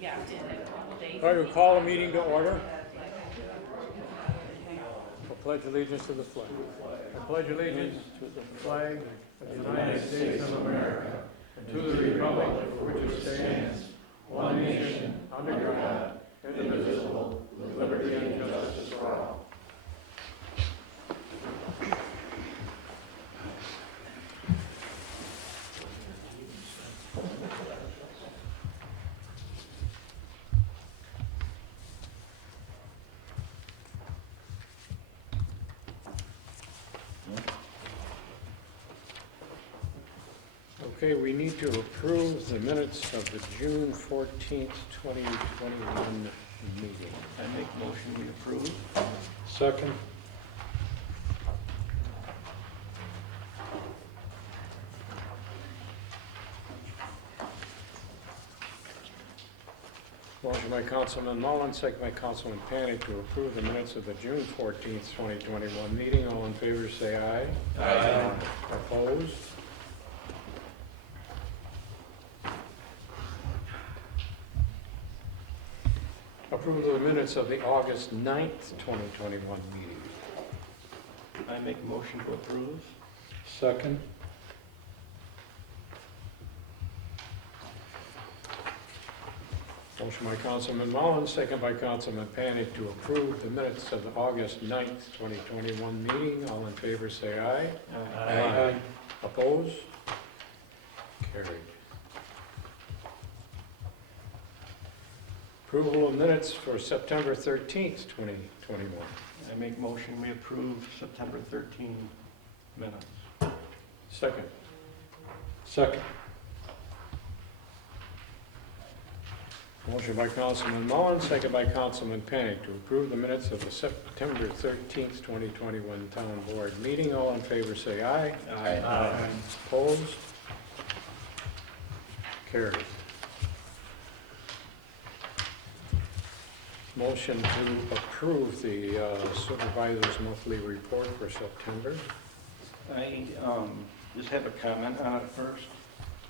Yeah, in a couple days. I will call a meeting to order. I'll pledge allegiance to the flag. I pledge allegiance to the flag of the United States of America and to the republic for which it stands, one nation, under God, indivisible, with liberty and justice for all. Okay, we need to approve the minutes of the June 14th, 2021 meeting. I make motion we approve. Second. Motion by Councilman Mullen, second by Councilman Panic to approve the minutes of the June 14th, 2021 meeting. All in favor say aye. Aye. Opposed? Approval of the minutes of the August 9th, 2021 meeting. I make motion to approve. Second. Motion by Councilman Mullins, second by Councilman Panic to approve the minutes of the August 9th, 2021 meeting. All in favor say aye. Aye. Opposed? Carried. Approval of minutes for September 13th, 2021. I make motion we approve September 13 minutes. Second. Second. Motion by Councilman Mullen, second by Councilman Panic to approve the minutes of the September 13th, 2021 Town Board meeting. All in favor say aye. Aye. Opposed? Carried. Motion to approve the Supervisors monthly report for September. I just have a comment on it first.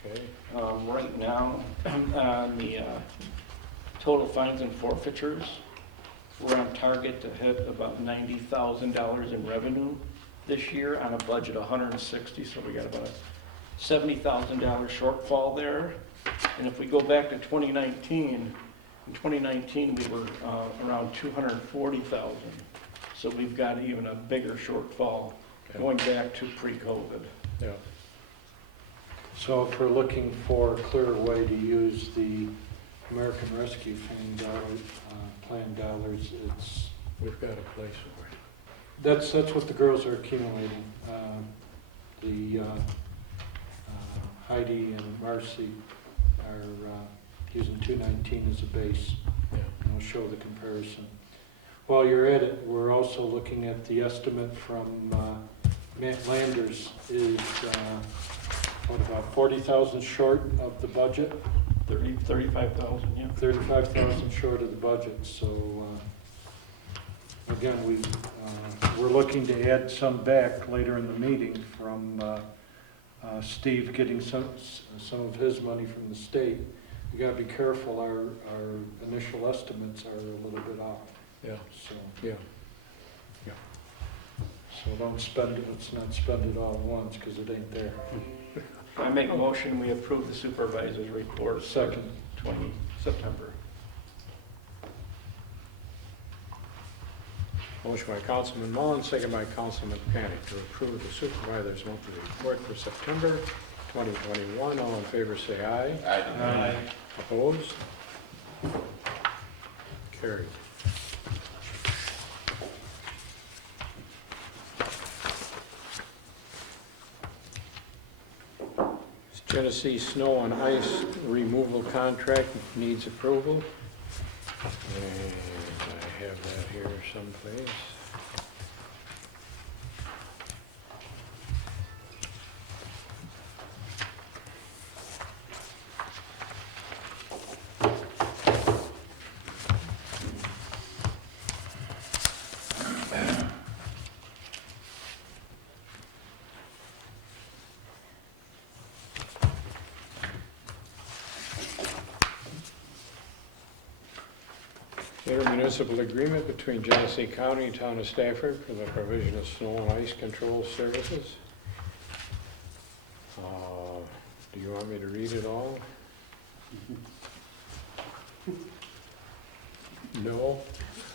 Okay. Right now, on the total fines and forfeitures, we're on target to hit about $90,000 in revenue this year on a budget of $160, so we got about a $70,000 shortfall there. And if we go back to 2019, in 2019 we were around 240,000, so we've got even a bigger shortfall going back to pre-COVID. Yeah. So if we're looking for a clearer way to use the American Rescue Plan dollars, it's We've got a place for it. that's what the girls are accumulating. Heidi and Marcy are using 219 as a base, Yeah. and I'll show the comparison. While you're at it, we're also looking at the estimate from Matt Landers is about 40,000 short of the budget, 35,000, yeah. 35,000 short of the budget. So again, we're looking to add some back later in the meeting from Steve getting some of his money from the state. You got to be careful. Our initial estimates are a little bit off. Yeah. So Yeah. so don't spend it. Let's not spend it all at once because it ain't there. I make a motion, we approve the supervisor's report. Second. 20 September. Motion by Councilman Mullen, second by Councilman Panic to approve the Supervisors monthly report for September 2021. All in favor say aye. Aye. Opposed? Carried. Genesee snow and ice removal contract needs approval. And I have that here someplace. Intermunicipal agreement between Genesee County and Town of Stafford for the provision of snow and ice control services. Do you want me to read it all? No?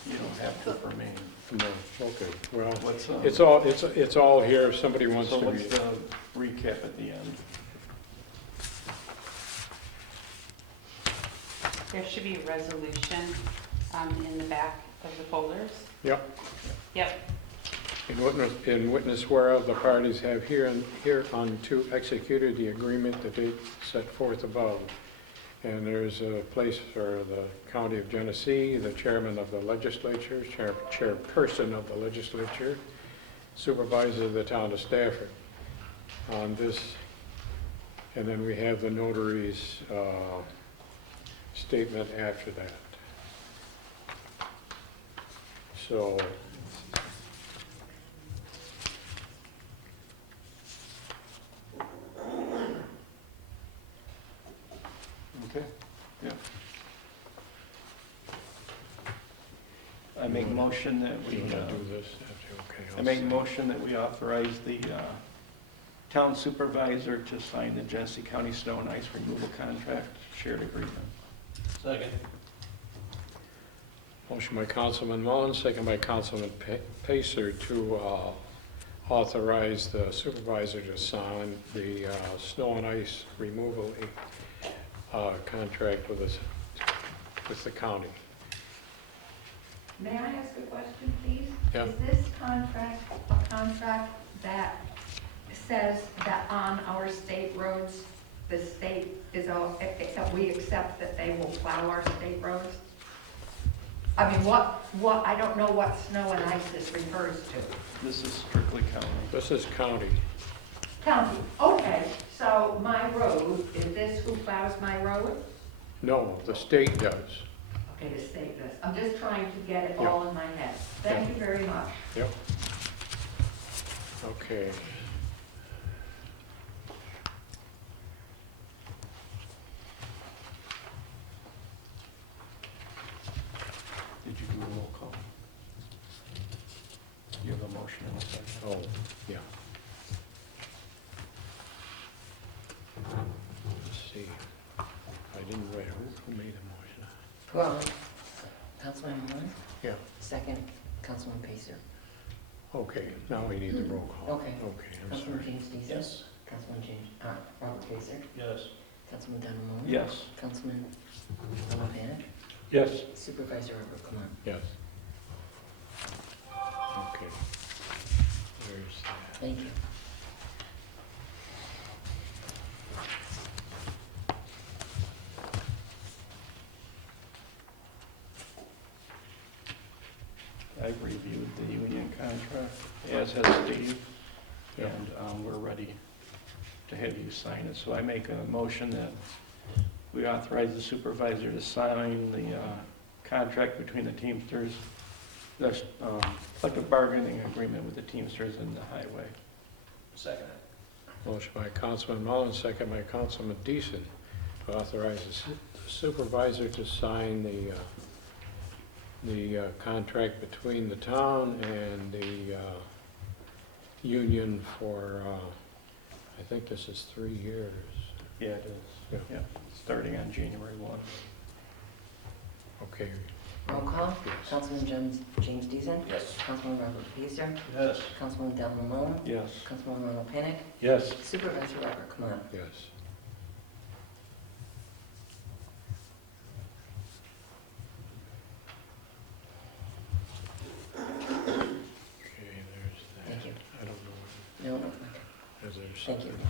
You don't have to for me. No, okay, well, What's, it's all here if somebody wants so to what's read the it. recap at the end? There should be a resolution in the back of the folders. Yep. Yep. In witness whereof the parties have hereunto executed the agreement that they set forth above. And there's a place for the County of Genesee, the chairman of the legislature, chairperson of the legislature, supervisor of the town of Stafford on this. And then we have the notary's statement after that. So Okay, yeah. I make a motion that you we, want to do this? Okay. I make a motion that we authorize the town supervisor to sign the Genesee County Snow and Ice Removal Contract Shared Agreement. Second. Motion by Councilman Mullen, second by Councilman Pacer to authorize the supervisor to sign the snow and ice removal contract with the county. May I ask a question, please? Yeah. Is this contract a contract that says that on our state roads, the state is all, we accept that they will plow our state roads? I mean, I don't know what snow and ice this refers to. This is strictly county. This is county. County, okay, so my road, is this who plows my road? No, the state does. Okay, the state does. I'm just trying to get it Yeah. all in my head. Thank you very much. Yep. Okay. Did you do a roll call? You have a motion in a second. Oh, yeah. Let's see. I didn't write, who made the motion? Well, Councilman Mullen, Yeah. second, Councilman Pacer. Okay, now we need the roll call. Okay. Okay, I'm Councilman sorry. James Deason. Yes. Councilman Robert Pacer. Yes. Councilman Donald Mullen. Yes. Councilman Ron Panic. Yes. Supervisor Robert Clement. Yes. Okay. There's that. Thank you. I've reviewed the union contract, as has Steve, and we're ready to have you sign it. So I make a motion that we authorize the supervisor to sign the contract between the Teamsters, the collective bargaining agreement with the Teamsters and the highway. Second. Motion by Councilman Mullen, second by Councilman Deason, to authorize the supervisor to sign the contract between the town and the union for, I think this is 3 years. Yeah, it is. Yeah. Yeah, starting on January 1. Okay, Roll call. Yes. Councilman James Deason. Yes. Councilman Robert Pacer. Yes. Councilman Donald Mullen. Yes. Councilman Ronald Panic. Yes. Supervisor Robert Clement. yes. Okay, there's that. Thank you. I don't know, No, no, is there thank you. something?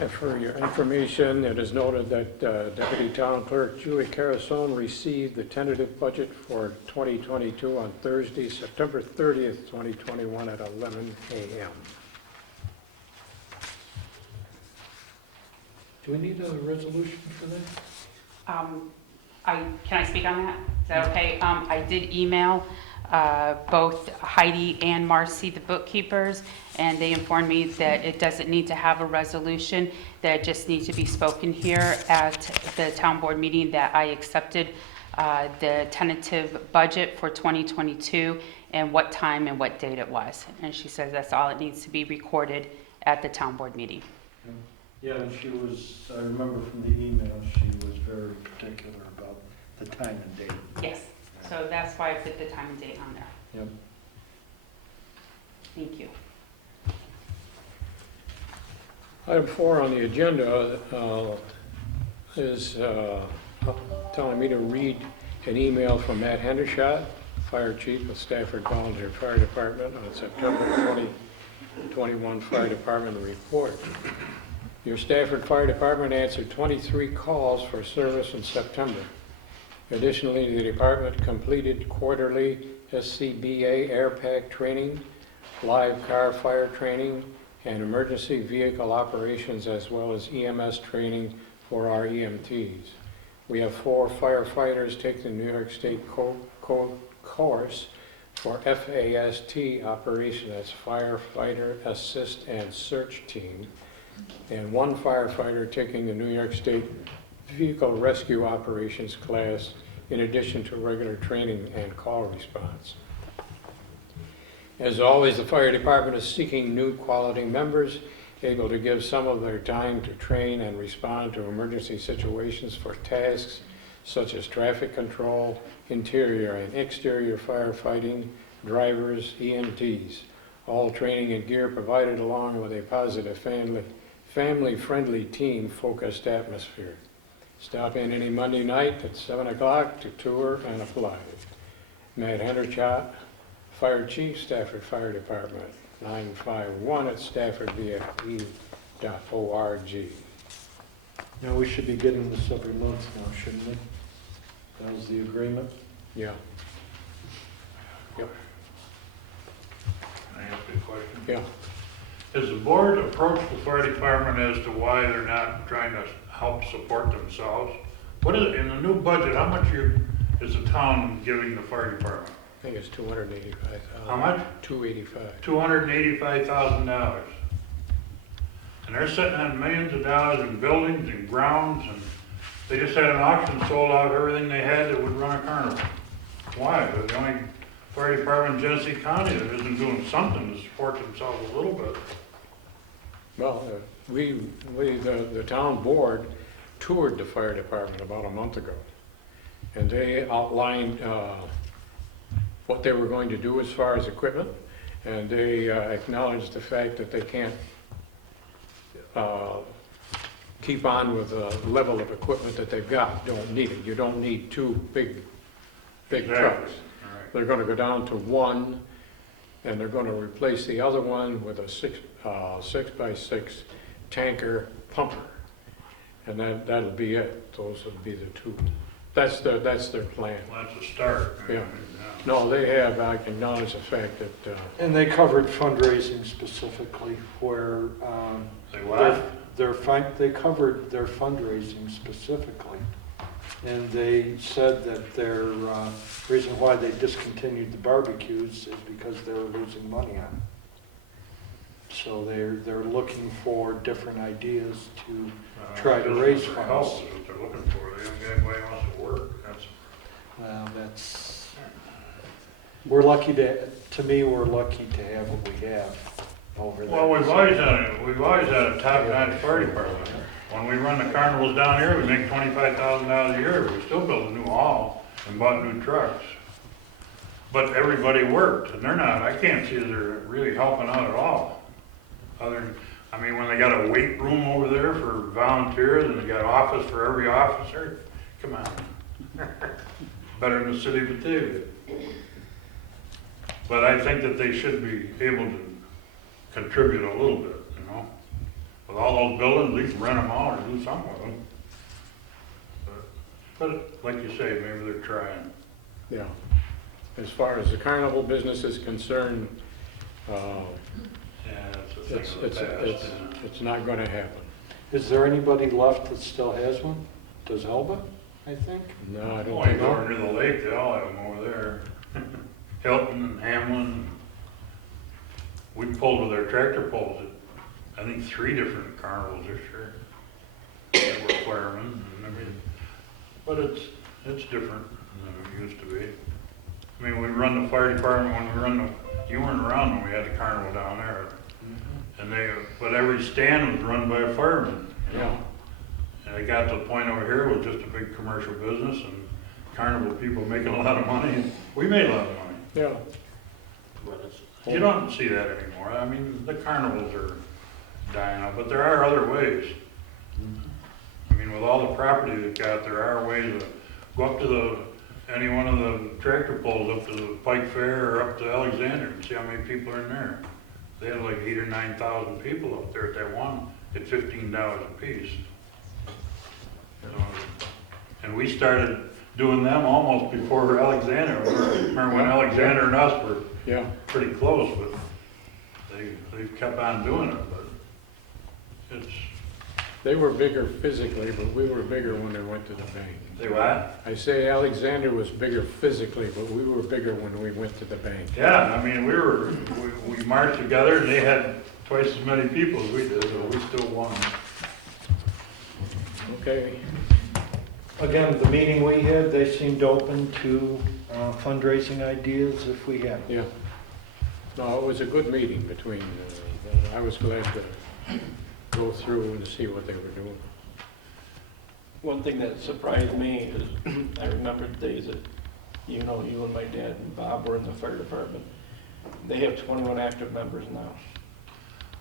And for your information, it is noted that Deputy Town Clerk Julie Carasone received the tentative budget for 2022 on Thursday, September 30th, 2021 at 11 a.m. Do we need a resolution for that? Can I speak on that? Is that okay? I did email both Heidi and Marcy, the bookkeepers, and they informed me that it doesn't need to have a resolution, that it just needs to be spoken here at the town board meeting that I accepted the tentative budget for 2022 and what time and what date it was. And she says that's all it needs to be recorded at the town board meeting. Yeah, and she was, I remember from the email, she was very particular about the time and date. Yes, so that's why I put the time and date on there. Yep. Thank you. Item 4 on the agenda is telling me to read an email from Matt Hendershot, Fire Chief of Stafford Volunteer Fire Department, on September 2021 Fire Department report. Your Stafford Fire Department answered 23 calls for service in September. Additionally, the department completed quarterly SCBA air pack training, live car fire training, and emergency vehicle operations, as well as EMS training for our EMTs. We have 4 firefighters take the New York State course for FAST operation, that's Firefighter Assist and Search Team, and 1 firefighter taking the New York State Vehicle Rescue Operations class, in addition to regular training and call response. As always, the fire department is seeking new quality members, able to give some of their time to train and respond to emergency situations for tasks such as traffic control, interior and exterior firefighting, drivers, EMTs. All training and gear provided along with a positive family-friendly team-focused atmosphere. Stop in any Monday night at 7 o'clock to tour and apply. Matt Hendershot, Fire Chief, Stafford Fire Department, 951 at staffordvfe.org. Now, we should be getting this every month now, shouldn't we? That was the agreement? Yeah. Yep. Can I ask you a question? Yeah. Has the board approached the fire department as to why they're not trying to help support themselves? What is it, in the new budget, how much is the town giving the fire department? I think it's $285,000. How much? $285,000. $285,000. And they're sitting on millions of dollars in buildings and grounds, and they just had an auction, sold out everything they had that would run a carnival. Why? They're the only fire department in Genesee County that isn't doing something to support themselves a little bit. Well, the town board toured the fire department about a month ago, and they outlined what they were going to do as far as equipment, and they acknowledged the fact that they can't keep on with the level of equipment that they've got. Don't need it. You don't need 2 big Exactly. trucks. All right. They're going to go down to 1, and they're going to replace the other one with a 6x6 tanker pumper, and that'll be it. Those will be the 2. That's their plan. Well, that's a start. Yeah. No, they have acknowledged the fact that And they covered fundraising specifically where They what? they covered their fundraising specifically. And they said that their reason why they discontinued the barbecues is because they were losing money on it. So they're looking for different ideas to try to raise Help funds. is what they're looking for. They haven't got anybody else to work. We're lucky to me, we're lucky to have what we have over there. Well, we've always had a top-notch fire department. When we run the carnivals down here, we make $25,000 a year. We still built a new hall and bought new trucks. But everybody worked, and they're not, I can't see they're really helping out at all. When they got a weight room over there for volunteers, and they got office for every officer, come on. Better than the city of Batavia. But I think that they should be able to contribute a little bit, with all those buildings, at least rent them out or do something with them. But like you say, maybe they're trying. Yeah. As far as the carnival business is concerned, Yeah, that's the thing it's, of the it's, past. it's, isn't it? it's not gonna happen. Is there anybody left that still has one? Does Elba, I think? No, I Oh, don't you think go so. near the lake, they all have them over there. Hilton and Hamlin. We pulled with our tractor pulls at, I think, 3 different carnivals this year. That were firemen and everything. But it's different than it used to be. I mean, we run the fire department when we run the, you weren't around when we had the carnival down there. And but every stand was run by a fireman, you know? And it got to the point over here, it was just a big commercial business and carnival people making a lot of money. We made a lot of money. Yeah, But you don't see that anymore. I mean, the carnivals are dying out, but there are other ways. I mean, with all the property they've got, there are ways to go up to any one of the tractor pulls, up to the Pike Fair or up to Alexander and see how many people are in there. They had like 8,000 or 9,000 people up there at that one at $15 a piece. And we started doing them almost before Alexander. Remember when Alexander and us were yeah. pretty close, but they've kept on doing it, but it's, They were bigger physically, but we were bigger when they went to the bank. they what? I say Alexander was bigger physically, but we were bigger when we went to the bank. Yeah, I mean, we marched together and they had twice as many people as we did, so we still won. Okay, Again, the meeting we had, they seemed open to fundraising ideas if we had. yeah. No, it was a good meeting between, I was glad to go through and see what they were doing. One thing that surprised me is, I remember the days that, you and my dad and Bob were in the fire department. They have 21 active members now.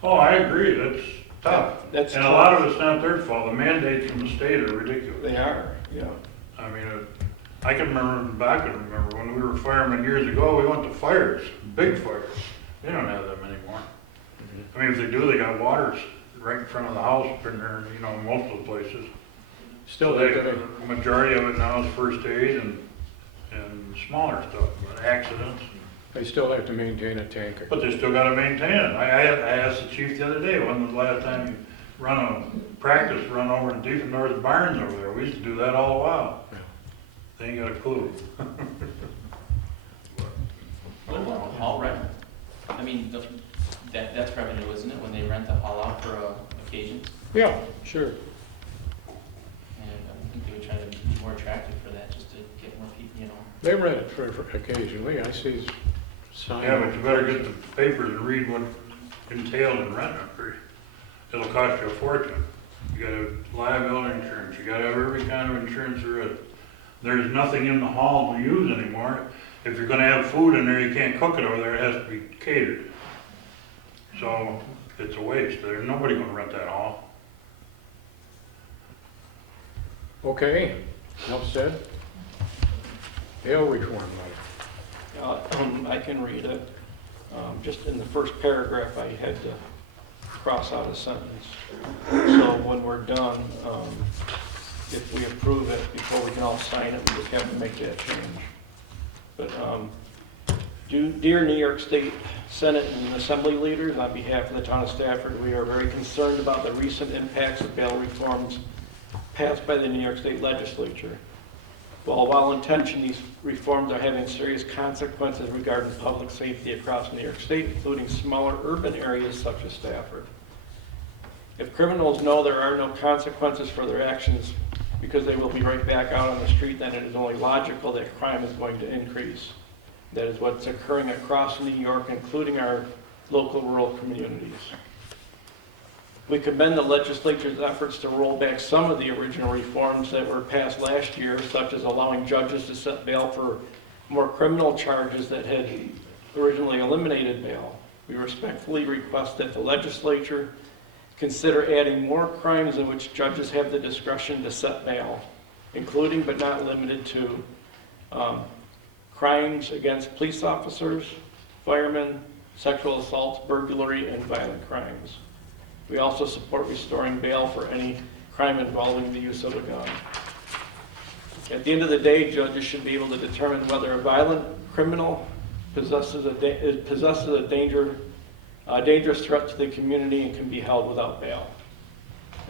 Oh, I agree, that's tough. That's And a tough. lot of it's not their fault, the mandates from the state are ridiculous. They are, yeah. I mean, I can remember, back and remember when we were firemen years ago, we went to fires, big fires. They don't have them anymore. I mean, if they do, they got waters right in front of the house, in there, most of the places. Still, So they, the majority of it now is first aid and smaller stuff, accidents. they still have to maintain a tanker. But they still gotta maintain it. I asked the chief the other day, when was the last time you run over to Deep North Barns over there? We used to do that all the while. They ain't got a clue. What about the hall rent? I mean, that's revenue, isn't it, when they rent the hall out for occasions? Yeah, sure. And I think they would try to be more attractive for that, just to get more people, They rent it for occasionally. I see signs. Yeah, but you better get the papers and read what entailed in renting it. It'll cost you a fortune. You gotta have liability insurance, you gotta have every kind of insurance there is. There's nothing in the hall to use anymore. If you're gonna have food in there, you can't cook it over there, it has to be catered. So, it's a waste, there's nobody gonna rent that hall. Okay, enough said. Bail reform letter. I can read it. Just in the first paragraph, I had to cross out a sentence. So when we're done, if we approve it, before we can all sign it, we just have to make that change. But, dear New York State Senate and Assembly leaders, on behalf of the town of Stafford, we are very concerned about the recent impacts of bail reforms passed by the New York State Legislature. While well-intentioned, these reforms are having serious consequences regarding public safety across New York State, including smaller urban areas such as Stafford. If criminals know there are no consequences for their actions because they will be right back out on the street, then it is only logical that crime is going to increase. That is what's occurring across New York, including our local rural communities. We commend the legislature's efforts to roll back some of the original reforms that were passed last year, such as allowing judges to set bail for more criminal charges that had originally eliminated bail. We respectfully request that the legislature consider adding more crimes in which judges have the discretion to set bail, including but not limited to crimes against police officers, firemen, sexual assaults, burglary, and violent crimes. We also support restoring bail for any crime involving the use of a gun. At the end of the day, judges should be able to determine whether a violent criminal possesses a dangerous threat to the community and can be held without bail.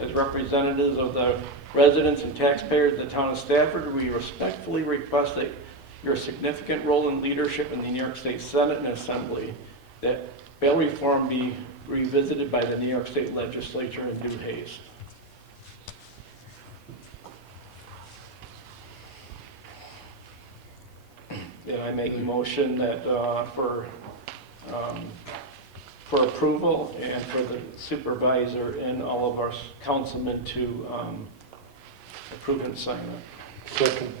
As representatives of the residents and taxpayers of the town of Stafford, we respectfully request that your significant role in leadership in the New York State Senate and Assembly, that bail reform be revisited by the New York State Legislature in due haste. And I make a motion that for approval and for the supervisor and all of our councilmen to approve and sign it. Second.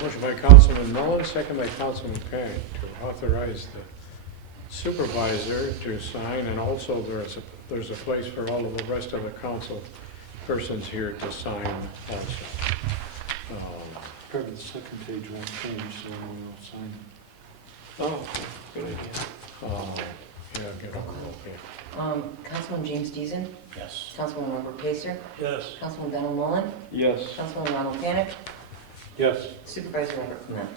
Motion by Councilman Mullen, second by Councilman Panic, to authorize the supervisor to sign, and also there's a place for all of the rest of the council persons here to sign also. Probably the second page won't change, so we'll sign. Oh, good idea. Yeah, get over, okay. Councilman James Deason, Yes. Councilman Robert Pacer, Yes. Councilman Donald Mullen, Yes. Councilman Ronald Panic, Yes. Supervisor Robert Clement.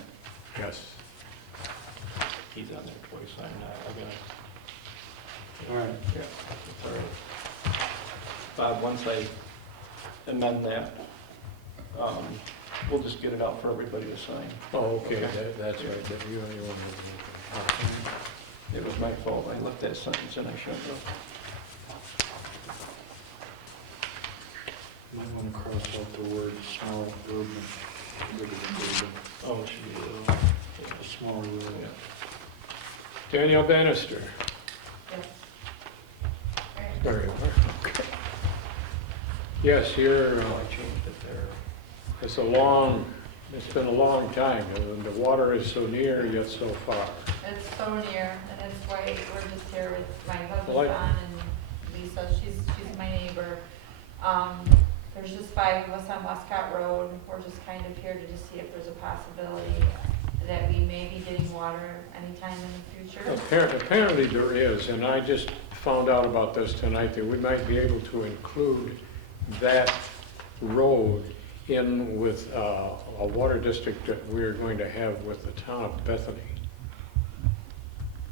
Yes. He's on there twice, I'm not, All right. yeah, that's all right. Bob, once I amend that, we'll just get it out for everybody to sign. Oh, okay, Okay. that's right, that you only want to. It was my fault, I left that sentence in, I shouldn't have. Might want to cross out the word small urban. Oh, it should be, A small rural. yeah. Danielle Bannister. Yes. Very well. Okay. Yes, you're, Oh, I changed it there. it's been a long time, and the water is so near yet so far. It's so near, and it's why we're just here with my Well, husband John and Lisa, she's my neighbor. There's just 5 of us on Westcott Road, we're just kind of here to just see if there's a possibility that we may be getting water anytime in the future. Apparently there is, and I just found out about this tonight, that we might be able to include that road in with a water district that we're going to have with the town of Bethany.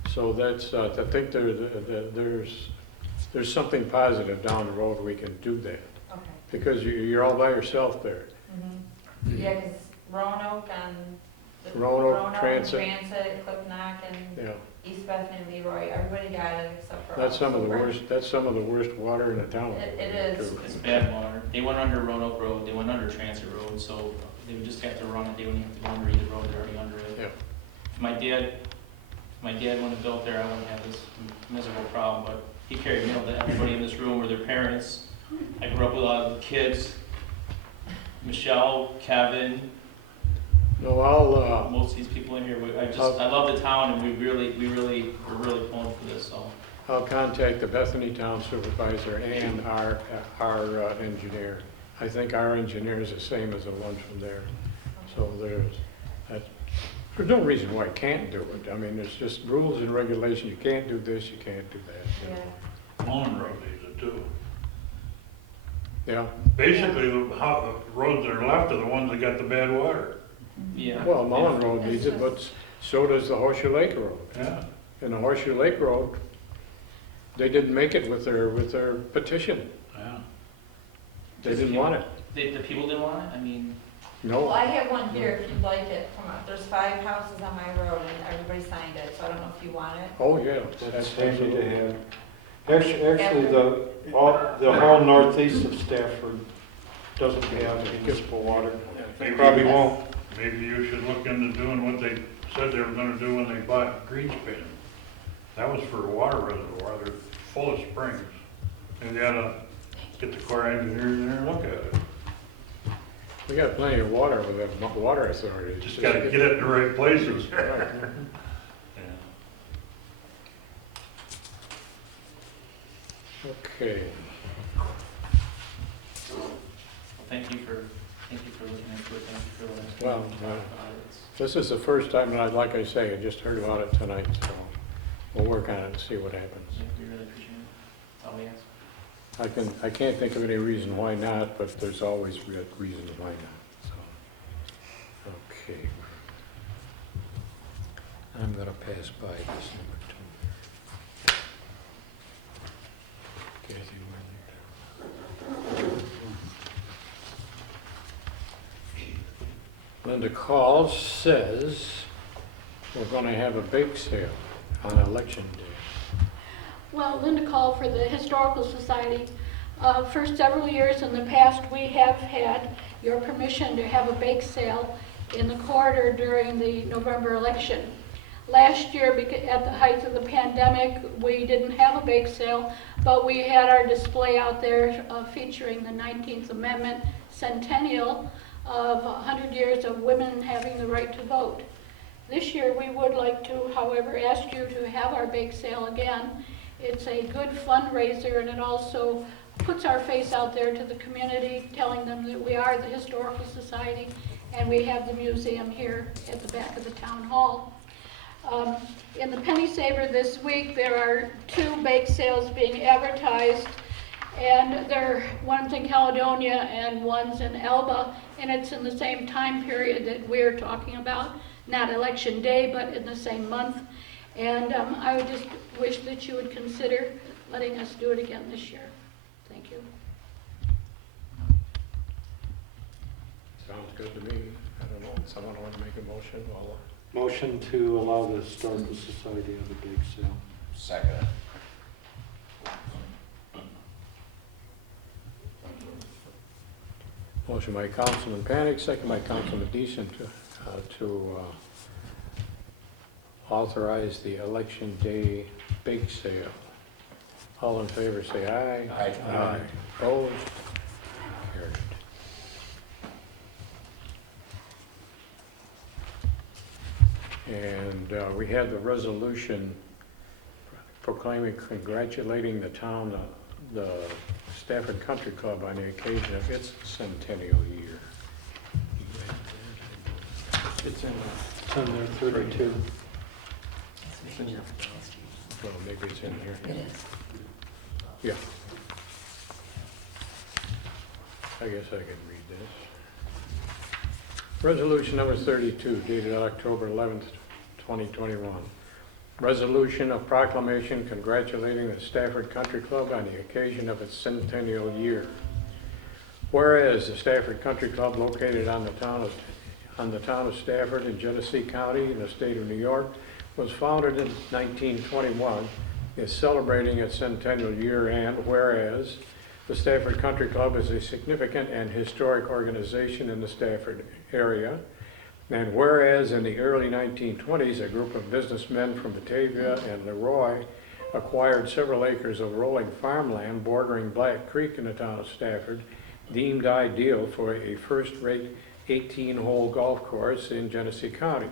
So that's, I think there's something positive down the road we can do that, Okay. because you're all by yourself there. Yeah, because Roanoke and. Roanoke, Transit. Clipnock, and Yeah, East Bethany, Leroy, everybody got it except for us. that's some of the So we're- worst, that's some of the worst water in the town. It is. too. It's bad water. They went under Roanoke Road, they went under Transit Road, so they would just have to run it, they wouldn't have to go under either road, they're already under it. Yeah. If my dad wouldn't have built there, I wouldn't have this miserable problem, but he carried mail to everybody in this room or their parents. I grew up with a lot of kids, Michelle, Kevin, No, I'll, most of these people in here, I love the town, and we're really pulling for this, so. I'll contact the Bethany Town Supervisor and our engineer. I think our engineer is the same as the one from there. So there's no reason why I can't do it. I mean, there's just rules and regulations. You can't do this, you can't do that. you know. Yeah. Mullen Road needs it too. Yeah, Basically, the roads that are left are the ones that got the bad water. Yeah. well, Mullen Road needs it, but so does the Horseshoe Lake Road. Yeah. And the Horseshoe Lake Road, they didn't make it with their petition. Yeah. They didn't want it. The people didn't want it, I mean, Well, No. I have one here if you'd like it. Come on, there's 5 houses on my road and everybody signed it, so I don't know if you want it. Oh, yeah. That's handy to have. Actually, the whole northeast of Stafford doesn't have municipal water. They probably won't. Maybe you should look into doing what they said they were gonna do when they bought Greenspan. That was for a water reservoir, they're full of springs. And you gotta get the Corps of Engineers in there and look at it. We got plenty of water with the water authority. Just gotta get it in the right places. Right. Yeah. Okay. thank you for looking into it, thank you for letting us Well, know about it. It's- This is the first time, and like I say, I just heard about it tonight, so We'll work on it and see what happens. Yeah, we really appreciate it. Oh, yes. I can't think of any reason why not, but there's always reasons why not, so. Okay. I'm gonna pass by this number 2. Kathy, Linda calls, says we're gonna have a bake sale on election day. Well, Linda called for the Historical Society. For several years in the past, we have had your permission to have a bake sale in the corridor during the November election. Last year, at the height of the pandemic, we didn't have a bake sale, but we had our display out there featuring the 19th Amendment centennial of 100 years of women having the right to vote. This year, we would like to, however, ask you to have our bake sale again. It's a good fundraiser, and it also puts our face out there to the community, telling them that we are the Historical Society and we have the museum here at the back of the town hall. In the Penny Saver this week, there are 2 bake sales being advertised, and one's in Caledonia and one's in Elba, and it's in the same time period that we're talking about, not election day, but in the same month. And I would just wish that you would consider letting us do it again this year. Thank you. Sounds good to me. I don't know, someone want to make a motion? Motion to allow the Historical Society to have a bake sale. Second. Motion by Councilman Panic, second by Councilman Decent to authorize the election day bake sale. All in favor say aye. Aye. Aye. Opposed? Carried. And we had the resolution proclaiming, congratulating the town, the Stafford Country Club on the occasion of its centennial year. It's in there, 32. Well, maybe it's in here. It is. Yeah. I guess I can read this. Resolution number 32, dated October 11th, 2021. Resolution of proclamation congratulating the Stafford Country Club on the occasion of its centennial year. Whereas the Stafford Country Club, located on the town of Stafford in Genesee County in the state of New York, was founded in 1921, is celebrating its centennial year, and whereas the Stafford Country Club is a significant and historic organization in the Stafford area, and whereas in the early 1920s, a group of businessmen from Batavia and Leroy acquired several acres of rolling farmland bordering Black Creek in the town of Stafford, deemed ideal for a first-rate 18-hole golf course in Genesee County.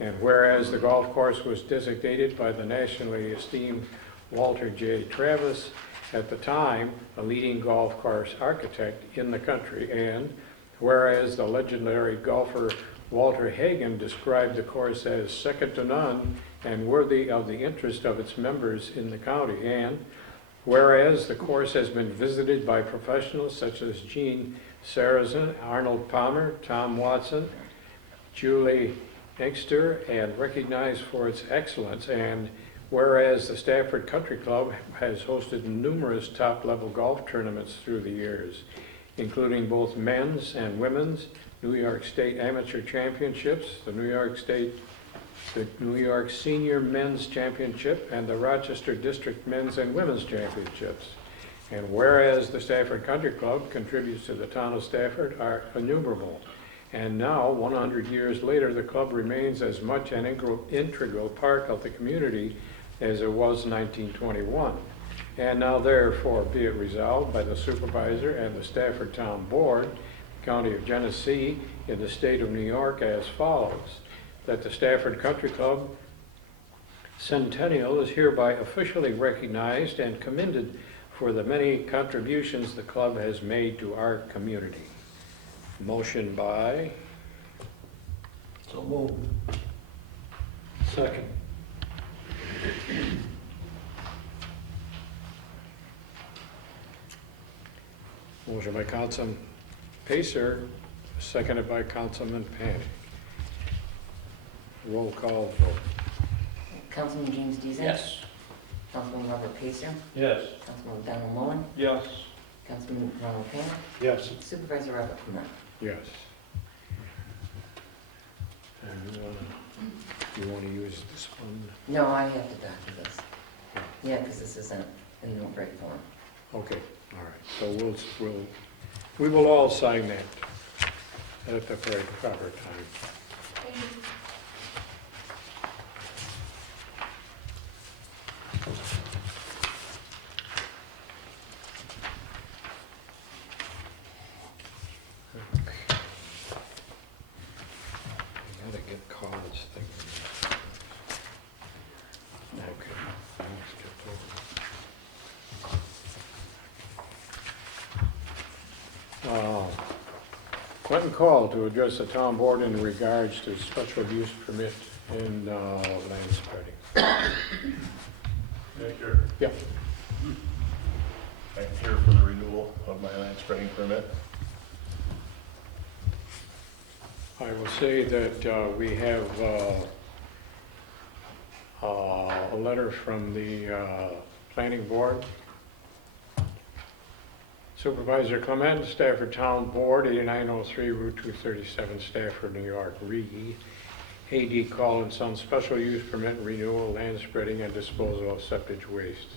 And whereas the golf course was designated by the nationally esteemed Walter J. Travis, at the time a leading golf course architect in the country, and whereas the legendary golfer Walter Hagen described the course as second to none and worthy of the interest of its members in the county, and whereas the course has been visited by professionals such as Gene Sarazen, Arnold Palmer, Tom Watson, Julie Inkster, and recognized for its excellence, and whereas the Stafford Country Club has hosted numerous top-level golf tournaments through the years, including both men's and women's, New York State Amateur Championships, the New York Senior Men's Championship, and the Rochester District Men's and Women's Championships. And whereas the Stafford Country Club contributes to the town of Stafford are innumerable. And now, 100 years later, the club remains as much an integral part of the community as it was in 1921. And now therefore be it resolved by the Supervisor and the Stafford Town Board, County of Genesee, in the state of New York as follows: that the Stafford Country Club Centennial is hereby officially recognized and commended for the many contributions the club has made to our community. Motion by? So moved. Second. Motion by Councilman Pacer, seconded by Councilman Panic. Roll call vote. Councilman James Deasy. Yes. Councilman Robert Pacer. Yes. Councilman Donald Mullen. Yes. Councilman Ronald Panic. Yes. Supervisor Robert Clement. Yes. And you want to use this one? No, I have to doctor this. Yeah, because this isn't in no break form. Okay, all right. So we will all sign that at the proper time. I gotta get college thing. Okay, let's get over. Clinton call to address the town board in regards to special use permit in land spreading. Yeah, sure. Yeah. I'm here for the renewal of my land spreading permit. I will say that we have a letter from the planning board. Supervisor Clement, Stafford Town Board, 8903 Route 237, Stafford, New York, RE. AD Call and Son Special Use Permit Renewal, Land Spreading and Disposal of Septic Waste.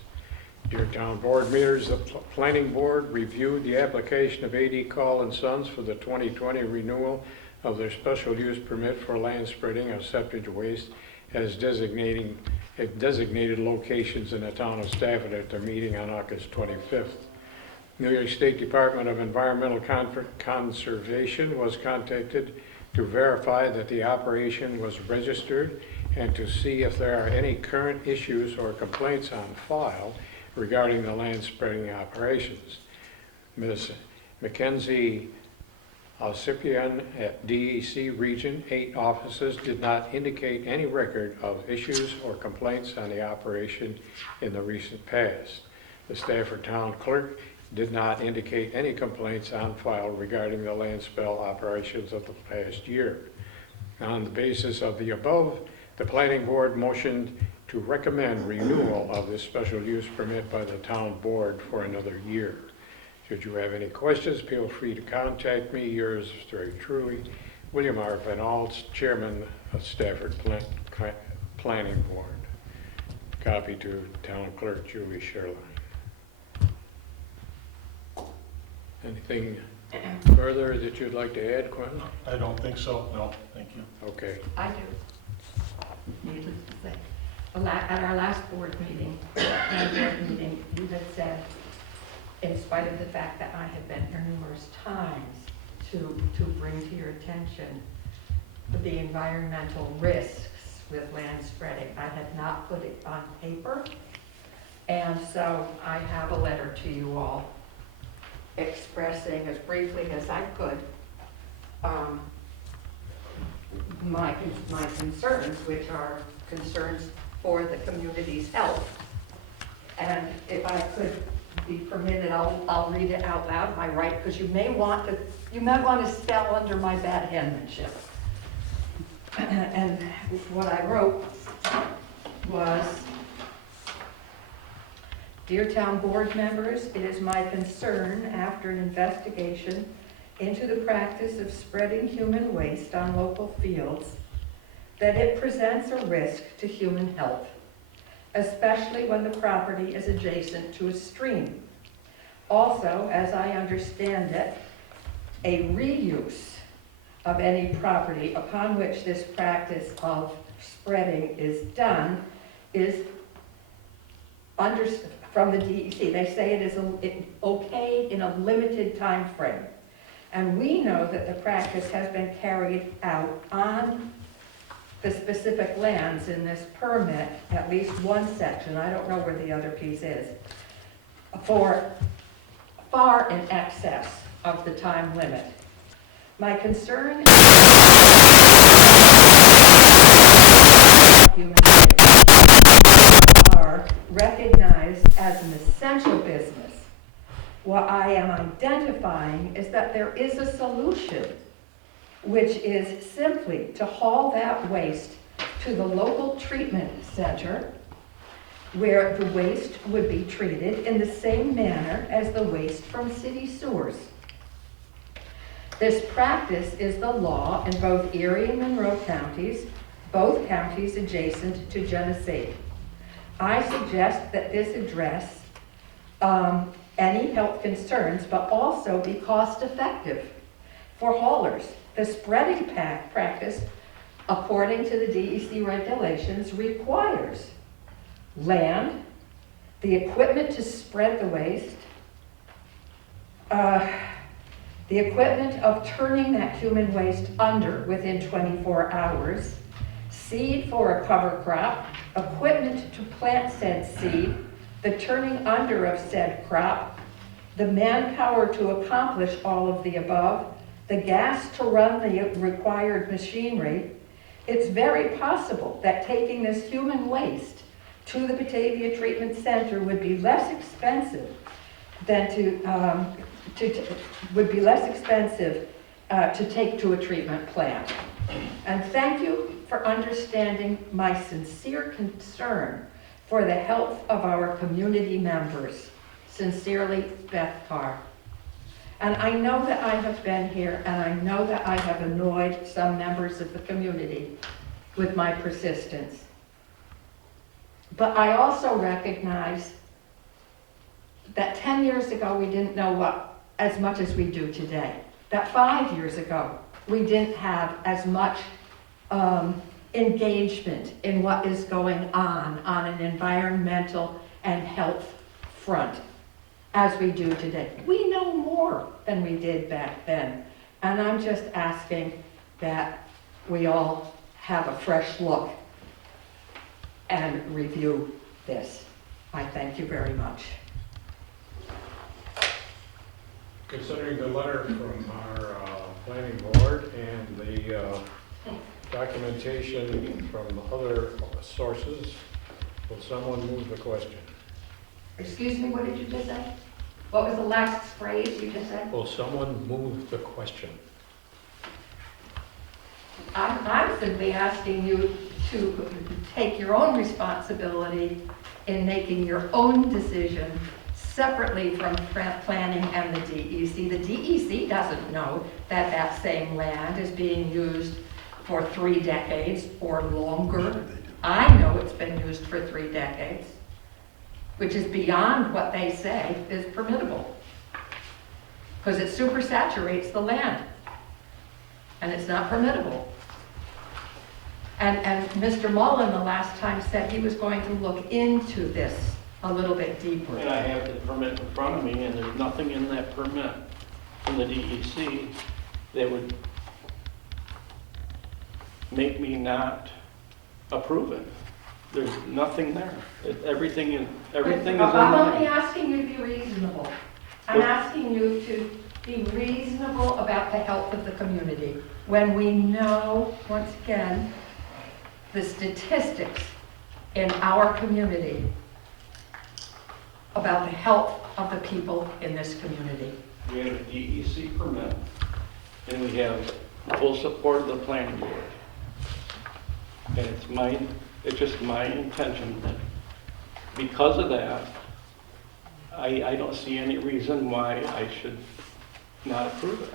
Dear Town Board members, the Planning Board reviewed the application of AD Call and Sons for the 2020 renewal of their special use permit for land spreading of septic waste as designated locations in the town of Stafford at their meeting on August 25th. New York State Department of Environmental Conservation was contacted to verify that the operation was registered and to see if there are any current issues or complaints on file regarding the land spreading operations. Ms. Mackenzie Alcipian at DEC Region 8 offices did not indicate any record of issues or complaints on the operation in the recent past. The Stafford Town Clerk did not indicate any complaints on file regarding the land spill operations of the past year. On the basis of the above, the Planning Board motioned to recommend renewal of this special use permit by the Town Board for another year. Should you have any questions, feel free to contact me. Yours very truly, William R. Van Alts, Chairman of Stafford Planning Board. Copy to Town Clerk Julie Sherline. Anything further that you'd like to add, Quentin? I don't think so, no, thank you. Okay. I do. Needless to say. At our last board meeting, you had said, in spite of the fact that I have been here numerous times to bring to your attention the environmental risks with land spreading, I had not put it on paper. And so I have a letter to you all expressing as briefly as I could my concerns, which are concerns for the community's health. And if I could be permitted, I'll read it out loud, my right, because you may want to spell under my bad penmanship. And what I wrote was, Dear Town Board members, it is my concern after an investigation into the practice of spreading human waste on local fields that it presents a risk to human health, especially when the property is adjacent to a stream. Also, as I understand it, a reuse of any property upon which this practice of spreading is done is from the DEC. They say it is okay in a limited time frame. And we know that the practice has been carried out on the specific lands in this permit, at least one section, I don't know where the other piece is, for far in excess of the time limit. My concern is human rights. recognized as an essential business. What I am identifying is that there is a solution, which is simply to haul that waste to the local treatment center, where the waste would be treated in the same manner as the waste from city sewers. This practice is the law in both Erie and Monroe counties, both counties adjacent to Genesee. I suggest that this address any health concerns, but also be cost-effective for haulers. The spreading practice, according to the DEC regulations, requires land, the equipment to spread the waste, the equipment of turning that human waste under within 24 hours, seed for a cover crop, equipment to plant said seed, the turning under of said crop, the manpower to accomplish all of the above, the gas to run the required machinery. It's very possible that taking this human waste to the Batavia Treatment Center would be less expensive than to take to a treatment plant. And thank you for understanding my sincere concern for the health of our community members. Sincerely, Beth Carr. And I know that I have been here, and I know that I have annoyed some members of the community with my persistence. But I also recognize that 10 years ago we didn't know as much as we do today. That 5 years ago we didn't have as much engagement in what is going on an environmental and health front as we do today. We know more than we did back then. And I'm just asking that we all have a fresh look and review this. I thank you very much. Considering the letter from our planning board and the documentation from other sources, will someone move the question? Excuse me, what did you just say? What was the last phrase you just said? Will someone move the question? I'm simply asking you to take your own responsibility in making your own decision separately from planning and the DEC. The DEC doesn't know that that same land is being used for 3 decades or longer. I know it's been used for 3 decades, which is beyond what they say is permittable, because it supersaturates the land, and it's not permittable. And Mr. Mullen the last time said he was going to look into this a little bit deeper. And I have the permit in front of me, and there's nothing in that permit from the DEC that would make me not approve it. There's nothing there. Everything is in I'm only line. asking you to be reasonable. I'm asking you to be reasonable about the health of the community. When we know, once again, the statistics in our community about the health of the people in this community. We have a DEC permit, and we have full support of the planning board. And it's just my intention that because of that, I don't see any reason why I should not approve it.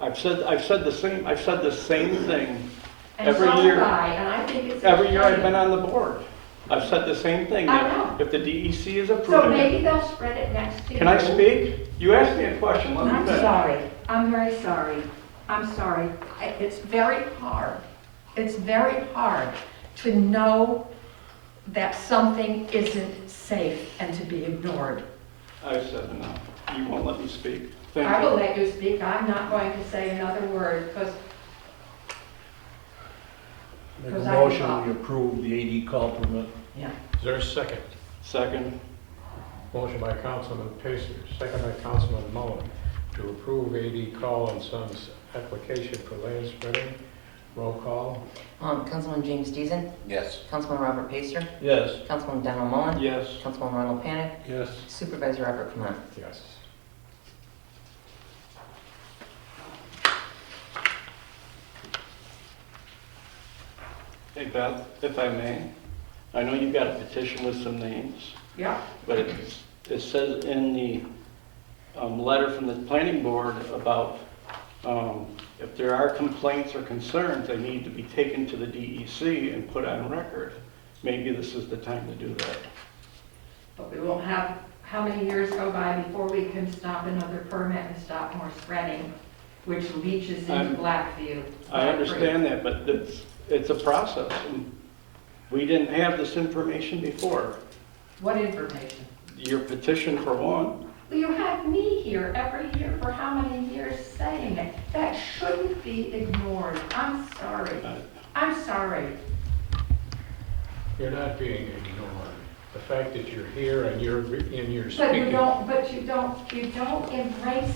I've said the same thing every year. And I think it's Every year I've been on the board. I've said the same thing, I that know. if the DEC is So approving maybe it. they'll spread it next year. Can I speak? You asked me a question, let me I'm finish. sorry. I'm very sorry. I'm sorry. It's very hard. It's very hard to know that something isn't safe and to be ignored. I said enough. You won't let me speak. Thank I will you. let you speak. I'm not going to say another word because Make a Because I motion, thought- we approve the AD call permit. Is there a second? Second. Motion by Councilman Pacer, second by Councilman Mullen, to approve A.D. Call and Sons application for land spreading Roll call. Councilman James Deason, Yes. Councilman Robert Pacer, Yes. Councilman Donald Mullen, Yes. Councilman Ronald Panic, Yes. Supervisor Robert Clement. Yes. Hey Beth, if I may, I know you've got a petition with some names, Yeah. but it says in the letter from the planning board about if there are complaints or concerns, they need to be taken to the DEC and put on record. Maybe this is the time to do that. But we won't have, how many years go by before we can stop another permit and stop more spreading, which leaches into I'm- Blackview. I understand that, but it's a process. And we didn't have this information before. What information? Your petition for one. Well, you have me here every year for how many years saying it? That shouldn't be ignored. I'm sorry. I'm sorry. You're not being ignored. The fact that you're here and you're But speaking. you don't embrace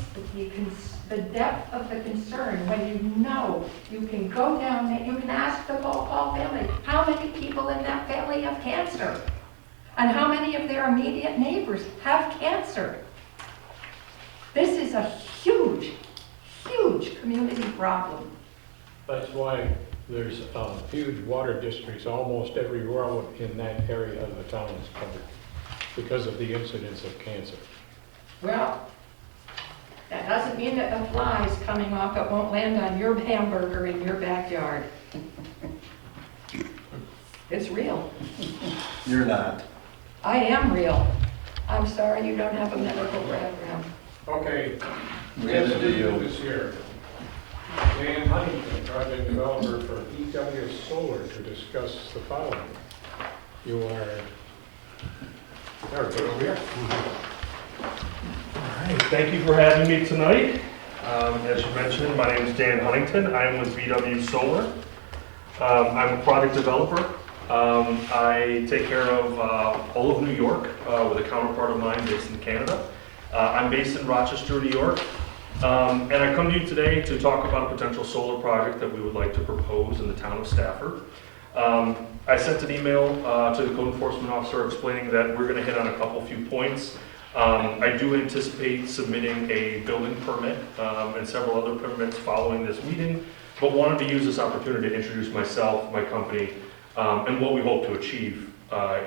the depth of the concern when you know you can go down there, you can ask the Paul family, how many people in that family have cancer? And how many of their immediate neighbors have cancer? This is a huge, huge community problem. That's why there's huge water districts, almost every road in that area of the town is covered because of the incidence of cancer. Well, that doesn't mean that the flies coming off it won't land on your hamburger in your backyard. It's real. You're not. I am real. I'm sorry you don't have a medical background. Okay. We had to do you. This here. Dan Huntington, project developer for EW Solar, to discuss the following. You are, there, go over here. All right, thank you for having me tonight. As you mentioned, my name is Dan Huntington. I am with VW Solar. I'm a product developer. I take care of all of New York with a counterpart of mine based in Canada. I'm based in Rochester, New York. And I come to you today to talk about a potential solar project that we would like to propose in the town of Stafford. I sent an email to the code enforcement officer explaining that we're going to hit on a couple few points. I do anticipate submitting a building permit and several other permits following this meeting, but wanted to use this opportunity to introduce myself, my company, and what we hope to achieve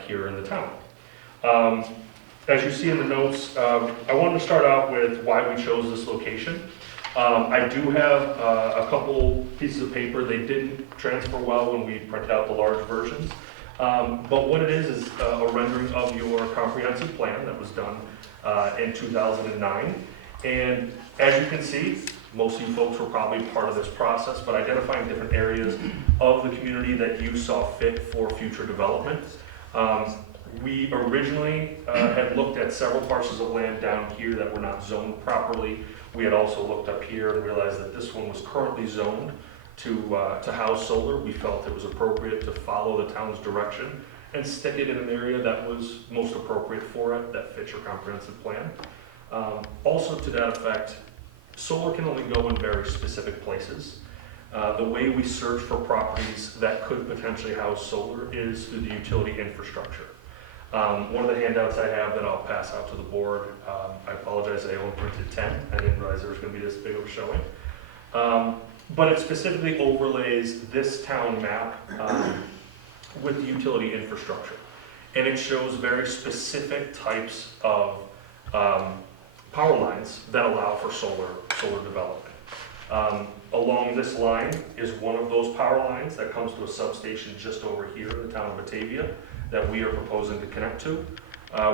here in the town. As you see in the notes, I wanted to start out with why we chose this location. I do have a couple pieces of paper. They didn't transfer well when we printed out the large versions. But what it is a rendering of your comprehensive plan that was done in 2009. And as you can see, most of you folks were probably part of this process, but identifying different areas of the community that you saw fit for future development. We originally had looked at several parcels of land down here that were not zoned properly. We had also looked up here and realized that this one was currently zoned to house solar. We felt it was appropriate to follow the town's direction and stick it in an area that was most appropriate for it, that fits your comprehensive plan. Also to that effect, solar can only go in very specific places. The way we search for properties that could potentially house solar is through the utility infrastructure. One of the handouts I have that I'll pass out to the board, I apologize, I only printed 10. I didn't realize there was going to be this big of a showing. But it specifically overlays this town map with the utility infrastructure. And it shows very specific types of power lines that allow for solar development. Along this line is one of those power lines that comes to a substation just over here in the town of Batavia that we are proposing to connect to.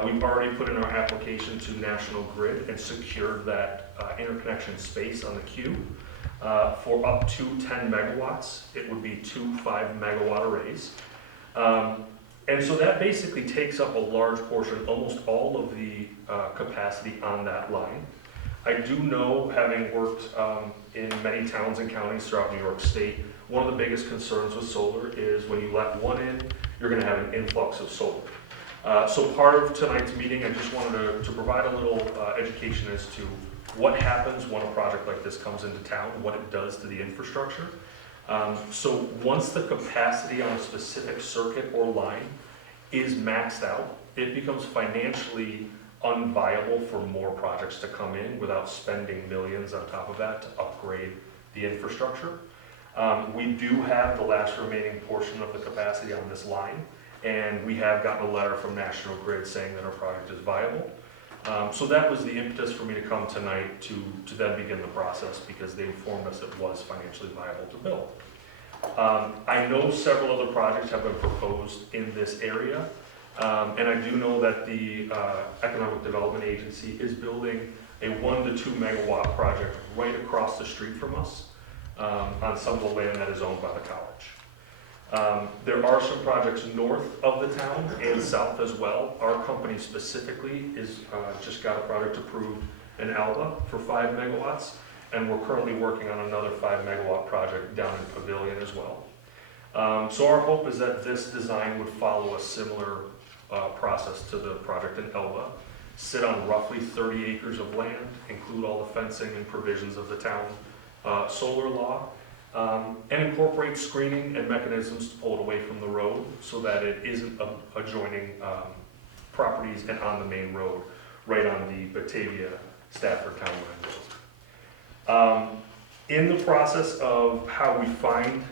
We've already put in our application to National Grid and secured that interconnection space on the queue for up to 10 megawatts. It would be 2 5-megawatt arrays. And so that basically takes up a large portion, almost all of the capacity on that line. I do know, having worked in many towns and counties throughout New York State, one of the biggest concerns with solar is when you let one in, you're going to have an influx of solar. So part of tonight's meeting, I just wanted to provide a little education as to what happens when a project like this comes into town, what it does to the infrastructure. So once the capacity on a specific circuit or line is maxed out, it becomes financially unviable for more projects to come in without spending millions on top of that to upgrade the infrastructure. We do have the last remaining portion of the capacity on this line, and we have gotten a letter from National Grid saying that our project is viable. So that was the impetus for me to come tonight to then begin the process, because they informed us it was financially viable to build. I know several other projects have been proposed in this area, and I do know that the Economic Development Agency is building a 1 to 2 megawatt project right across the street from us on some of the land that is owned by the college. There are some projects north of the town and south as well. Our company specifically is just got a project approved in Alba for 5 megawatts, and we're currently working on another 5 megawatt project down in Pavilion as well. So our hope is that this design would follow a similar process to the project in Elba, sit on roughly 30 acres of land, include all the fencing and provisions of the town solar law, and incorporate screening and mechanisms to pull it away from the road so that it isn't adjoining properties and on the main road, right on the Batavia Stafford town line road. In the process of how we find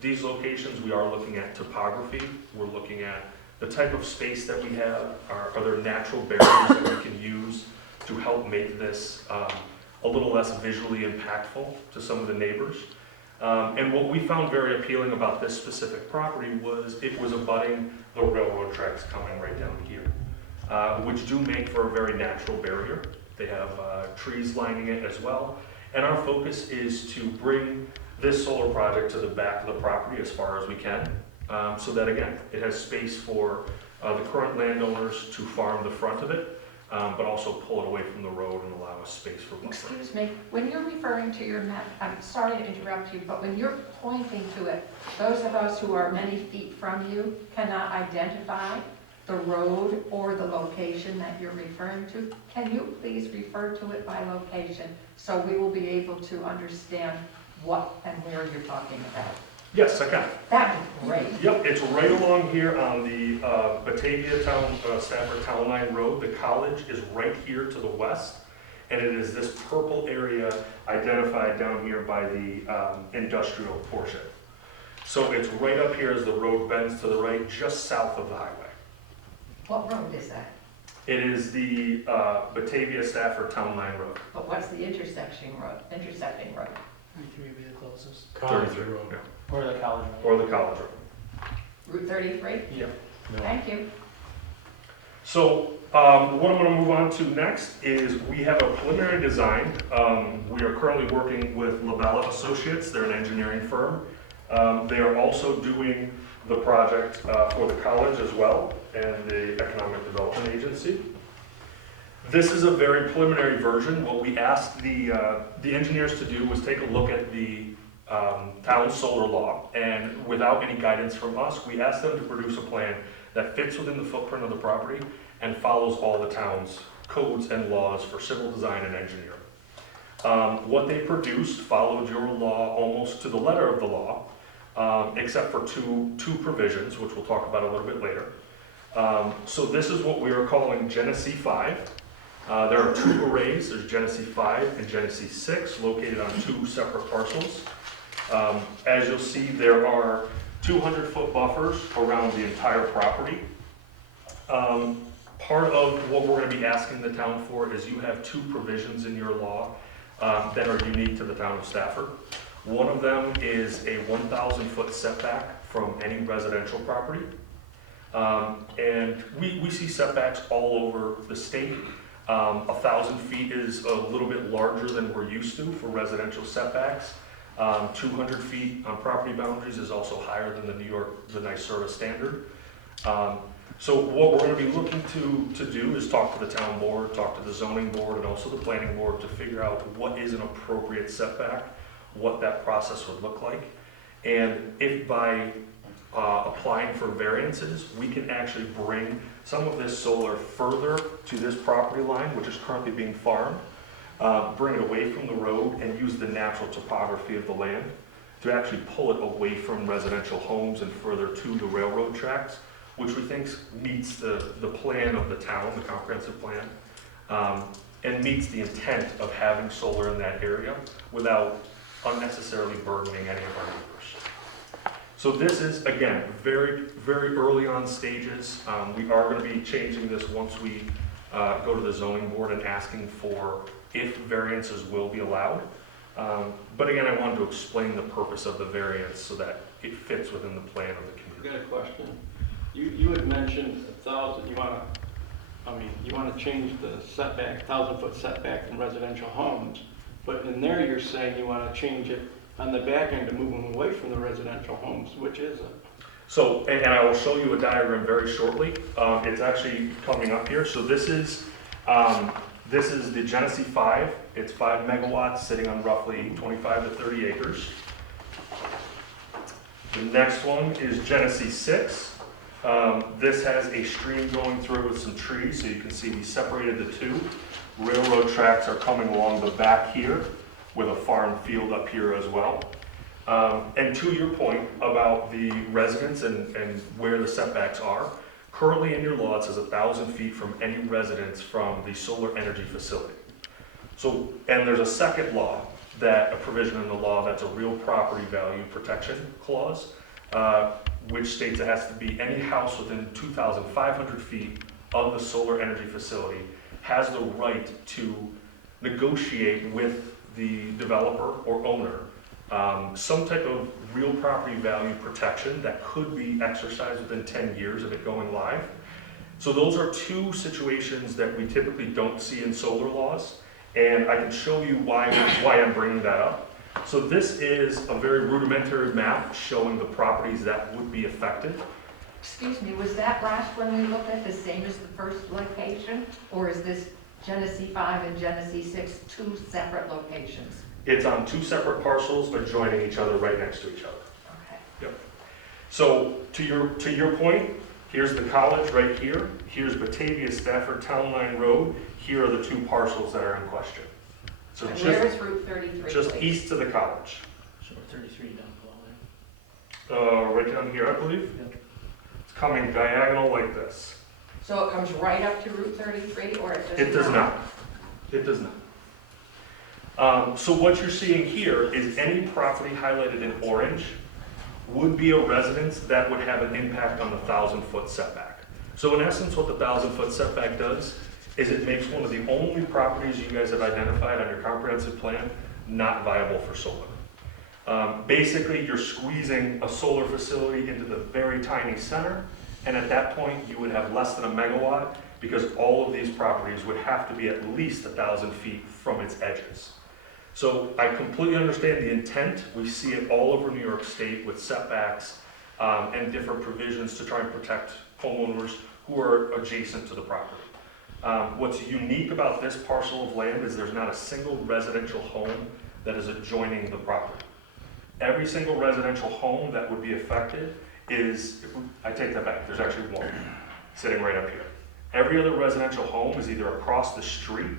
these locations, we are looking at topography. We're looking at the type of space that we have. Are there natural barriers that we can use to help make this a little less visually impactful to some of the neighbors? And what we found very appealing about this specific property was it was abutting the railroad tracks coming right down here, which do make for a very natural barrier. They have trees lining it as well. And our focus is to bring this solar project to the back of the property as far as we can, so that again, it has space for the current landowners to farm the front of it, but also pull it away from the road and allow us space for buffer. Excuse me, when you're referring to your map, I'm sorry to interrupt you, but when you're pointing to it, those of us who are many feet from you cannot identify the road or the location that you're referring to. Can you please refer to it by location so we will be able to understand what and where you're talking about? Yes, I can. That'd be great. Yep, it's right along here on the Batavia Town, Stafford Town Line Road. The college is right here to the west, and it is this purple area identified down here by the industrial portion. So it's right up here as the road bends to the right, just south of the highway. What road is that? It is the Batavia Stafford Town Line Road. But what's the intersecting road? 33 would be the closest. 33, yeah. Or the college. Or the college road. Route 33? Yeah. Thank you. So what I'm going to move on to next is we have a preliminary design. We are currently working with Labella Associates. They're an engineering firm. They are also doing the project for the college as well and the Economic Development Agency. This is a very preliminary version. What we asked the engineers to do was take a look at the town solar law, and without any guidance from us, we asked them to produce a plan that fits within the footprint of the property and follows all the town's codes and laws for civil design and engineering. What they produced followed your law almost to the letter of the law, except for two provisions, which we'll talk about a little bit later. So this is what we are calling GENESEE 5. There are 2 arrays. There's GENESEE 5 and GENESEE 6 located on 2 separate parcels. As you'll see, there are 200-foot buffers around the entire property. Part of what we're going to be asking the town for is you have 2 provisions in your law that are unique to the town of Stafford. One of them is a 1,000-foot setback from any residential property. And we see setbacks all over the state. 1,000 feet is a little bit larger than we're used to for residential setbacks. 200 feet on property boundaries is also higher than the NYSERDA standard. So what we're going to be looking to do is talk to the town board, talk to the zoning board, and also the planning board to figure out what is an appropriate setback, what that process would look like, and if by applying for variances, we can actually bring some of this solar further to this property line, which is currently being farmed, bring it away from the road and use the natural topography of the land to actually pull it away from residential homes and further to the railroad tracks, which we think meets the plan of the town, the comprehensive plan, and meets the intent of having solar in that area without unnecessarily burdening any of our neighbors. So this is, again, very, very early on stages. We are going to be changing this once we go to the zoning board and asking for if variances will be allowed. But again, I wanted to explain the purpose of the variance so that it fits within the plan of the I've community. got a question. You had mentioned 1,000, you wanna change the setback, 1,000-foot setback from residential homes. But in there, you're saying you wanna change it on the back end to move them away from the residential homes. Which is it? So, and I will show you a diagram very shortly. It's actually coming up here. So this is the GENESEE 5. It's 5 megawatts sitting on roughly 25 to 30 acres. The next one is GENESEE 6. This has a stream going through with some trees, so you can see we separated the two. Railroad tracks are coming along the back here with a farm field up here as well. And to your point about the residents and where the setbacks are, currently in your law it says 1,000 feet from any residence from the solar energy facility. So, and there's a second law, a provision in the law that's a real property value protection clause, which states it has to be any house within 2,500 feet of the solar energy facility has the right to negotiate with the developer or owner some type of real property value protection that could be exercised within 10 years of it going live. So those are two situations that we typically don't see in solar laws, and I can show you why I'm bringing that up. So this is a very rudimentary map showing the properties that would be affected. Excuse me, was that last one we looked at the same as the first location? Or is this GENESEE 5 and GENESEE 6 two separate locations? It's on two separate parcels adjoining each other right next to each other. Okay. Yep. So to your point, here's the college right here. Here's Batavia Stafford Town Line Road. Here are the two parcels that are in question. So And where is Route 33? just please? east of the college. So we're 33 down below there. Right down here, I believe. It's coming diagonal like this. So it comes right up to Route 33, or it does not? It does not. It does not. So what you're seeing here is any property highlighted in orange would be a residence that would have an impact on the 1,000-foot setback. So in essence, what the 1,000-foot setback does is it makes one of the only properties you guys have identified on your comprehensive plan not viable for solar. Basically, you're squeezing a solar facility into the very tiny center, and at that point, you would have less than a megawatt because all of these properties would have to be at least 1,000 feet from its edges. So I completely understand the intent. We see it all over New York State with setbacks and different provisions to try and protect homeowners who are adjacent to the property. What's unique about this parcel of land is there's not a single residential home that is adjoining the property. Every single residential home that would be affected is, I take that back, there's actually one sitting right up here. Every other residential home is either across the street,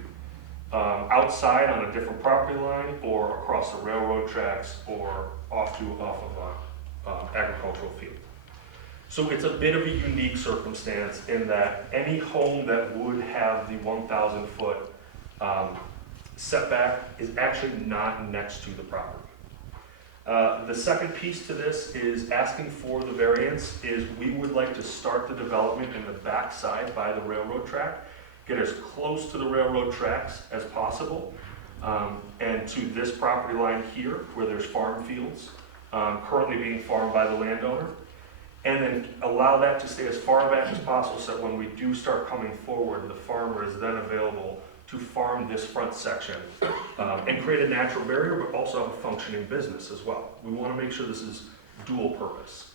outside on a different property line, or across the railroad tracks, or off of an agricultural field. So it's a bit of a unique circumstance in that any home that would have the 1,000-foot setback is actually not next to the property. The second piece to this is asking for the variance is we would like to start the development in the backside by the railroad track, get as close to the railroad tracks as possible, and to this property line here where there's farm fields currently being farmed by the landowner, and then allow that to stay as far back as possible so that when we do start coming forward, the farmer is then available to farm this front section and create a natural barrier, but also have a functioning business as well. We want to make sure this is dual purpose.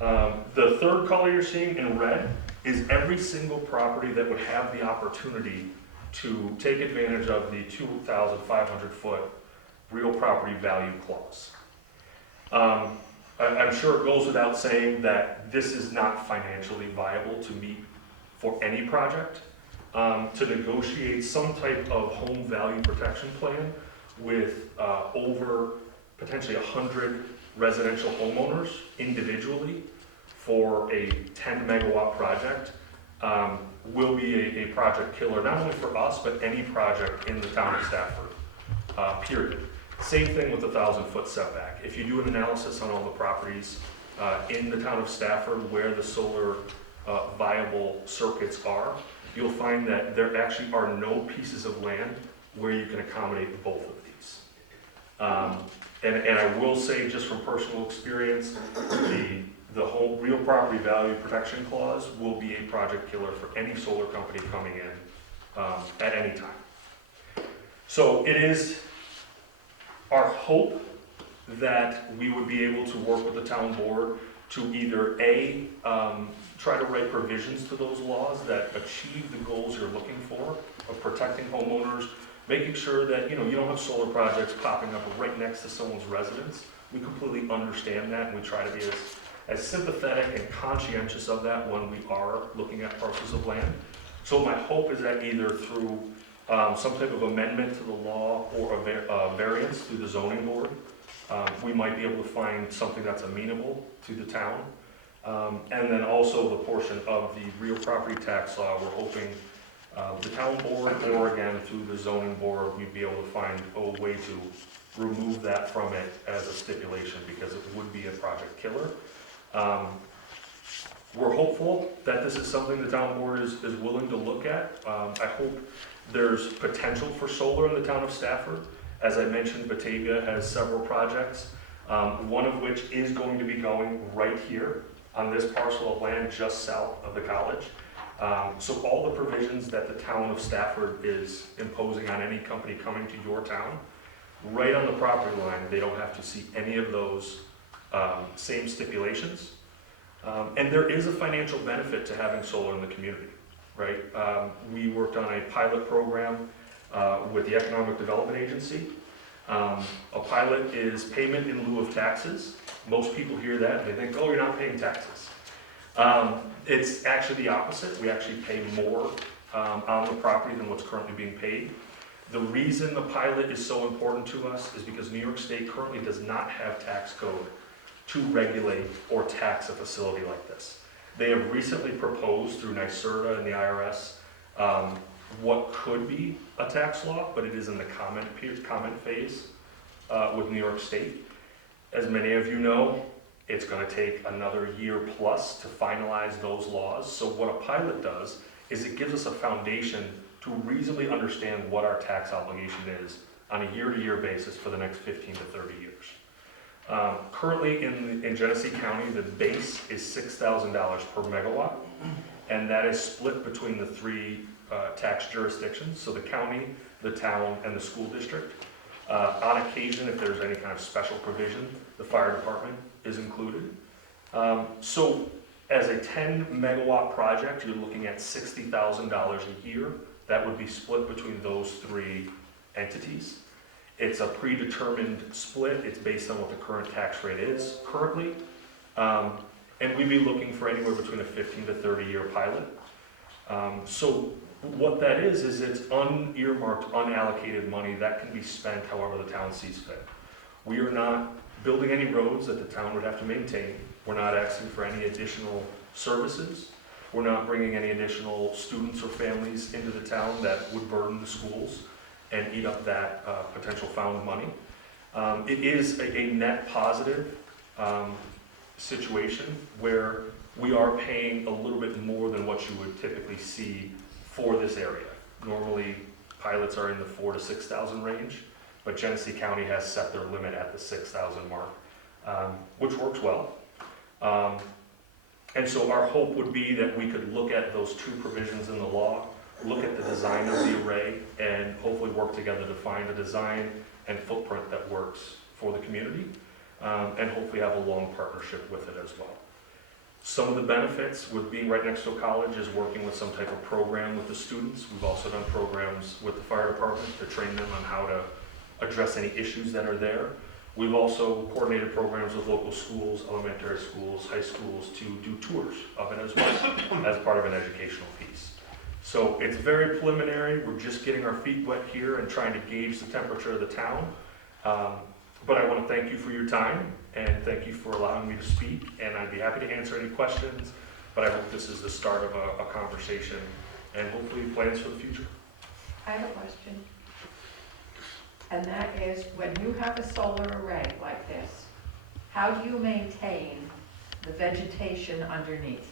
The third color you're seeing in red is every single property that would have the opportunity to take advantage of the 2,500-foot real property value clause. I'm sure it goes without saying that this is not financially viable to meet for any project. To negotiate some type of home value protection plan with over potentially 100 residential homeowners individually for a 10 megawatt project will be a project killer, not only for us, but any project in the town of Stafford, period. Same thing with the 1,000-foot setback. If you do an analysis on all the properties in the town of Stafford where the solar viable circuits are, you'll find that there actually are no pieces of land where you can accommodate both of these. And I will say, just from personal experience, the whole real property value protection clause will be a project killer for any solar company coming in at any time. So it is our hope that we would be able to work with the town board to either A, try to write provisions to those laws that achieve the goals you're looking for of protecting homeowners, making sure that you don't have solar projects popping up right next to someone's residence. We completely understand that, and we try to be as sympathetic and conscientious of that when we are looking at parcels of land. So my hope is that either through some type of amendment to the law or a variance through the zoning board, we might be able to find something that's amenable to the town. And then also the portion of the real property tax law, we're hoping the town board, or again through the zoning board, we'd be able to find a way to remove that from it as a stipulation, because it would be a project killer. We're hopeful that this is something the town board is willing to look at. I hope there's potential for solar in the town of Stafford. As I mentioned, Batavia has several projects, one of which is going to be going right here on this parcel of land just south of the college. So all the provisions that the town of Stafford is imposing on any company coming to your town, right on the property line, they don't have to see any of those same stipulations. And there is a financial benefit to having solar in the community, right? We worked on a pilot program with the Economic Development Agency. A pilot is payment in lieu of taxes. Most people hear that and they think, oh, you're not paying taxes. It's actually the opposite. We actually pay more on the property than what's currently being paid. The reason the pilot is so important to us is because New York State currently does not have tax code to regulate or tax a facility like this. They have recently proposed through NYSERDA and the IRS what could be a tax law, but it is in the comment phase with New York State. As many of you know, it's going to take another year plus to finalize those laws. So what a pilot does is it gives us a foundation to reasonably understand what our tax obligation is on a year-to-year basis for the next 15 to 30 years. Currently in Genesee County, the base is $6,000 per megawatt, and that is split between the three tax jurisdictions, so the county, the town, and the school district. On occasion, if there's any kind of special provision, the fire department is included. So as a 10 megawatt project, you're looking at $60,000 a year. That would be split between those three entities. It's a predetermined split. It's based on what the current tax rate is currently. And we'd be looking for anywhere between a 15 to 30 year pilot. So what that is it's unearmarked, unallocated money that can be spent however the town sees fit. We are not building any roads that the town would have to maintain. We're not asking for any additional services. We're not bringing any additional students or families into the town that would burden the schools and eat up that potential found money. It is a net positive situation where we are paying a little bit more than what you would typically see for this area. Normally, pilots are in the 4,000 to 6,000 range, but Genesee County has set their limit at the 6,000 mark, which works well. And so our hope would be that we could look at those two provisions in the law, look at the design of the array, and hopefully work together to find a design and footprint that works for the community, and hopefully have a long partnership with it as well. Some of the benefits with being right next to a college is working with some type of program with the students. We've also done programs with the fire department to train them on how to address any issues that are there. We've also coordinated programs with local schools, elementary schools, high schools to do tours of it as well as part of an educational piece. So it's very preliminary. We're just getting our feet wet here and trying to gauge the temperature of the town. But I want to thank you for your time, and thank you for allowing me to speak, and I'd be happy to answer any questions, but I hope this is the start of a conversation, and hopefully plans for the future. I have a question. And that is, when you have a solar array like this, how do you maintain the vegetation underneath?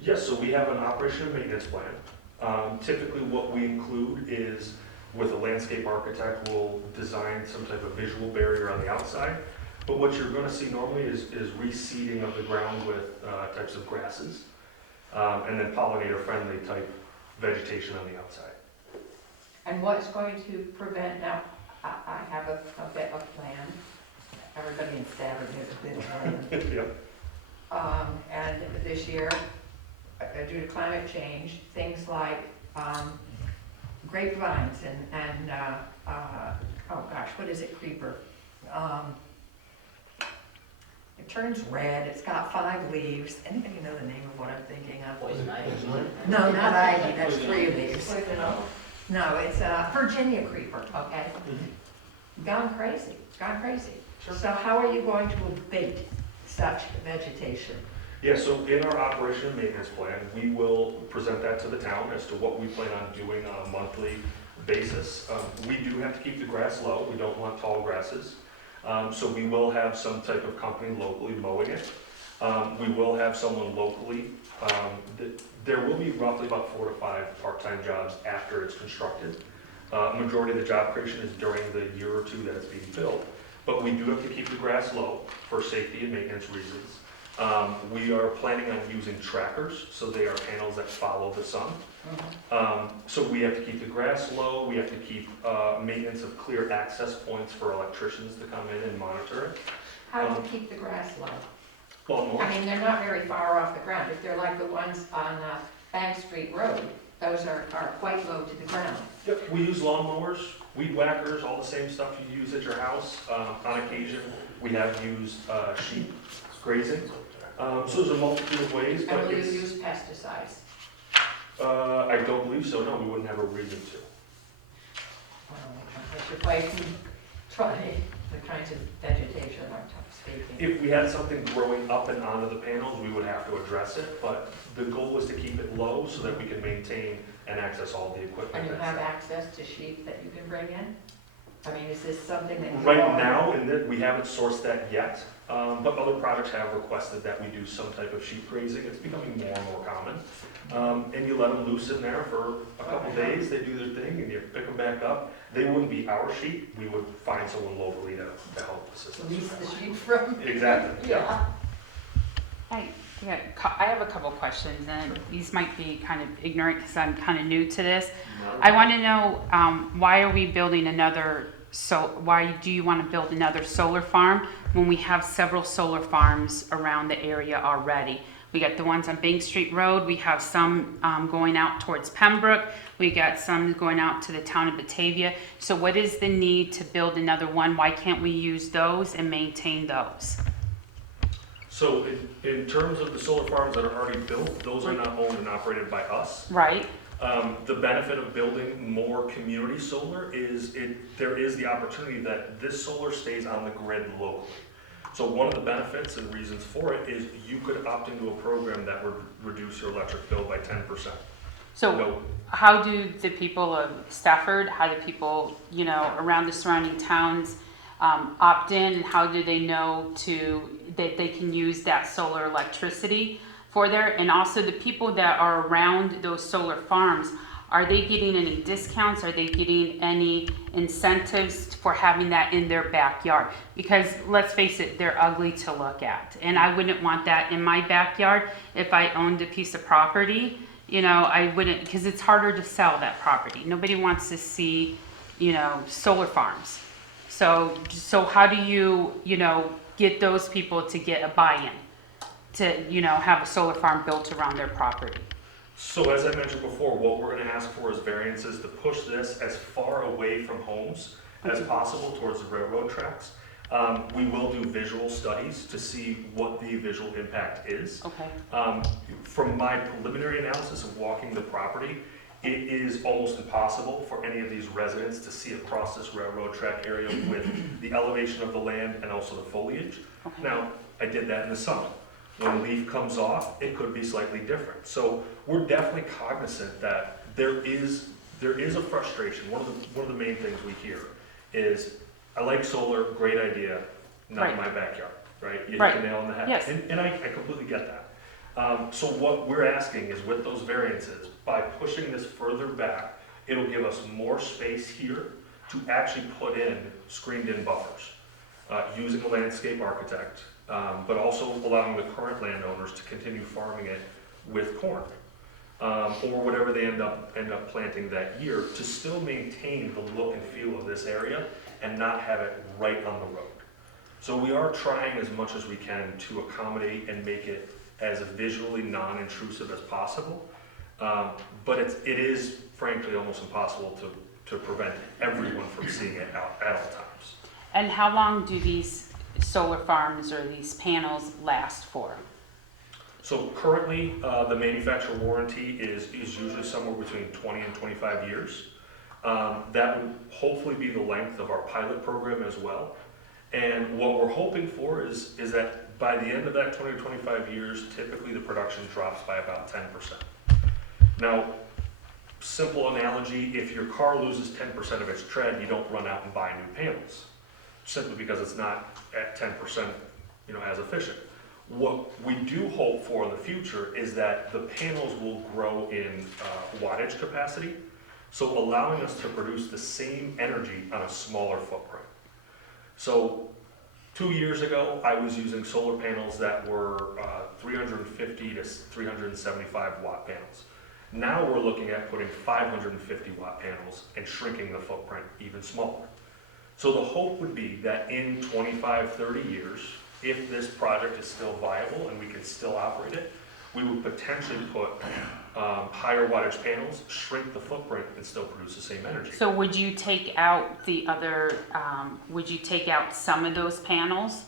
Yes, so we have an operation and maintenance plan. Typically what we include is, with a landscape architect, we'll design some type of visual barrier on the outside. But what you're gonna see normally is reseeding of the ground with types of grasses, and then pollinator-friendly type vegetation on the outside. And what's going to prevent, now, I have a bit of land. Everybody in Stafford has a bit of land. Yep. And this year, due to climate change, things like grapevines and oh gosh, what is it, creeper? It turns red, it's got 5 leaves. Anybody know the name of what I'm thinking of? Poison ivy. No, not ivy, that's 3 leaves. No, it's a Virginia creeper, okay? Gone crazy, gone crazy. So how are you going to abate such vegetation? Yeah, so in our operation and maintenance plan, we will present that to the town as to what we plan on doing on a monthly basis. We do have to keep the grass low. We don't want tall grasses. So we will have some type of company locally mowing it. We will have someone locally. There will be roughly about 4 to 5 part-time jobs after it's constructed. Majority of the job creation is during the year or 2 that it's being built. But we do have to keep the grass low for safety and maintenance reasons. We are planning on using trackers, so they are panels that follow the sun. So we have to keep the grass low, we have to keep maintenance of clear access points for electricians to come in and monitor it. How do you keep the grass low? Well, I mean, they're not very far off the ground. If they're like the ones on Bank Street Road, those are quite low to the ground. yep, we use lawnmowers, weed whackers, all the same stuff you use at your house. On occasion, we have used sheep grazing. So there's a multitude of ways, And but will you it's, use pesticides? I don't believe so, no, we wouldn't have a reason to. I should wait and try the kinds of vegetation I'm speaking. If we had something growing up and onto the panels, we would have to address it, but the goal is to keep it low so that we can maintain and access all the equipment. And you that's have there. access to sheep that you can bring in? I mean, is this something that you Right all- now, we haven't sourced that yet, but other projects have requested that we do some type of sheep grazing. It's becoming more and more common. And you let them loose in there for a couple days, they do their thing, and you pick them back up. They wouldn't be our sheep, we would find someone locally to help assist us. Release the sheep from? Exactly, yeah. Yeah. I have a couple questions, and these might be kind of ignorant because I'm kind of new to this. I want to know, why are we building why do you want to build another solar farm when we have several solar farms around the area already? We got the ones on Bank Street Road, we have some going out towards Pembroke, we got some going out to the town of Batavia. So what is the need to build another one? Why can't we use those and maintain those? So in terms of the solar farms that are already built, those are not owned and operated by us. Right? The benefit of building more community solar is there is the opportunity that this solar stays on the grid locally. So one of the benefits and reasons for it is you could opt into a program that would reduce your electric bill by 10%. So how do the people of Stafford, how do people, around the surrounding towns opt in, and how do they know that they can use that solar electricity for there? And also the people that are around those solar farms, are they getting any discounts? Are they getting any incentives for having that in their backyard? Because let's face it, they're ugly to look at. And I wouldn't want that in my backyard. If I owned a piece of property, I wouldn't, because it's harder to sell that property. Nobody wants to see, solar farms. So how do you, get those people to get a buy-in to, have a solar farm built around their property? So as I mentioned before, what we're gonna ask for is variances to push this as far away from homes as possible towards the railroad tracks. We will do visual studies to see what the visual impact is. Okay. From my preliminary analysis of walking the property, It is almost impossible for any of these residents to see across this railroad track area with the elevation of the land and also the foliage. Okay. Now, I did that in the summer. When leaf comes off, it could be slightly different. So we're definitely cognizant that there is a frustration. One of the main things we hear is, I like solar, great idea, not in my backyard, right? You hit the nail on the head. Yes. And I completely get that. So what we're asking is, with those variances, by pushing this further back, it'll give us more space here to actually put in screened-in buffers, using a landscape architect, but also allowing the current landowners to continue farming it with corn, or whatever they end up planting that year, to still maintain the look and feel of this area and not have it right on the road. So we are trying as much as we can to accommodate and make it as visually non-intrusive as possible. But it is frankly almost impossible to prevent everyone from seeing it at all times. And how long do these solar farms or these panels last for? So currently, the manufacturer warranty is usually somewhere between 20 and 25 years. That would hopefully be the length of our pilot program as well. And what we're hoping for is that by the end of that 20 to 25 years, typically the production drops by about 10%. Now, simple analogy, if your car loses 10% of its tread, you don't run out and buy new panels, simply because it's not at 10%, as efficient. What we do hope for in the future is that the panels will grow in wattage capacity, so allowing us to produce the same energy on a smaller footprint. So 2 years ago, I was using solar panels that were 350 to 375 watt panels. Now we're looking at putting 550 watt panels and shrinking the footprint even smaller. So the hope would be that in 25, 30 years, if this project is still viable and we can still operate it, we would potentially put higher wattage panels, shrink the footprint, and still produce the same energy. So would you take out would you take out some of those panels?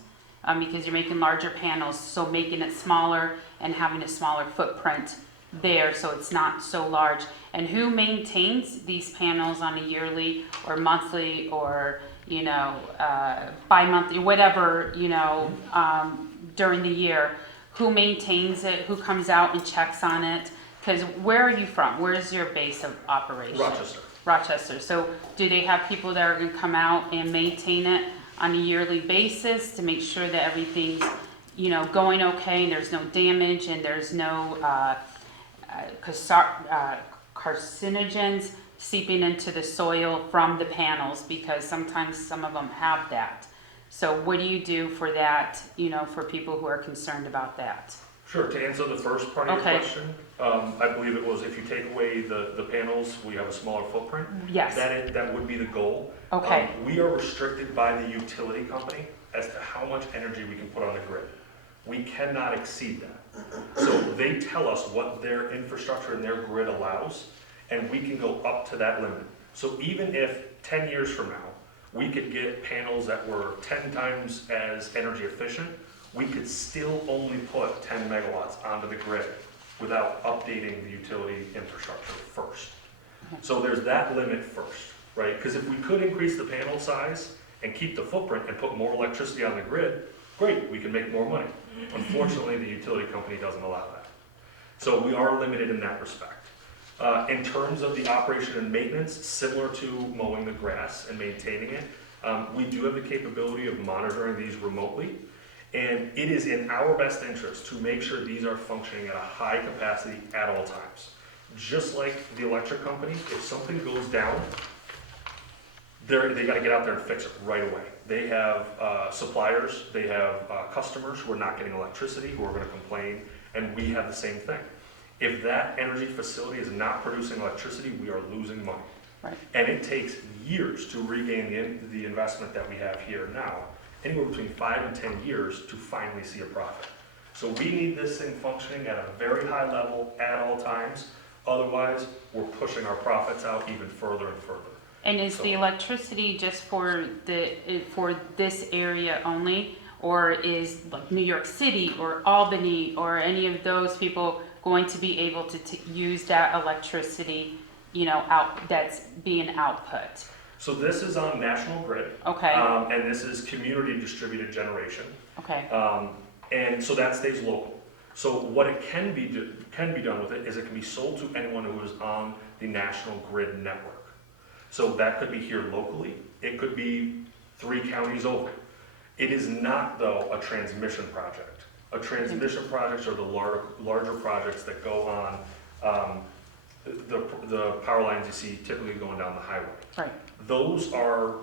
Because you're making larger panels, so making it smaller and having a smaller footprint there, so it's not so large. And who maintains these panels on a yearly or monthly or, bi-monthly, whatever, during the year? Who maintains it? Who comes out and checks on it? Because where are you from? Where is your base of operation? Rochester. Rochester. So do they have people that are going to come out and maintain it on a yearly basis to make sure that everything's, going okay and there's no damage and there's no carcinogens seeping into the soil from the panels, because sometimes some of them have that. So what do you do for that, for people who are concerned about that? Sure, to answer the first part of your question, I believe it was, if you take away the panels, we have a smaller footprint. Yes. That would be the goal. Okay. We are restricted by the utility company as to how much energy we can put on the grid. We cannot exceed that. So they tell us what their infrastructure and their grid allows, and we can go up to that limit. So even if 10 years from now, we could get panels that were 10 times as energy efficient, we could still only put 10 megawatts onto the grid without updating the utility infrastructure first. So there's that limit first, right? Because if we could increase the panel size and keep the footprint and put more electricity on the grid, great, we can make more money. Unfortunately, the utility company doesn't allow that. So we are limited in that respect. In terms of the operation and maintenance, similar to mowing the grass and maintaining it, we do have the capability of monitoring these remotely. And it is in our best interest to make sure these are functioning at a high capacity at all times. Just like the electric company, if something goes down, they got to get out there and fix it right away. They have suppliers, they have customers who are not getting electricity, who are going to complain, and we have the same thing. If that energy facility is not producing electricity, we are losing money. Right. And it takes years to regain the investment that we have here now, anywhere between 5 and 10 years to finally see a profit. So we need this thing functioning at a very high level at all times. Otherwise, we're pushing our profits out even further and further. And is the electricity just for this area only, or is like New York City or Albany or any of those people going to be able to use that electricity that's being output? So this is on National Grid, Okay, and this is community distributed generation. okay, And so that stays local. So what it can be done with it is it can be sold to anyone who is on the National Grid network. So that could be here locally, it could be 3 counties over. It is not, though, a transmission project. A transmission projects are the larger projects that go on the power lines you see typically going down the highway. right, Those are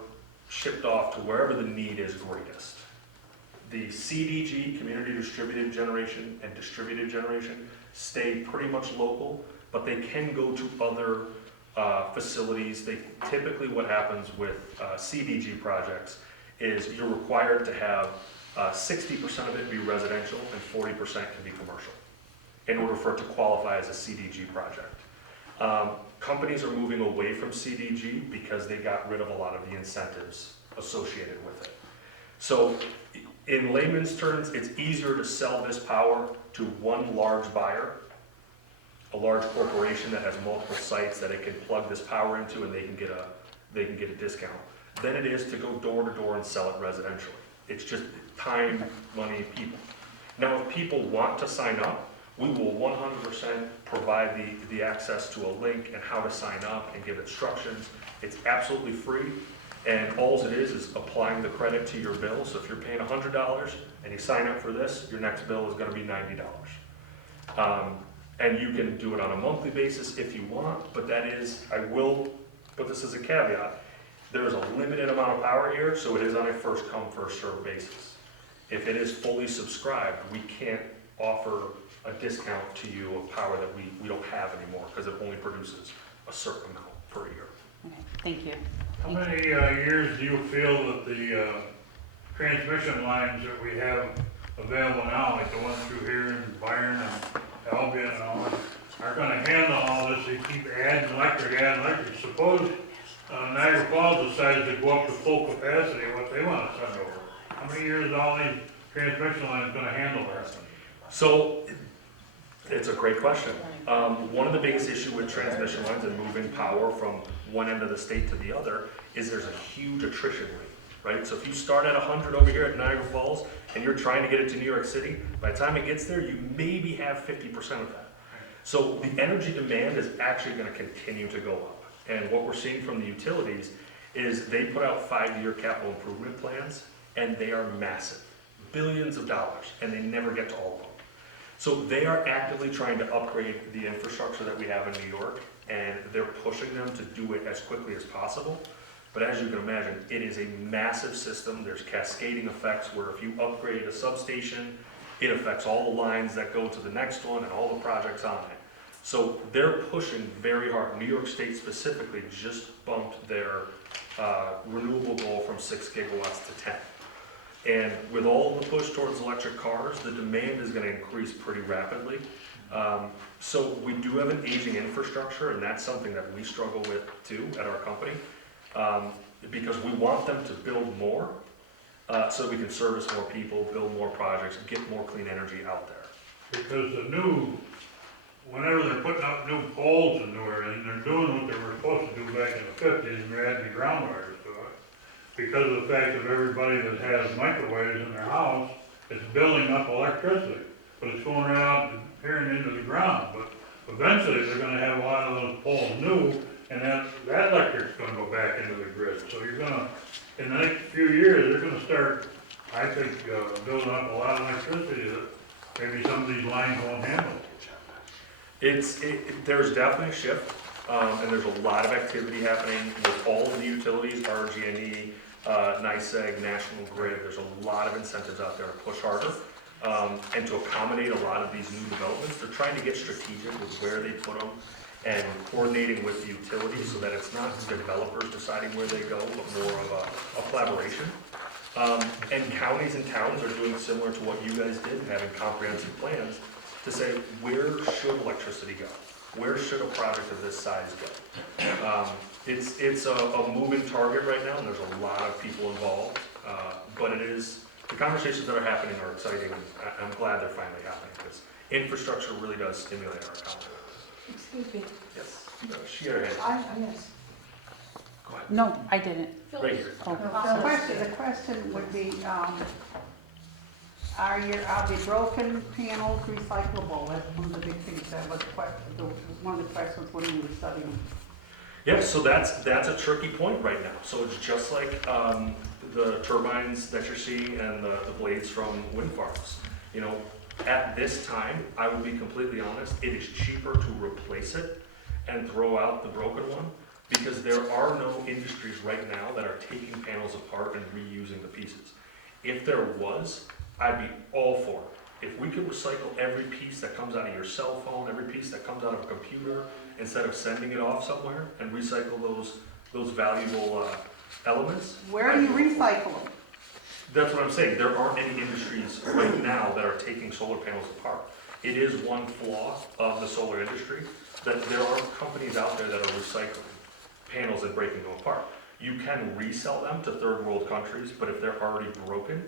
shipped off to wherever the need is greatest. The CDG, community distributed generation, and distributed generation stay pretty much local, but they can go to other facilities. Typically what happens with CDG projects is you're required to have 60% of it be residential and 40% can be commercial in order for it to qualify as a CDG project. Companies are moving away from CDG because they got rid of a lot of the incentives associated with it. So in layman's terms, it's easier to sell this power to one large buyer, a large corporation that has multiple sites that it can plug this power into and they can get a discount, than it is to go door to door and sell it residentially. It's just time, money, people. Now, if people want to sign up, we will 100% provide the access to a link and how to sign up and give instructions. It's absolutely free, and all it is applying the credit to your bill. So if you're paying $100 and you sign up for this, your next bill is going to be $90. And you can do it on a monthly basis if you want, but that is, I will put this as a caveat, there's a limited amount of power here, so it is on a first come, first served basis. If it is fully subscribed, we can't offer a discount to you of power that we don't have anymore because it only produces a certain amount per year. okay, thank you. How many years do you feel that the transmission lines that we have available now, like the ones through here in Byron and Albion and all that, are gonna handle all this? They keep adding electric. Suppose Niagara Falls decides to go up to full capacity, what they wanna send over. How many years is all these transmission lines gonna handle that? So, it's a great question. One of the biggest issues with transmission lines and moving power from one end of the state to the other is there's a huge attrition rate, right? So if you start at 100 over here at Niagara Falls and you're trying to get it to New York City, by the time it gets there, you maybe have 50% of that. So the energy demand is actually going to continue to go up. And what we're seeing from the utilities is they put out 5-year capital improvement plans, and they are massive, billions of dollars, and they never get to all of them. So they are actively trying to upgrade the infrastructure that we have in New York, and they're pushing them to do it as quickly as possible. But as you can imagine, it is a massive system. There's cascading effects where if you upgrade a substation, it affects all the lines that go to the next one and all the projects on it. So they're pushing very hard. New York State specifically just bumped their renewable goal from 6 gigawatts to 10. And with all the push towards electric cars, the demand is going to increase pretty rapidly. So we do have an aging infrastructure, and that's something that we struggle with too at our company, because we want them to build more so we can service more people, build more projects, get more clean energy out there. Because whenever they're putting up new poles and new everything, they're doing what they were supposed to do back in the 50s, and they're adding ground wires to it. Because of the fact that everybody that has microwaves in their house is building up electricity, but it's going right out here and into the ground. But eventually, they're gonna have a lot of those poles new, and that electric's gonna go back into the grid. So you're gonna, in the next few years, they're gonna start, I think, building up a lot of electricity that maybe some of these lines won't handle. There's definitely a shift, and there's a lot of activity happening with all of the utilities, RG&E, NYSEG, National Grid. There's a lot of incentives out there to push harder and to accommodate a lot of these new developments. They're trying to get strategic with where they put them and coordinating with the utilities so that it's not developers deciding where they go, but more of a collaboration. And counties and towns are doing similar to what you guys did, having comprehensive plans to say, where should electricity go? Where should a project of this size go? It's a moving target right now, and there's a lot of people involved, but the conversations that are happening are exciting, and I'm glad they're finally happening, because infrastructure really does stimulate our economy. Excuse me, Yes, she had her hand. yes. Go ahead. No, I didn't. Right here. Oh. The question would be, are the broken panels recyclable? That's one of the big things, that was one of the questions when we were studying. Yeah, so that's a tricky point right now. So it's just like the turbines that you're seeing and the blades from wind farms. You know, at this time, I will be completely honest, it is cheaper to replace it and throw out the broken one because there are no industries right now that are taking panels apart and reusing the pieces. If there was, I'd be all for it. If we could recycle every piece that comes out of your cell phone, every piece that comes out of a computer, instead of sending it off somewhere and recycle those valuable elements. Where do you recycle them? That's what I'm saying. There aren't any industries right now that are taking solar panels apart. It is one flaw of the solar industry that there are companies out there that are recycling panels and breaking them apart. You can resell them to third world countries, but if they're already broken,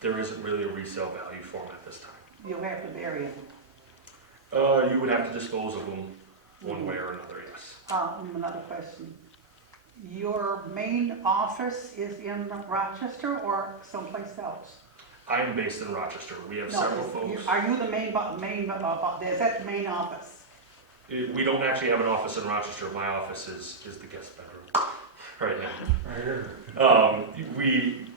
there isn't really a resale value for them at this time. You'll have to bury them. You would have to dispose of them one way or another, yes. Another question. Your main office is in Rochester or someplace else? I am based in Rochester. We have several folks. Are you the main, is that the main office? We don't actually have an office in Rochester. My office is the guest bedroom right now.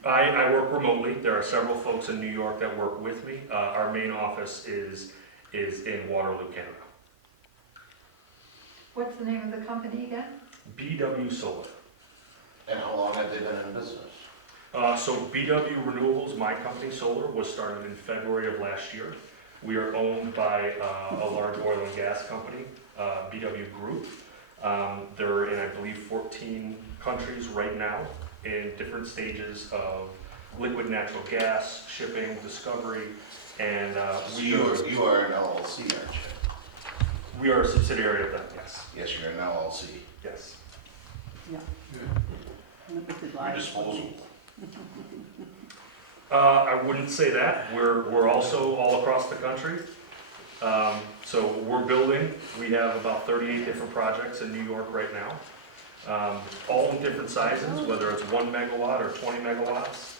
I work remotely. There are several folks in New York that work with me. Our main office is in Waterloo, Canada. What's the name of the company again? BW Solar. And how long have they been in business? So BW Renewables, my company, Solar, was started in February of last year. We are owned by a large oil and gas company, BW Group. They're in, I believe, 14 countries right now in different stages of liquid natural gas, shipping, discovery, and You are an LLC, aren't you? we are a subsidiary of them, yes. Yes, you're an LLC. Yes. Yeah. Limited You're liability. disposable. I wouldn't say that. We're also all across the country. So we're building. We have about 38 different projects in New York right now, all in different sizes, whether it's 1 megawatt or 20 megawatts.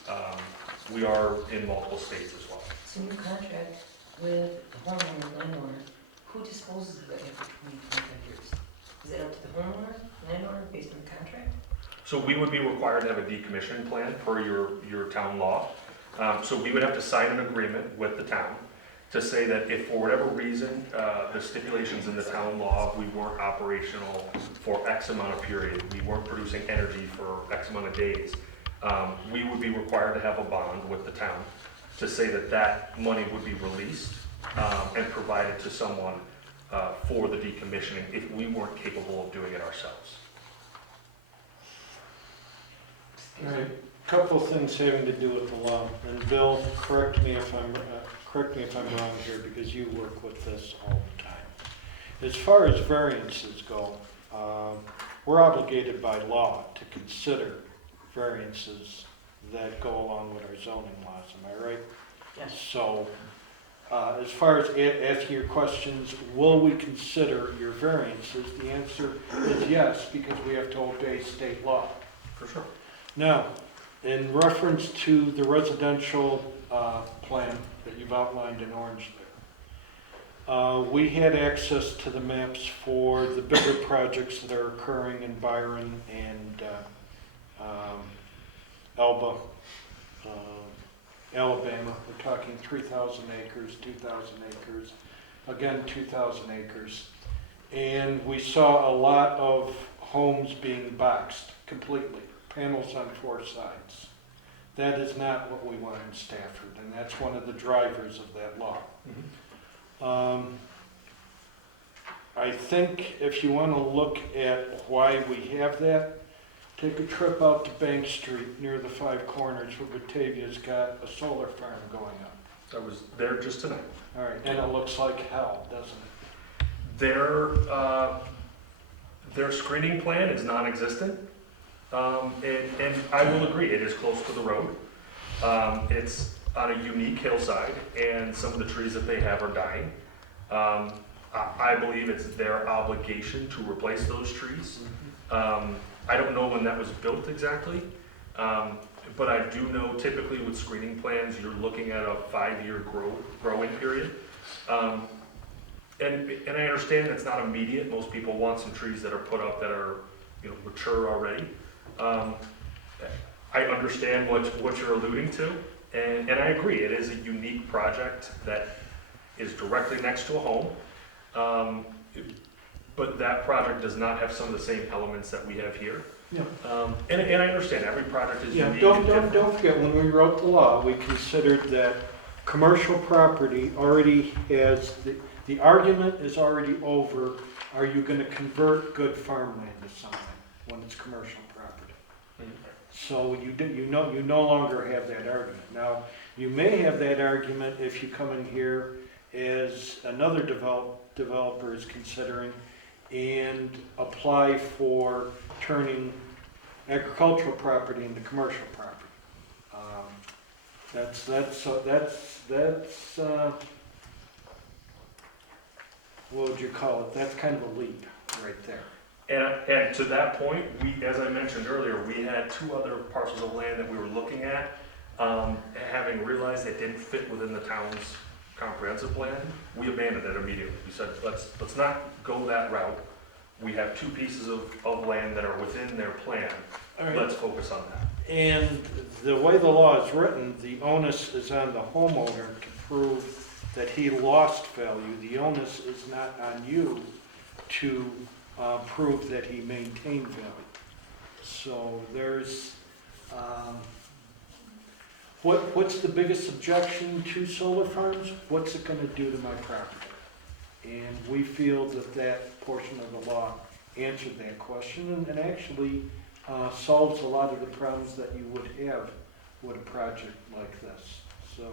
We are in multiple states as well. So you contract with the homeowner and landowner, who disposes of it after 20, 25 years? Is it up to the homeowner, landowner, based on the contract? So we would be required to have a decommissioning plan per your town law. So we would have to sign an agreement with the town to say that if for whatever reason, the stipulations in the town law, we weren't operational for X amount of period, we weren't producing energy for X amount of days, we would be required to have a bond with the town to say that that money would be released and provided to someone for the decommissioning if we weren't capable of doing it ourselves. All right, couple of things having to do with the law, and Bill, correct me if I'm wrong here, because you work with this all the time. As far as variances go, we're obligated by law to consider variances that go along with our zoning laws, am I right? Yes. So, as far as asking your questions, will we consider your variances? The answer is yes, because we have to obey state law. For sure. Now, in reference to the residential plan that you've outlined in orange there, we had access to the maps for the bigger projects that are occurring in Byron and Elba, Alabama. We're talking 3,000 acres, 2,000 acres, again 2,000 acres. And we saw a lot of homes being boxed completely. Panels on 4 sides. That is not what we want in Stafford, and that's one of the drivers of that law. I think if you want to look at why we have that, take a trip out to Bank Street near the 5 Corners where Batavia's got a solar farm going up. I was there just tonight. All right, and it looks like hell, doesn't it? Their screening plan is non-existent. And I will agree, it is close to the road. It's on a unique hillside, and some of the trees that they have are dying. I believe it's their obligation to replace those trees. I don't know when that was built exactly, but I do know typically with screening plans, you're looking at a 5-year growing period. And I understand that's not immediate. Most people want some trees that are put up that are, mature already. I understand what you're alluding to, and I agree, it is a unique project that is directly next to a home. But that project does not have some of the same elements that we have here. Yeah. And I understand, every project is Yeah, unique and different. don't forget, when we wrote the law, we considered that commercial property already has, the argument is already over, are you gonna convert good farmland to something when it's commercial property? So you no longer have that argument. Now, you may have that argument if you come in here as another developer is considering and apply for turning agricultural property into commercial property. That's what would you call it? That's kind of a leap right there. And to that point, as I mentioned earlier, we had 2 other parcels of land that we were looking at. Having realized they didn't fit within the town's comprehensive plan, we abandoned it immediately. We said, let's not go that route. We have 2 pieces of land that are within their plan. Right. Let's focus on that. And the way the law is written, the onus is on the homeowner to prove that he lost value. The onus is not on you to prove that he maintained value. So there's, what's the biggest objection to solar farms? What's it gonna do to my property? And we feel that that portion of the law answered that question and actually solves a lot of the problems that you would have with a project like this. So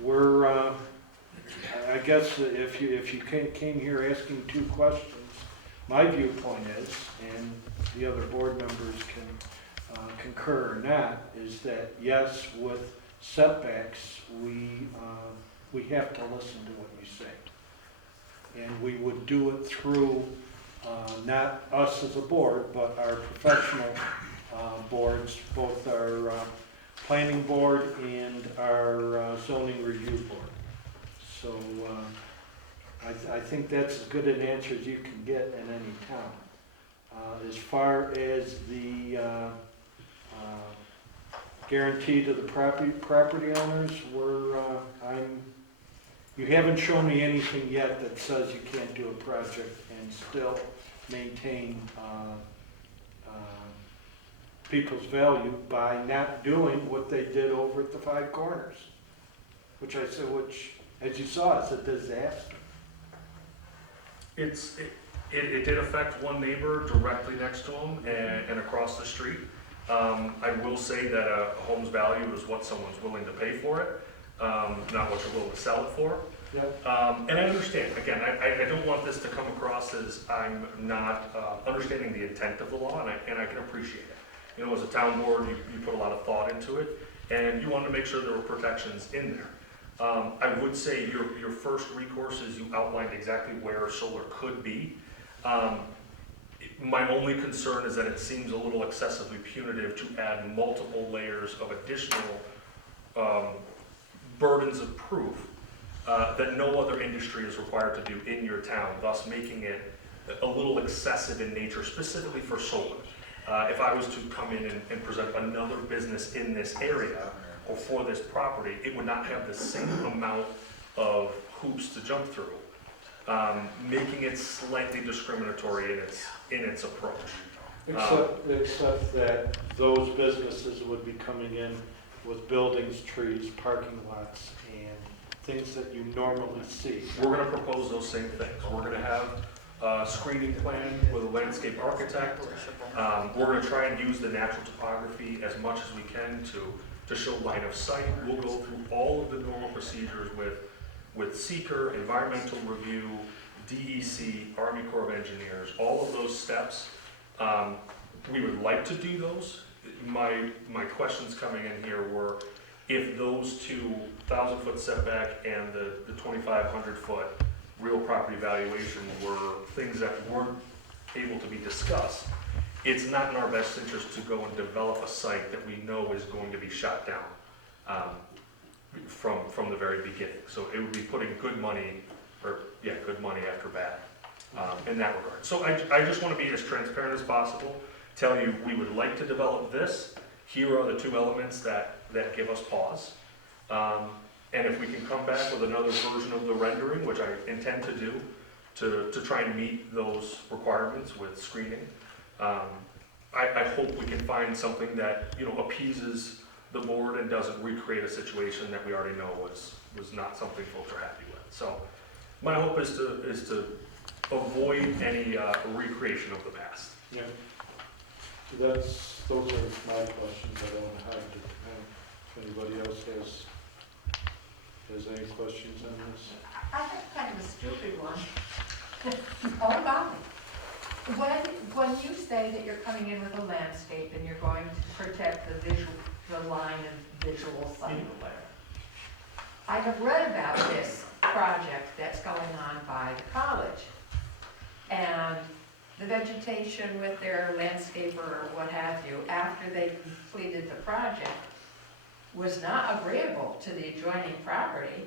we're, I guess if you came here asking 2 questions, my viewpoint is, and the other board members can concur or not, is that yes, with setbacks, we have to listen to what you say. And we would do it through not us as a board, but our professional boards, both our planning board and our zoning review board. So I think that's as good an answer as you can get in any town. As far as the guarantee to the property owners, you haven't shown me anything yet that says you can't do a project and still maintain people's value by not doing what they did over at the 5 Corners, which as you saw, is a disaster. It did affect one neighbor directly next to him and across the street. I will say that a home's value is what someone's willing to pay for it, not what you're willing to sell it for. Yep. And I understand, again, I don't want this to come across as I'm not understanding the intent of the law, and I can appreciate it. As a town board, you put a lot of thought into it, and you wanted to make sure there were protections in there. I would say your first recourse is you outlined exactly where solar could be. My only concern is that it seems a little excessively punitive to add multiple layers of additional burdens of proof that no other industry is required to do in your town, thus making it a little excessive in nature, specifically for solar. If I was to come in and present another business in this area or for this property, it would not have the same amount of hoops to jump through, making it slightly discriminatory in its approach. Except that those businesses would be coming in with buildings, trees, parking lots, and things that you normally see. We're going to propose those same things. We're going to have a screening plan with a landscape architect. We're going to try and use the natural topography as much as we can to show line of sight. We'll go through all of the normal procedures with seeker, environmental review, DEC, Army Corps of Engineers, all of those steps. We would like to do those. My questions coming in here were, if those 2 1,000-foot setback and the 2,500-foot real property valuation were things that weren't able to be discussed, it's not in our best interest to go and develop a site that we know is going to be shot down from the very beginning. So it would be putting good money after bad in that regard. So I just want to be as transparent as possible, tell you we would like to develop this. Here are the two elements that give us pause. And if we can come back with another version of the rendering, which I intend to do, to try and meet those requirements with screening, I hope we can find something that, you know, appeases the board and doesn't recreate a situation that we already know was not something folks are happy with. So my hope is to avoid any recreation of the past. Yeah. Those are my questions. I don't have to, if anybody else has any questions on this. I have kind of a stupid one. Oh, golly. When you say that you're coming in with a landscape and you're going to protect the line and visual sight, I have read about this project that's going on by the college. And the vegetation with their landscaper or what have you, after they completed the project, was not agreeable to the adjoining property.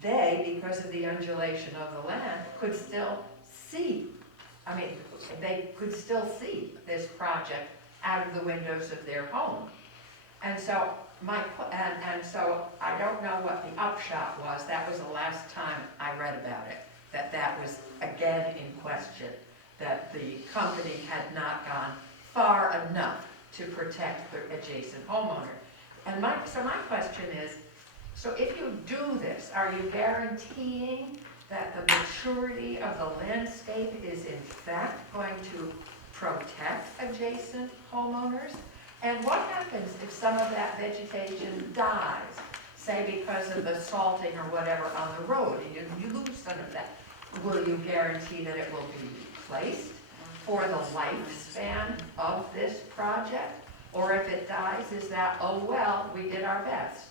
They, because of the undulation of the land, could still see, they could still see this project out of the windows of their home. And so so I don't know what the upshot was. That was the last time I read about it, that was again in question, that the company had not gone far enough to protect the adjacent homeowner. And so my question is, so if you do this, are you guaranteeing that the maturity of the landscape is in fact going to protect adjacent homeowners? And what happens if some of that vegetation dies, say because of the salting or whatever on the road, and you lose some of that? Will you guarantee that it will be replaced for the lifespan of this project? Or if it dies, is that, oh well, we did our best?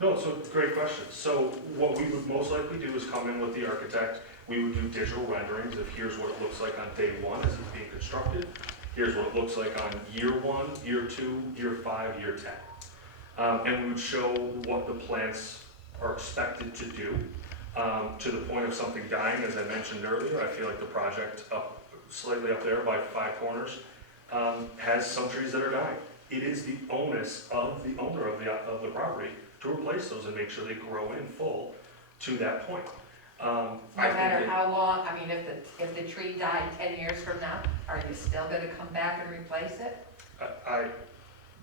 No, so great question. So what we would most likely do is come in with the architect. We would do digital renderings of here's what it looks like on day one as it's being constructed. Here's what it looks like on year 1, year 2, year 5, year 10. And we would show what the plants are expected to do. To the point of something dying, as I mentioned earlier, I feel like the project slightly up there by 5 Corners has some trees that are dying. It is the onus of the owner of the property to replace those and make sure they grow in full to that point. No matter how long, if the tree died 10 years from now, are you still gonna come back and replace it?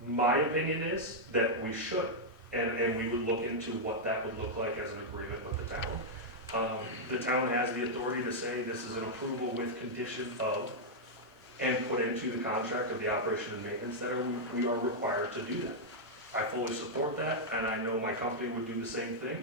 My opinion is that we should, and we would look into what that would look like as an agreement with the town. The town has the authority to say this is an approval with condition of, and put into the contract of the operation and maintenance that we are required to do that. I fully support that, and I know my company would do the same thing.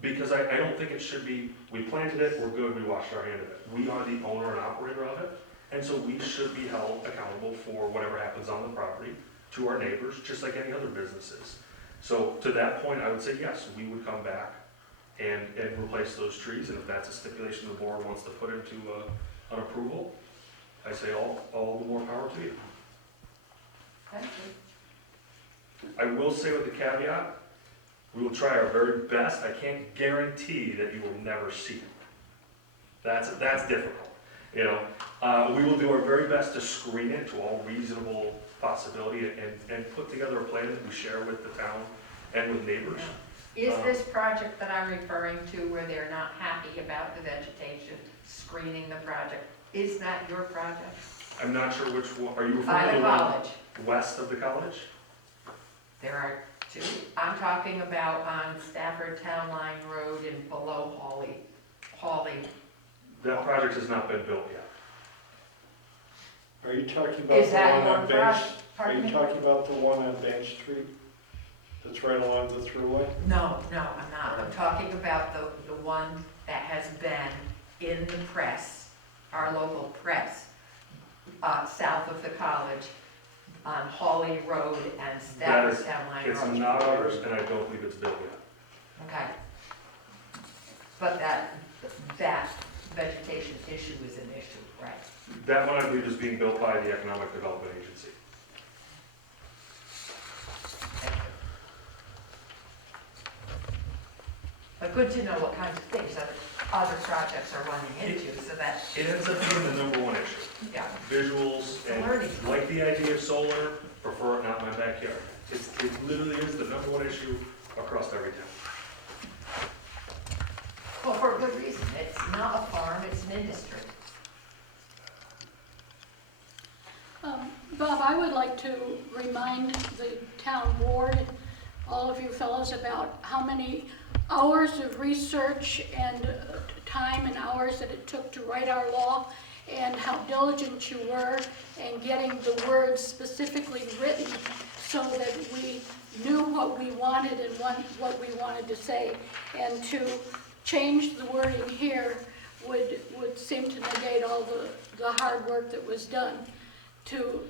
Because I don't think it should be, we planted it, we're good, we washed our hand of it. We are the owner and operator of it, and so we should be held accountable for whatever happens on the property to our neighbors, just like any other businesses. So to that point, I would say yes, we would come back and replace those trees, and if that's a stipulation the board wants to put into an approval, I say all the more power to you. Thank you. I will say with the caveat, we will try our very best. I can't guarantee that you will never see it. That's difficult. You know, we will do our very best to screen it to all reasonable possibility and put together a plan that we share with the town and with neighbors. Is this project that I'm referring to where they're not happy about the vegetation, screening the project, is that your project? I'm not sure which one. Are you referring By to the the one college. west of the college? There are 2. I'm talking about on Stafford Town Line Road and below Hawley. That project has not been built yet. Are you talking about Is the that one your on Bank? project? Are Pardon you me? talking about the one on Bank Street? That's right along the thruway? No, I'm not. I'm talking about the one that has been in the press, our local press, south of the college, on Hawley Road and Stafford Town Line Road. It's not ours, and I don't believe it's built yet. Okay. But that vegetation issue is an issue, right? That one I believe is being built by the Economic Development Agency. But good to know what kinds of things other projects are running into, so that, It ends up being the number one issue. yeah. Visuals, It's a and learning. like the idea of solar, prefer it not in my backyard. It literally is the number one issue across every town. Well, for a good reason. It's not a farm, it's an industry. Bob, I would like to remind the town board, all of you fellows, about how many hours of research and time and hours that it took to write our law, and how diligent you were in getting the words specifically written so that we knew what we wanted and what we wanted to say. And to change the wording here would seem to negate all the hard work that was done to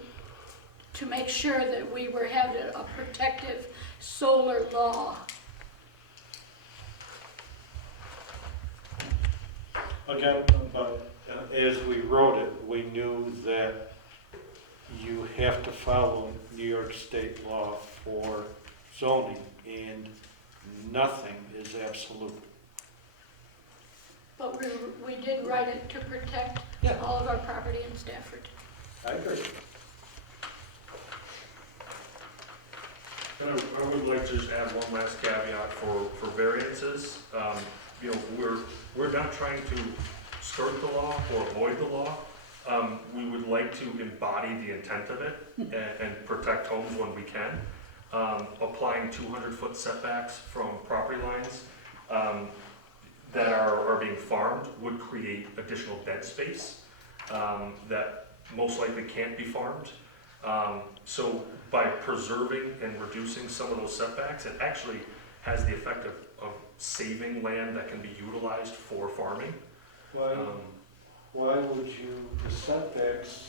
make sure that we were having a protective solar law. Again, but as we wrote it, we knew that you have to follow New York State law for zoning, and nothing is absolute. But we did write it to protect Yeah. all of our property in Stafford. I agree. And I would like to just add one last caveat for variances. You know, we're not trying to skirt the law or avoid the law. We would like to embody the intent of it and protect homes when we can. Applying 200-foot setbacks from property lines that are being farmed would create additional dead space that most likely can't be farmed. So by preserving and reducing some of those setbacks, it actually has the effect of saving land that can be utilized for farming. Why would you, the setbacks,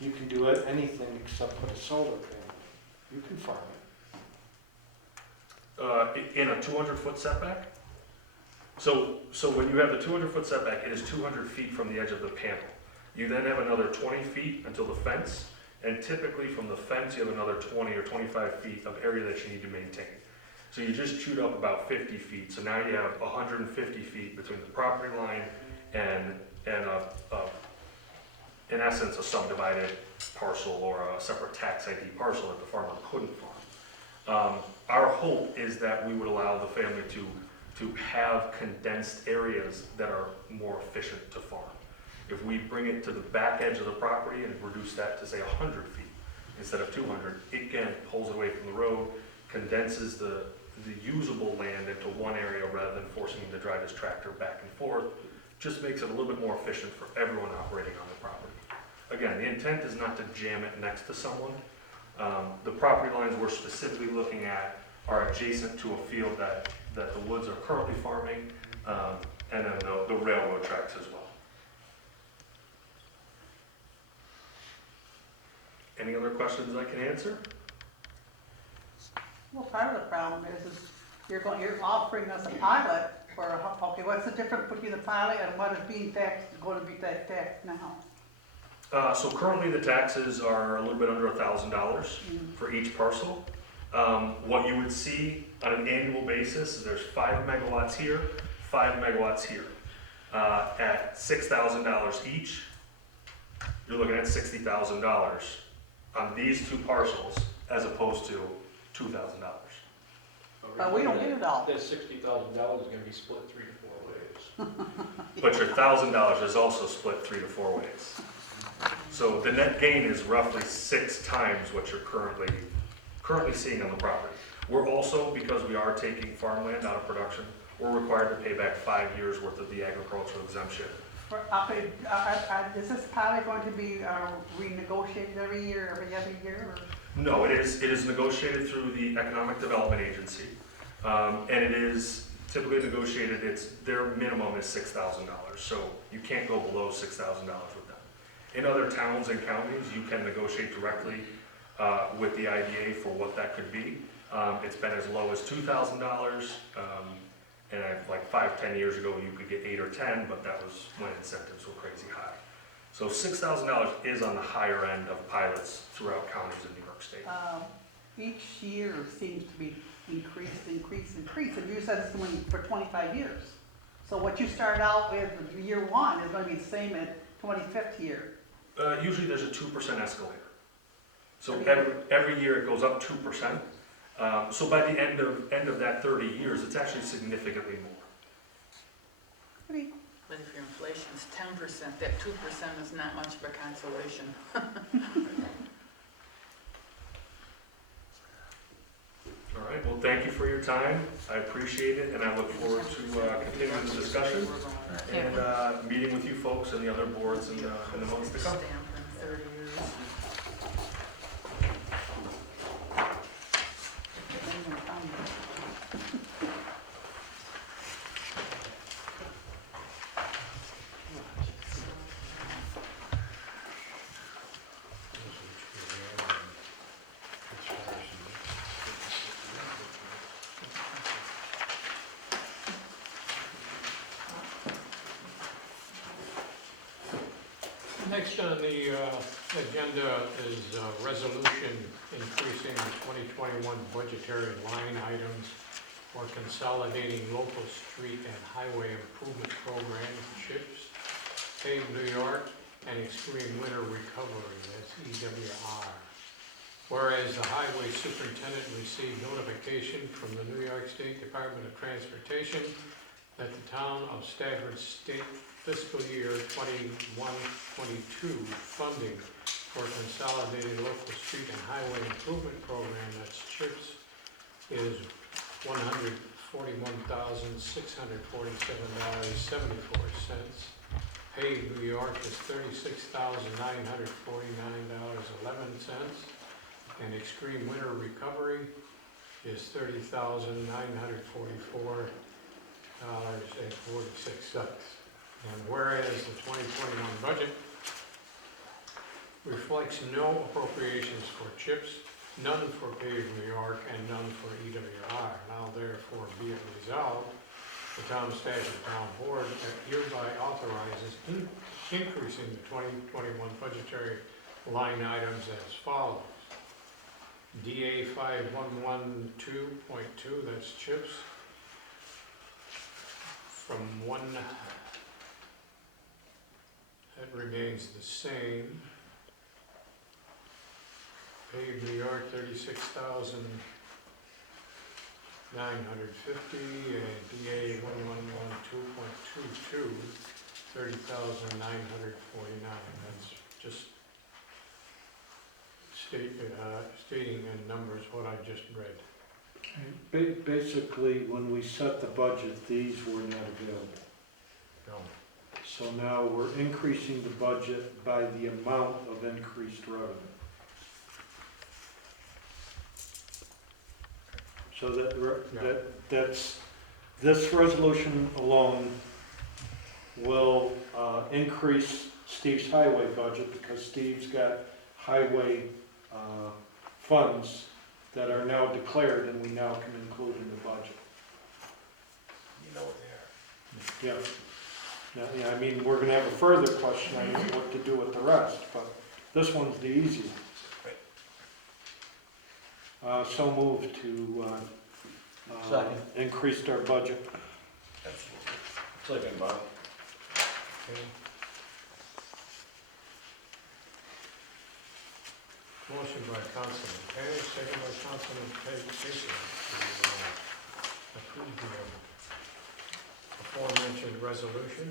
you can do anything except put a solar panel. You can farm it. In a 200-foot setback? So when you have the 200-foot setback, it is 200 feet from the edge of the panel. You then have another 20 feet until the fence, and typically from the fence, you have another 20 or 25 feet of area that you need to maintain. So you just chewed up about 50 feet, so now you have 150 feet between the property line and in essence, a subdivided parcel or a separate tax ID parcel that the farmer couldn't farm. Our hope is that we would allow the family to have condensed areas that are more efficient to farm. If we bring it to the back edge of the property and reduce that to say 100 feet instead of 200, it again pulls away from the road, condenses the usable land into one area rather than forcing him to drive his tractor back and forth, just makes it a little bit more efficient for everyone operating on the property. Again, the intent is not to jam it next to someone. The property lines we're specifically looking at are adjacent to a field that the Woods are currently farming, and then the railroad tracks as well. Any other questions I can answer? Well, part of the problem is you're offering us a pilot for, okay, what's the difference between the pilot and what is being taxed, going to be taxed now? So currently the taxes are a little bit under $1,000 for each parcel. What you would see on an annual basis is there's 5 megawatts here, 5 megawatts here. At $6,000 each, you're looking at $60,000 on these two parcels as opposed to $2,000. But we don't get it all. That $60,000 is gonna be split 3 to 4 ways. But your $1,000 is also split 3 to 4 ways. So the net gain is roughly 6 times what you're currently seeing on the property. We're also, because we are taking farmland out of production, we're required to pay back 5 years worth of the agricultural exemption. Is this pilot going to be renegotiated every year, every other year? Or? No, it is negotiated through the Economic Development Agency, and it is typically negotiated, their minimum is $6,000, so you can't go below $6,000 with them. In other towns and counties, you can negotiate directly with the IDA for what that could be. It's been as low as $2,000, And like 5-10 years ago, you could get 8 or 10, but that was when incentives were crazy high. So $6,000 is on the higher end of pilots throughout counties in New York State. Each year seems to be increase, and you said it's going for 25 years. So what you started out with year one is going to be the same at 25th year. Usually there's a 2% escalator. So Every every year it goes up 2%. So by the end of that 30 years, it's actually significantly more. Pretty. But if your inflation's 10%, that 2% is not much of a consolation. All right, well, thank you for your time. I appreciate it, and I look forward to continuing the discussion and meeting with you folks and the other boards in the months to come. Stamp in 30 years. Next on the agenda is a resolution increasing the 2021 budgetary line items for consolidating local street and highway improvement programs, CHIPS, Pave New York, and Extreme Winter Recovery, that's EWR. Whereas the highway superintendent received notification from the New York State Department of Transportation that the town of Stafford State fiscal year 21-22 funding for consolidated local street and highway improvement program, that's CHIPS, is $141,647.74. Pave New York is $36,949.11. And Extreme Winter Recovery is $30,944.46. And whereas the 2021 budget reflects no appropriations for CHIPS, none for Pave New York, and none for EWR, now therefore be it resolved, the Town of Stafford Town Board hereby authorizes increasing the 2021 budgetary line items as follows. DA 5112.2, that's CHIPS, from that remains the same. Pave New York, 36,950, and DA 1112.22, 30,949. That's just stating in numbers what I just read. Basically, when we set the budget, these were not available. No. So now we're increasing the budget by the amount of increased revenue. So that's, this resolution alone will increase Steve's highway budget because Steve's got highway funds that are now declared and we now can include in the budget. You know what they are. Yeah. Now, yeah, I mean, we're gonna have a further question on what to do with the rest, but this one's the easy one. So moved to increase our budget. Absolutely. Second, Bob. Okay. Motion by Councilman Pettit, second by Councilman Fisher to approve the aforementioned resolution.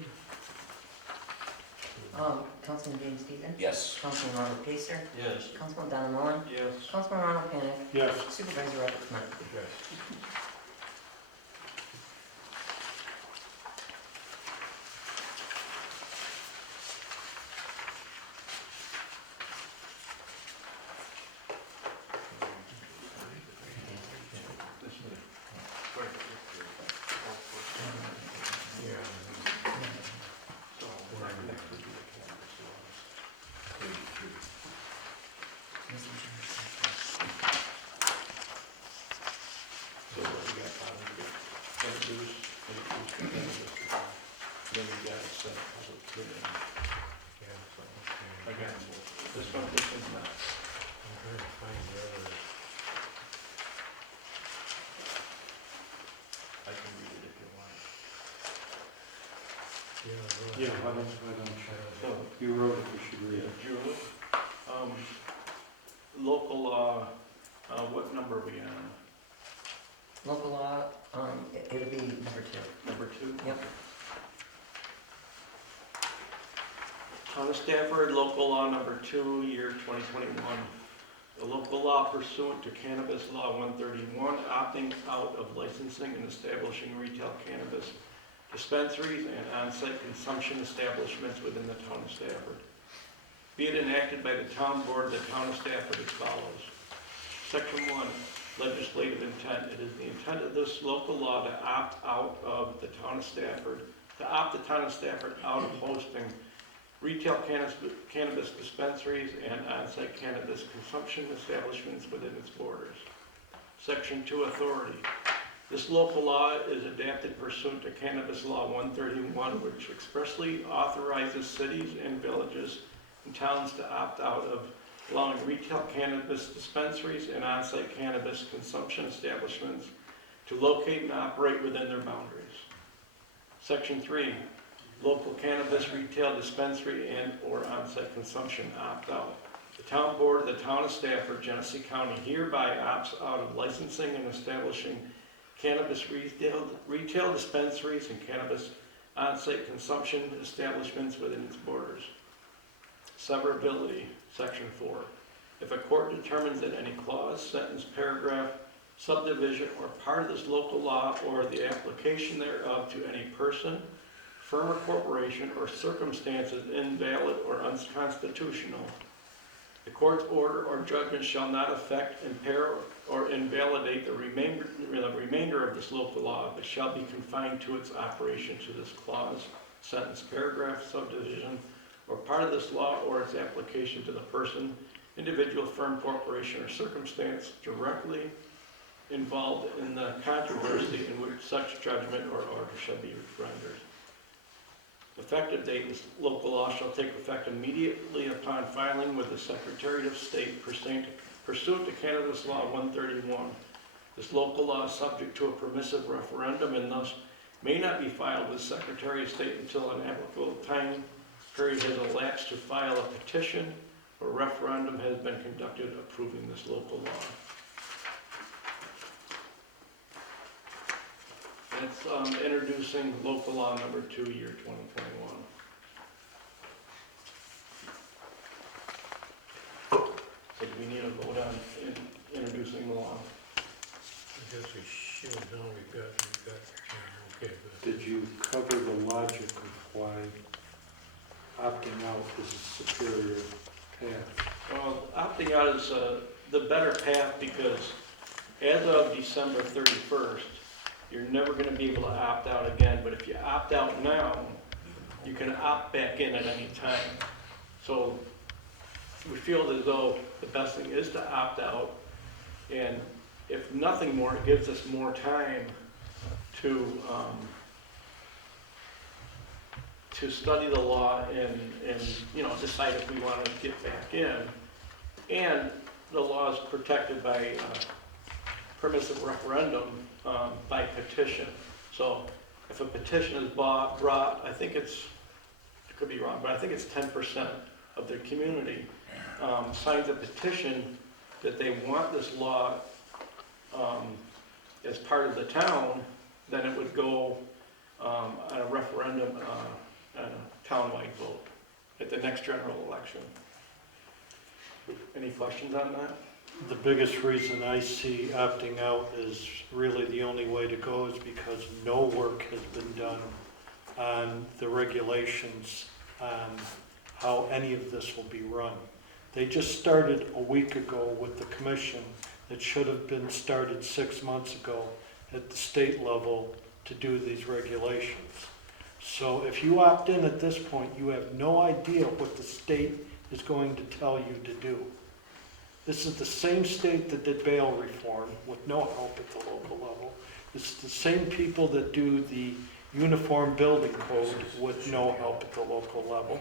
Councilman James Stevens? Yes. Councilman Ronald Pacer? Yes. Councilman Donna Mullen? Yes. Councilman Ronald Panic? Yes. Supervisor Robert Clement? Yes. Then we got it set public hearing. Yeah, so, I okay. got this one, this one's not. I'm trying to find the other. I can read it if you want. Yeah, Yeah, why don't So, you wrote it, you should read it. Julie, local law, what number are we on? Local law, it'll be number 2. Number 2? Yep. Town of Stafford, local law number 2, year 2021. A local law pursuant to Cannabis Law 131, opting out of licensing and establishing retail cannabis dispensaries and on-site consumption establishments within the town of Stafford. Be it enacted by the town board of the town of Stafford as follows. Section 1, legislative intent. It is the intent of this local law to opt out of the town of Stafford, to opt the town of Stafford out of hosting retail cannabis dispensaries and on-site cannabis consumption establishments within its borders. Section 2, authority. This local law is adapted pursuant to Cannabis Law 131, which expressly authorizes cities and villages and towns to opt out of allowing retail cannabis dispensaries and on-site cannabis consumption establishments to locate and operate within their boundaries. Section 3, local cannabis retail dispensary and/or on-site consumption opt-out. The town board of the town of Stafford, Genesee County hereby opts out of licensing and establishing cannabis retail dispensaries and cannabis on-site consumption establishments within its borders. Severability, Section 4. If a court determines that any clause, sentence, paragraph, subdivision, or part of this local law or the application thereof to any person, firm or corporation, or circumstances invalid or unconstitutional, the court's order or judgment shall not affect, impair, or invalidate the remainder of this local law, but shall be confined to its operation to this clause, sentence, paragraph, subdivision, or part of this law or its application to the person, individual, firm, corporation, or circumstance directly involved in the controversy in which such judgment or order shall be rendered. Effective date, this local law shall take effect immediately upon filing with the Secretary of State pursuant to Cannabis Law 131. This local law is subject to a permissive referendum and thus may not be filed with the Secretary of State until an applicable time period has elapsed to file a petition or referendum has been conducted approving this local law. And it's introducing local law number 2, year 2021. So do we need a vote on introducing the law? I guess we should, no, we've got, yeah, okay, good. Did you cover the logic of why opting out is a superior path? Well, opting out is the better path because as of December 31st, you're never going to be able to opt out again. But if you opt out now, you can opt back in at any time. So we feel as though the best thing is to opt out. And if nothing more, it gives us more time to study the law and decide if we want to get back in. And the law is protected by permissive referendum by petition. So if a petition is brought, I think it could be wrong, but I think it's 10% of the community signs a petition that they want this law as part of the town, then it would go on a referendum, on a townwide vote at the next general election. Any questions on that? The biggest reason I see opting out is really the only way to go is because no work has been done on the regulations on how any of this will be run. They just started a week ago with the commission that should have been started 6 months ago at the state level to do these regulations. So if you opt in at this point, you have no idea what the state is going to tell you to do. This is the same state that did bail reform with no help at the local level. It's the same people that do the uniform building code with no help at the local level.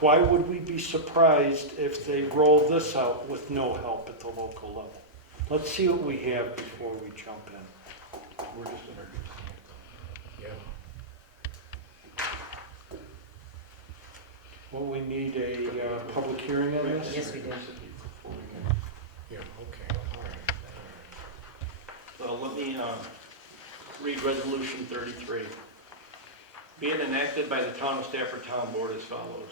Why would we be surprised if they roll this out with no help at the local level? Let's see what we have before we jump in. We're just introducing it. Yeah. Well, we need a public hearing on this? Yes, we do. Yeah, okay, all right. So let me read Resolution 33. Being enacted by the Town of Stafford Town Board as follows.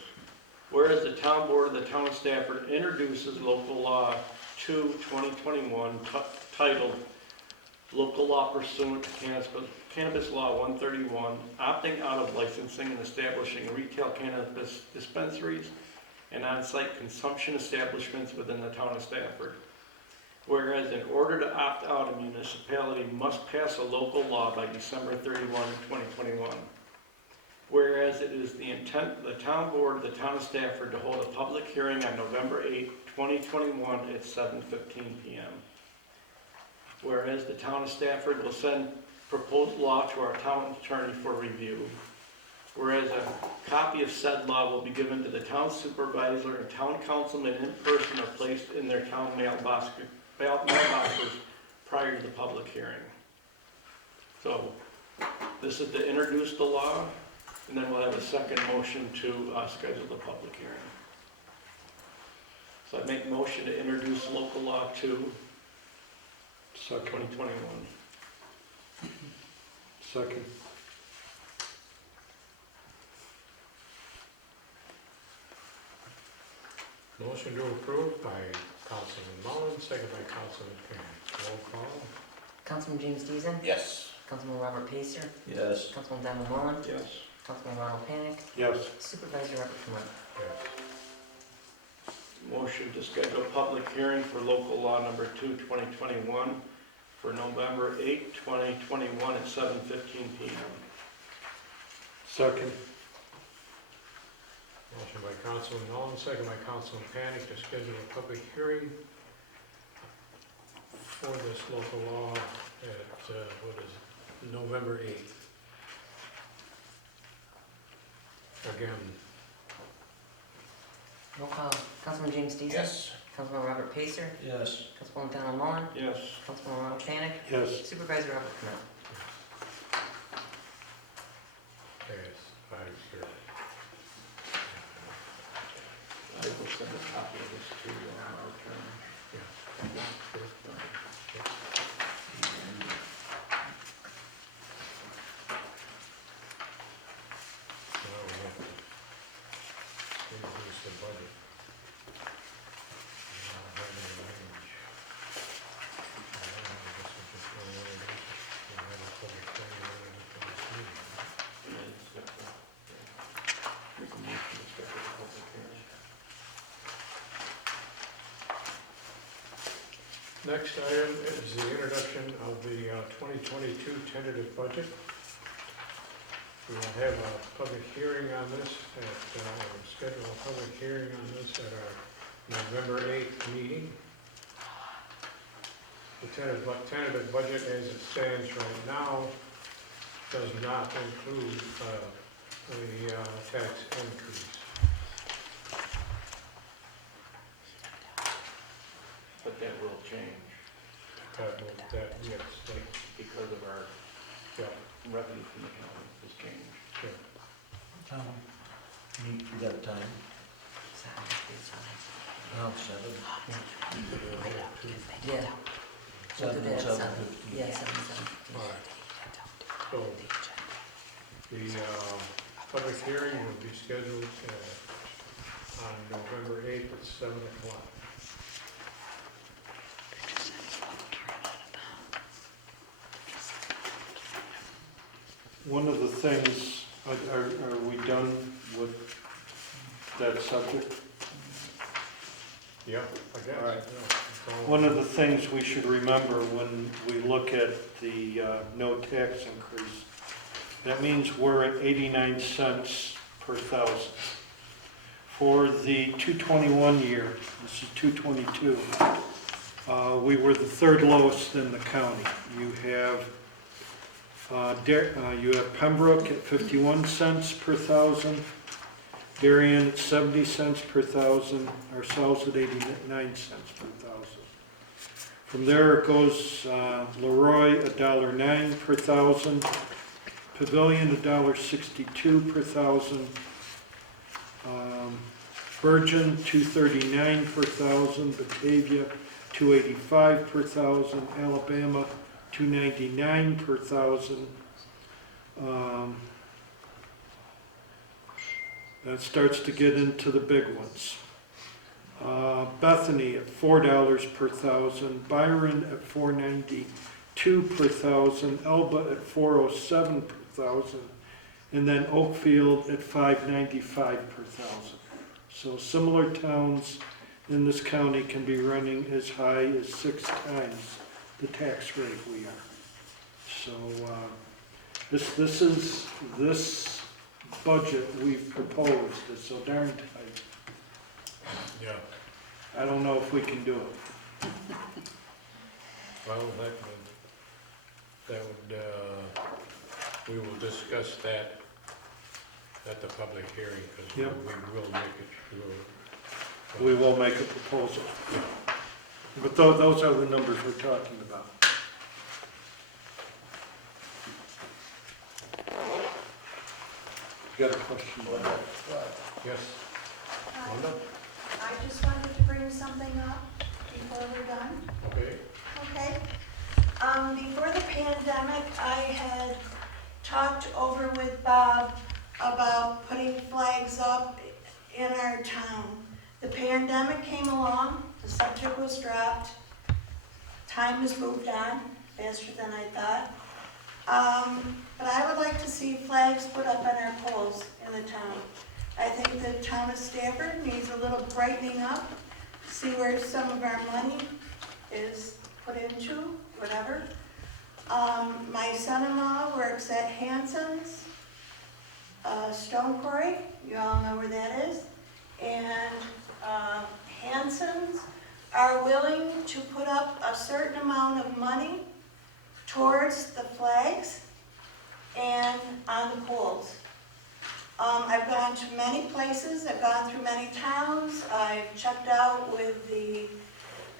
Whereas the Town Board of the Town of Stafford introduces local law 2/2021 titled Local Law Pursuant to Cannabis Law 131, opting out of licensing and establishing retail cannabis dispensaries and on-site consumption establishments within the Town of Stafford. Whereas in order to opt out, a municipality must pass a local law by December 31, 2021. Whereas it is the intent of the Town Board of the Town of Stafford to hold a public hearing on November 8, 2021 at 7:15 p.m. Whereas the Town of Stafford will send proposed law to our town attorney for review. Whereas a copy of said law will be given to the town supervisor and town councilman in person or placed in their town mailboxes prior to the public hearing. So this is to introduce the law, and then we'll have a second motion to schedule the public hearing. So I make motion to introduce local law 2, Second. 2021. Second. Motion to approve by Councilman Mullen, second by Councilman Payne. Roll call. Councilman James Deason? Yes. Councilman Robert Pacer? Yes. Councilman Donald Mullen? Yes. Councilman Ronald Panic? Yes. Supervisor Robert Clement? Yes. Motion to schedule public hearing for local law number 2, 2021 for November 8, 2021 at 7:15 p.m. Second. Motion by Councilman Mullen, second by Councilman Panic to schedule a public hearing for this local law at, November 8th. Again, Roll call. Councilman James Deason? Yes. Councilman Robert Pacer? Yes. Councilman Donald Mullen? Yes. Councilman Ronald Panic? Yes. Supervisor Robert Clement? yes, 5-0. I will send a copy of this to our attorney. Now we have to introduce the budget. We don't have any language. I guess we just go over it. We'll have a public hearing on it at this meeting. Make a motion to schedule a public hearing. Next item is the introduction of the 2022 tentative budget. We will have a public hearing on this schedule a public hearing on this at our November 8th meeting. The tentative budget as it stands right now does not include the tax increase. But that will change Yes, because of our revenue from the county has changed. Tom, you got a time? No, 7. Yeah. We'll do 7 that and at 7. 7:15. Yeah, 7. All right. So, the public hearing will be scheduled on November 8th at 7 o'clock. One of the things, are we done with that subject? Yeah, I guess. All right. Yeah, One of the things we should remember when we look at the no tax increase, that means we're at 89 cents per thousand. For the 221 year, this is 222, we were the third lowest in the county. You have You have Pembroke at 51 cents per thousand, Darien at 70 cents per thousand, ourselves at 89 cents per thousand. From there it goes Leroy $1.09 per thousand, Pavilion $1.62 per thousand, Virgin $2.39 per thousand, Batavia $2.85 per thousand, Alabama $2.99 per thousand. That starts to get into the big ones. Bethany at $4 per thousand, Byron at $4.92 per thousand, Elba at $4.07 per thousand, and then Oakfield at $5.95 per thousand. So similar towns in this county can be running as high as 6 times the tax rate we are. So this budget we've proposed is so darn tight. Yeah, I don't know if we can do it. well, we will discuss that at the public hearing, because Yep. we will make it through. We will make a proposal. But those are the numbers we're talking about. You got a question? Yes. Wanda? I just wanted to bring something up before we're done. Okay. Okay. Before the pandemic, I had talked over with Bob about putting flags up in our town. The pandemic came along, the subject was dropped, time has moved on faster than I thought. But I would like to see flags put up on our poles in the town. I think the town of Stafford needs a little brightening up, see where some of our money is put into, whatever. My son-in-law works at Hanson's Stone Quarry, you all know where that is. And Hanson's are willing to put up a certain amount of money towards the flags and on the poles. I've gone to many places, I've gone through many towns, I've checked out with the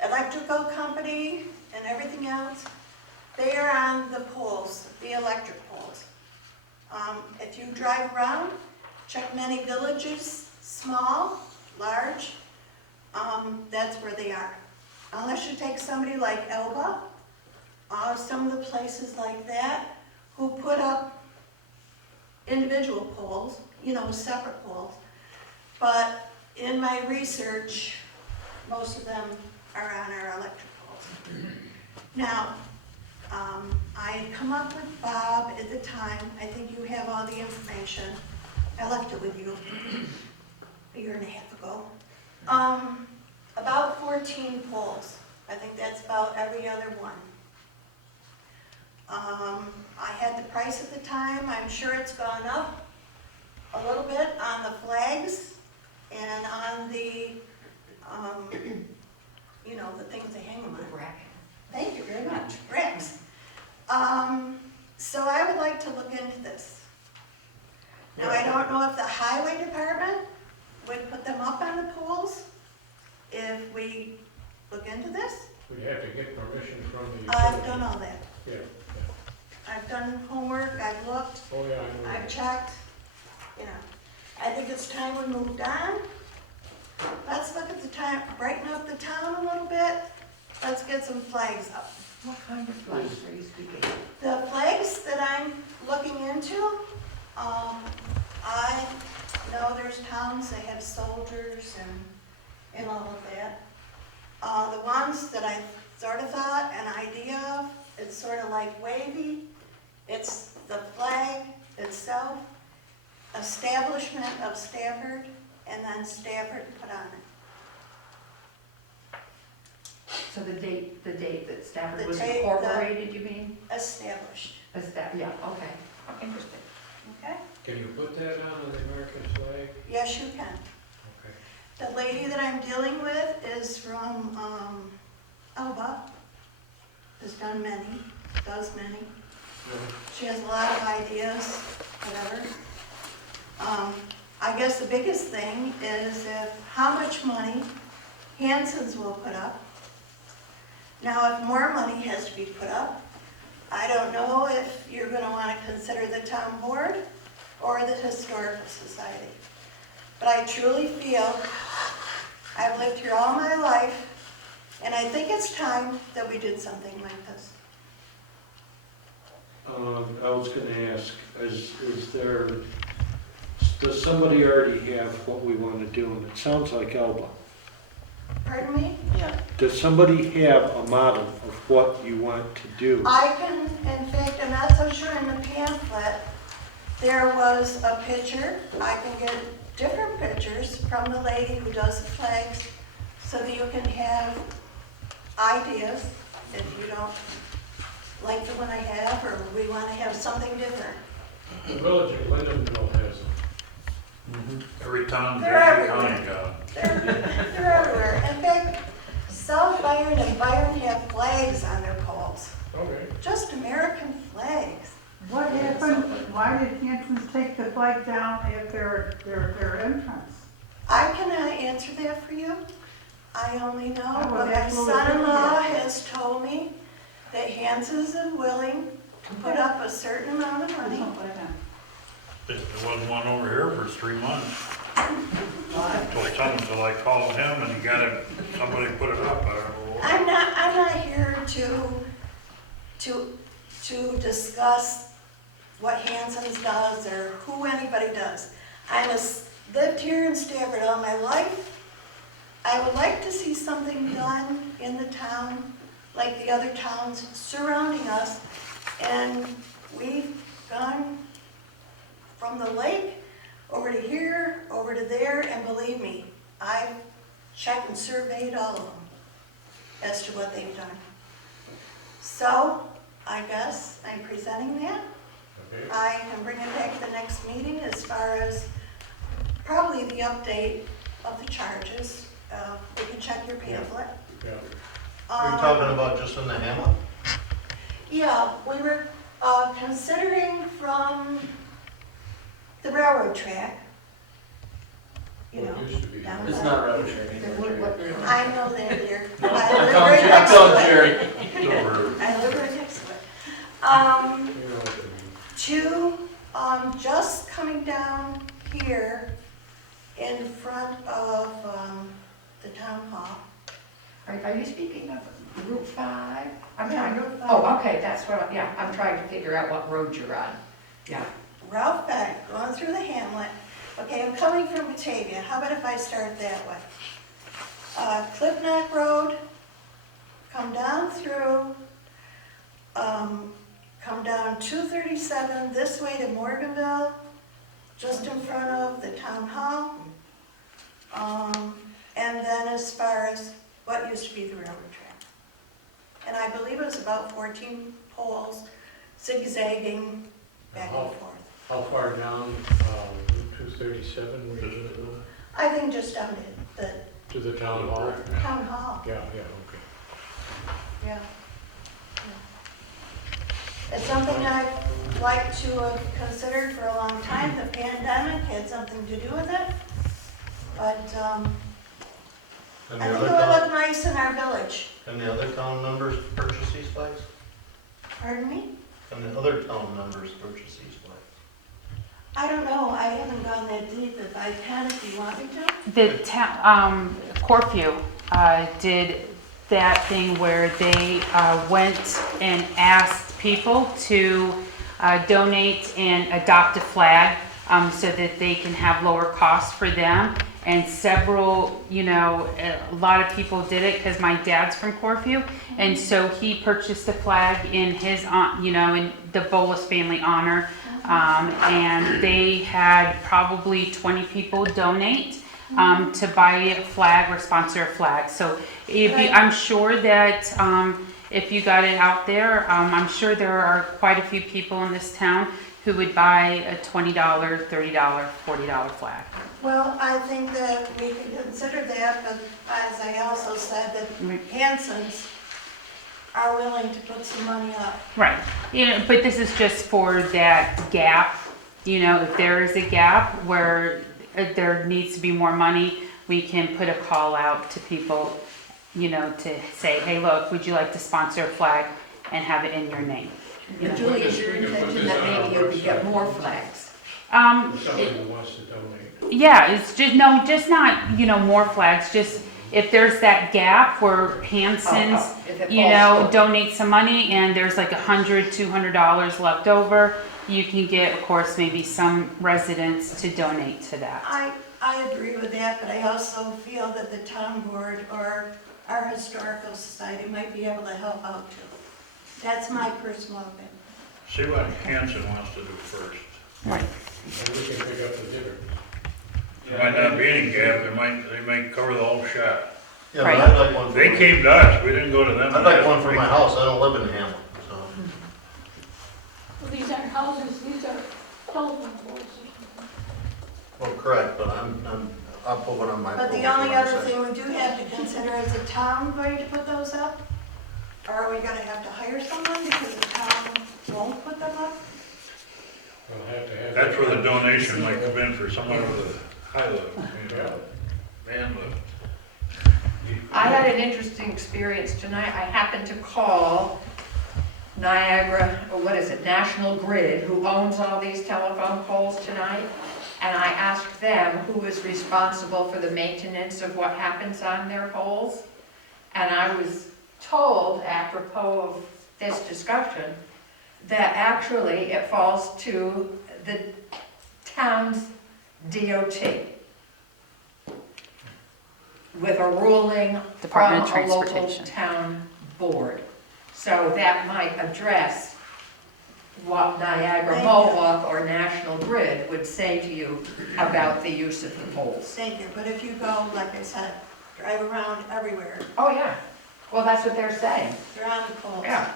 electrical company and everything else. They are on the poles, the electric poles. If you drive around, check many villages, small, large, that's where they are. Unless you take somebody like Elba, some of the places like that, who put up individual poles, separate poles. But in my research, most of them are on our electric poles. Now, I had come up with Bob at the time, I think you have all the information, I left it with you a year and a half ago. About 14 poles, I think that's about every other one. I had the price at the time, I'm sure it's gone up a little bit on the flags and on the, the things they hang them on. Thank you very much, bricks. So I would like to look into this. Now, I don't know if the highway department would put them up on the poles if we look into this. We have to get permission from the. I've done all that. Yeah. I've done homework, I've looked, Oh, yeah, I know. I've checked, I think it's time we moved on. Let's look at the time, brighten up the town a little bit. Let's get some flags up. What kind of flags are you speaking? The flags that I'm looking into, I know there's towns that have soldiers and all of that. The ones that I sort of thought, an idea of, it's sort of like wavy. It's the flag itself, establishment of Stafford, and then Stafford put on it. So the date that Stafford The was date, incorporated, you mean? Established, Yeah, okay. Interesting. okay? Can you put that on the American flag? Yes, you can. Okay. The lady that I'm dealing with is from Elba, has done many, does many. She has a lot of ideas, whatever. I guess the biggest thing is how much money Hanson's will put up. Now, if more money has to be put up, I don't know if you're gonna wanna consider the town board or the historical society. But I truly feel, I've lived here all my life, and I think it's time that we did something like this. I was gonna ask, does somebody already have what we want to do? And it sounds like Elba. Pardon me? Yeah. Does somebody have a model of what you want to do? I can, in fact, I'm not so sure in the pamphlet, there was a picture. I can get different pictures from the lady who does the flags so that you can have ideas if you don't like the one I have, or we want to have something different. The village of Lindenville has them. Every town, They're every everywhere. county got. They're everywhere. In fact, South Byron and Byron have flags on their poles. Okay. Just American flags. What happened, why did Hanson's take the flag down at their entrance? I cannot answer that for you. I only know Oh, well, what my that's what we're son-in-law doing. has told me, that Hanson's is willing to put up a certain amount of money. There wasn't one over here for 3 months. Until I called him and he got it, somebody put it up, I don't know what. I'm not here to discuss what Hanson's does or who anybody does. Lived here in Stafford all my life. I would like to see something done in the town, like the other towns surrounding us. And we've gone from the lake over to here, over to there, and believe me, I've checked and surveyed all of them as to what they've done. So, I guess I'm presenting that. Okay. I can bring it back to the next meeting as far as probably the update of the charges. We can check your pamphlet. Yeah. Are you talking about just in the hamlet? Yeah, we were considering from the railroad track, you know, What used to be. down It's by- not road sharing. I know that here. No, I I live found right Jerry, I next found to it. Jerry. I live right next to it. You know what I mean. Two, just coming down here in front of the town hall. Are you speaking of Route 5? I'm Yeah, trying, Route 5. oh, okay, that's what, yeah, I'm trying to figure out what road you're on. Yeah. Ralph Beck, going through the hamlet. Okay, I'm coming from Batavia. How about if I start that way? Cliff Neck Road, come down through, come down 237 this way to Morganville, just in front of the town hall. And then as far as what used to be the railroad track. And I believe it was about 14 poles zigzagging back and forth. How far down, Route 237 were you gonna go? I think just down to the To the town hall? town hall, Yeah, okay. yeah. It's something I'd like to have considered for a long time. The pandemic had something to do with it. But Can I the think it other would town, look nice in our village. can the other town members purchase these flags? Pardon me? Can the other town members purchase these flags? I don't know. I haven't gone that deep. If I can, if you want me to. The town, Corfu, did that thing where they went and asked people to donate and adopt a flag so that they can have lower costs for them. And several, a lot of people did it because my dad's from Corfu. And so he purchased a flag in his, in the Bolus family honor. And they had probably 20 people donate to buy a flag or sponsor a flag. So I'm sure that if you got it out there, I'm sure there are quite a few people in this town who would buy a $20, $30, $40 flag. Well, I think that we can consider that, but as I also said, that Hanson's are willing to put some money up. Right, you know, but this is just for that gap, you know, if there is a gap where there needs to be more money, we can put a call out to people, you know, to say, hey, look, would you like to sponsor a flag and have it in your name? You know? Julie, is your intention that maybe you could get more flags? Somebody who wants to donate. Yeah, it's just, no, just not, you know, more flags, just if there's that gap where Hanson's, If it you falls know, short. donate some money and there's like $100, $200 left over, you can get, of course, maybe some residents to donate to that. I agree with that, but I also feel that the town board or our historical society might be able to help out too. That's my personal opinion. See what Hanson wants to do first. Right. And we can pick up the difference. There might not be any gap, they might cover the whole shot. Yeah, but I'd like one. They came to us, we didn't go to them. I'd like one for my house, I don't live in Hamlet, so. Well, these aren't houses, these are telephone poles. Well, correct, but I'll put one on my. But the only other thing we do have to consider, is the town going to put those up? Or are we gonna have to hire someone because the town won't put them up? We'll have to have. That's where the donation might come in for someone with a high lift, you know, man lift. I had an interesting experience tonight. I happened to call Niagara, or what is it, National Grid, who owns all these telephone poles tonight. And I asked them who is responsible for the maintenance of what happens on their poles. And I was told, apropos of this discussion, that actually it falls to the town's DOT with a ruling from Department of a local Transportation. town board. So that might address what Niagara Thank you. Mohawk or National Grid would say to you about the use of the poles. Thank you, but if you go, like I said, drive around everywhere, Oh, yeah. Well, that's what they're saying. they're on the poles. Yeah.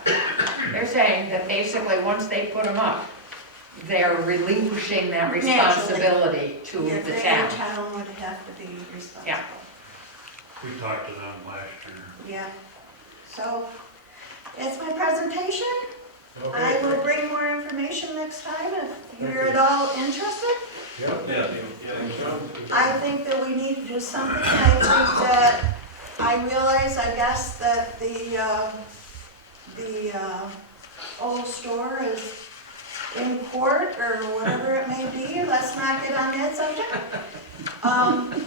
They're saying that basically, once they put them up, they're relinquishing that responsibility to Your the your town. town would have to be responsible. Yeah. We talked to them last year. Yeah. So, that's my presentation. I Okay. will bring more information next time if you're at all interested. Yep. Yeah. I think that we need to do something. I think that, I realize, I guess, that the old store is in court or whatever it may be. Let's not get on that subject.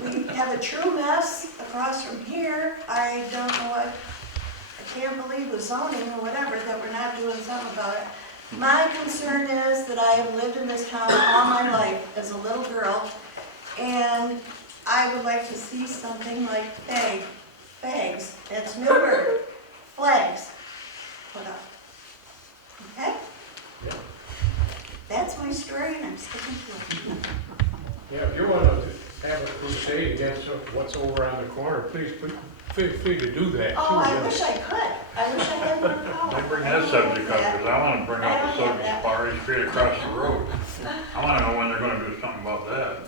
We have a true mess across from here. I don't know what, I can't believe the zoning or whatever, that we're not doing something about it. My concern is that I have lived in this town all my life as a little girl, and I would like to see something like fags, that's new word, flags, put up. Okay? Yeah. That's my story, and I'm sticking to it. Yeah, if you want to have a crusade against what's over on the corner, please, feel free to do that too. Oh, I yeah. wish I could. I wish I had more power. They bring that subject up, because I wanna bring up the subject of Bar Street across the road. I wanna know when they're gonna do something about that.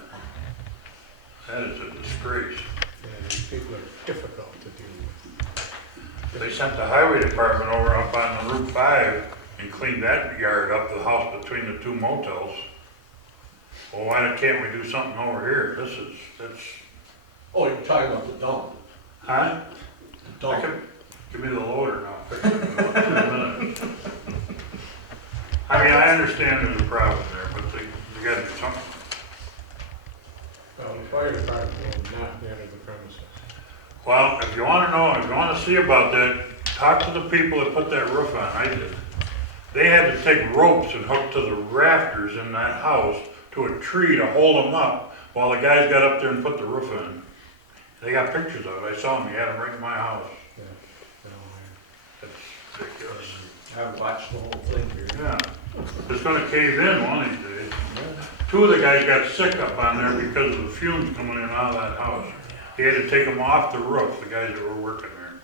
That is a disgrace. Yeah, these people are difficult to deal with. They sent the highway department over up on the Route 5 and cleaned that yard up, the house between the two motels. Well, why can't we do something over here? That's, Oh, you're talking about the dump. huh? Give me the loader now, fix it in about 2 minutes. I mean, I understand there's a problem there, but they gotta do something. Well, the fire department will not enter the premises. Well, if you wanna know, if you wanna see about that, talk to the people that put that roof on, I did. They had to take ropes and hook to the rafters in that house to a tree to hold them up while the guys got up there and put the roof in. They got pictures of it, I saw them, he had them right in my house. That's ridiculous. I've watched the whole thing here. Yeah, it's gonna cave in one of these days. 2 of the guys got sick up on there because of the fumes coming in out of that house. He had to take them off the roof, the guys that were working there.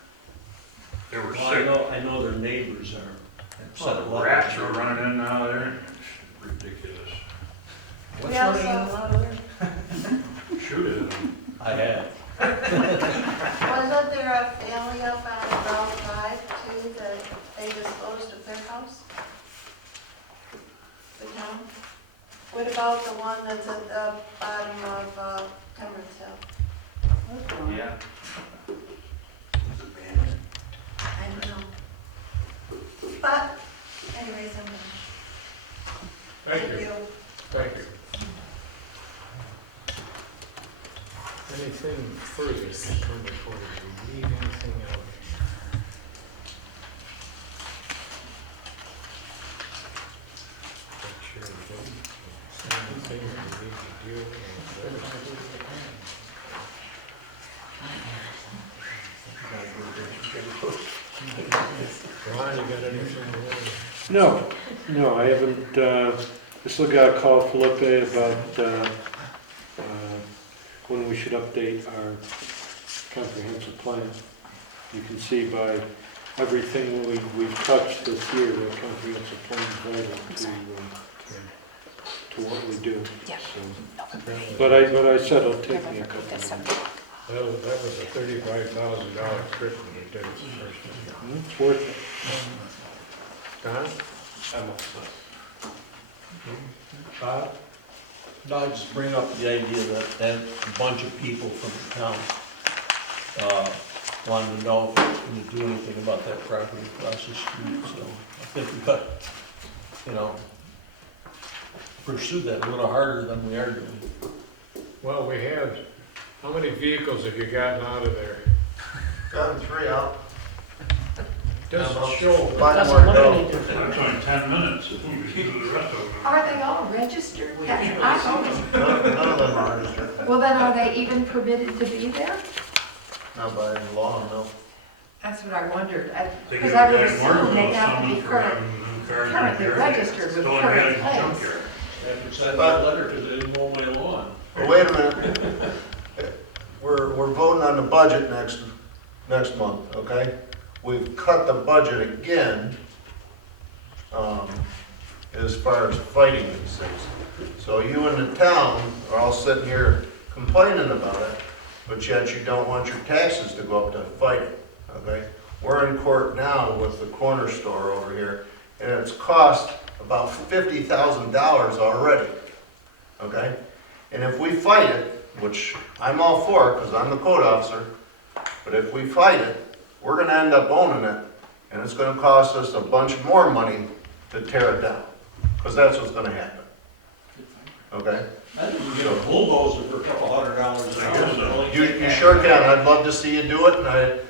They were sick. I know their neighbors are upset. The rats are running in and out of there. It's ridiculous. We also, Shoot at them. I have. wasn't there a family up on Route 5 too that house? The town? What about the one that's at the bottom of Pembroke's Hill? Yeah. I don't know. But anyways, I'm done. Thank you. Thank you. Anything further to come before we need anything else? Make sure we don't say anything that we need to deal with. Ron, you got anything to add? No, I haven't, I still got to call Felipe about when we should update our comprehensive plan. You can see by everything we've touched this year, the comprehensive plan is vital to what we do. Yeah. So, but I said it'll take me a couple of years. That was a $35,000 trip when we did it the first time. It's worth it. Don? Bob? No, I just bring up the idea that a bunch of people from the town wanted to know if we were going to do anything about that property across the street, so I think we got, pursue that a little harder than we are doing. Well, we have, how many vehicles have you gotten out of there? Gotten 3 out. Doesn't show. 5 more to go. That's only 10 minutes, if we could do the rest of them. Are they all registered? That's, I don't None of them are registered. Well, then are they even permitted to be there? Not by any law, no. That's what I wondered, They because give I would a guy more assume they'd than have to be someone for current, having new cars in currently there. registered with Stolen current managed plates. junkyard. After sending that letter, because they didn't mow my lawn. Well, wait a minute. We're voting on the budget next month, okay? We've cut the budget again, as far as fighting these things. So you and the town are all sitting here complaining about it, but yet you don't want your taxes to go up to fight it, okay? We're in court now with the corner store over here, and it's cost about $50,000 already, okay? And if we fight it, which I'm all for, because I'm the code officer, but if we fight it, we're gonna end up owning it, and it's gonna cost us a bunch more money to tear it down, because that's what's gonna happen, okay? I think we get a bulldozer for a couple $100 an hour. You sure can. I'd love to see you do it, and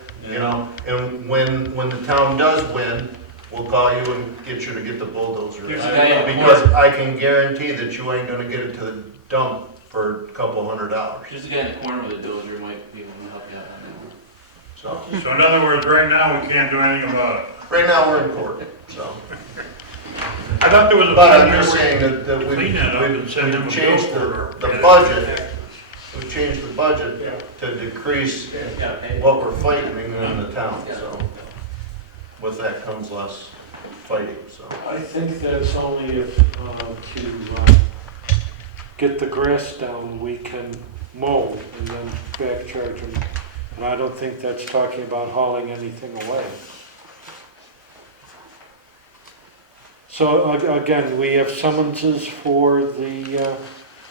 and when the town does win, we'll call you and get you to get the bulldozer. There's a guy in the Because I can guarantee that you ain't gonna get it to the dump for a couple $100. There's a guy in the corner with a dozer might be able to help you out on that one. So, So in other words, right now, we can't do anything about it. right now, we're in court, so. I thought there was a But plan I'm there just where saying that clean that up and send them a we've changed bill for the it. budget. We've changed the budget to decrease what we're fighting in the town, so. With that comes less fighting, so. I think that's only if, to get the grass down, we can mow and then back charge them. And I don't think that's talking about hauling anything away. So again, we have summonses for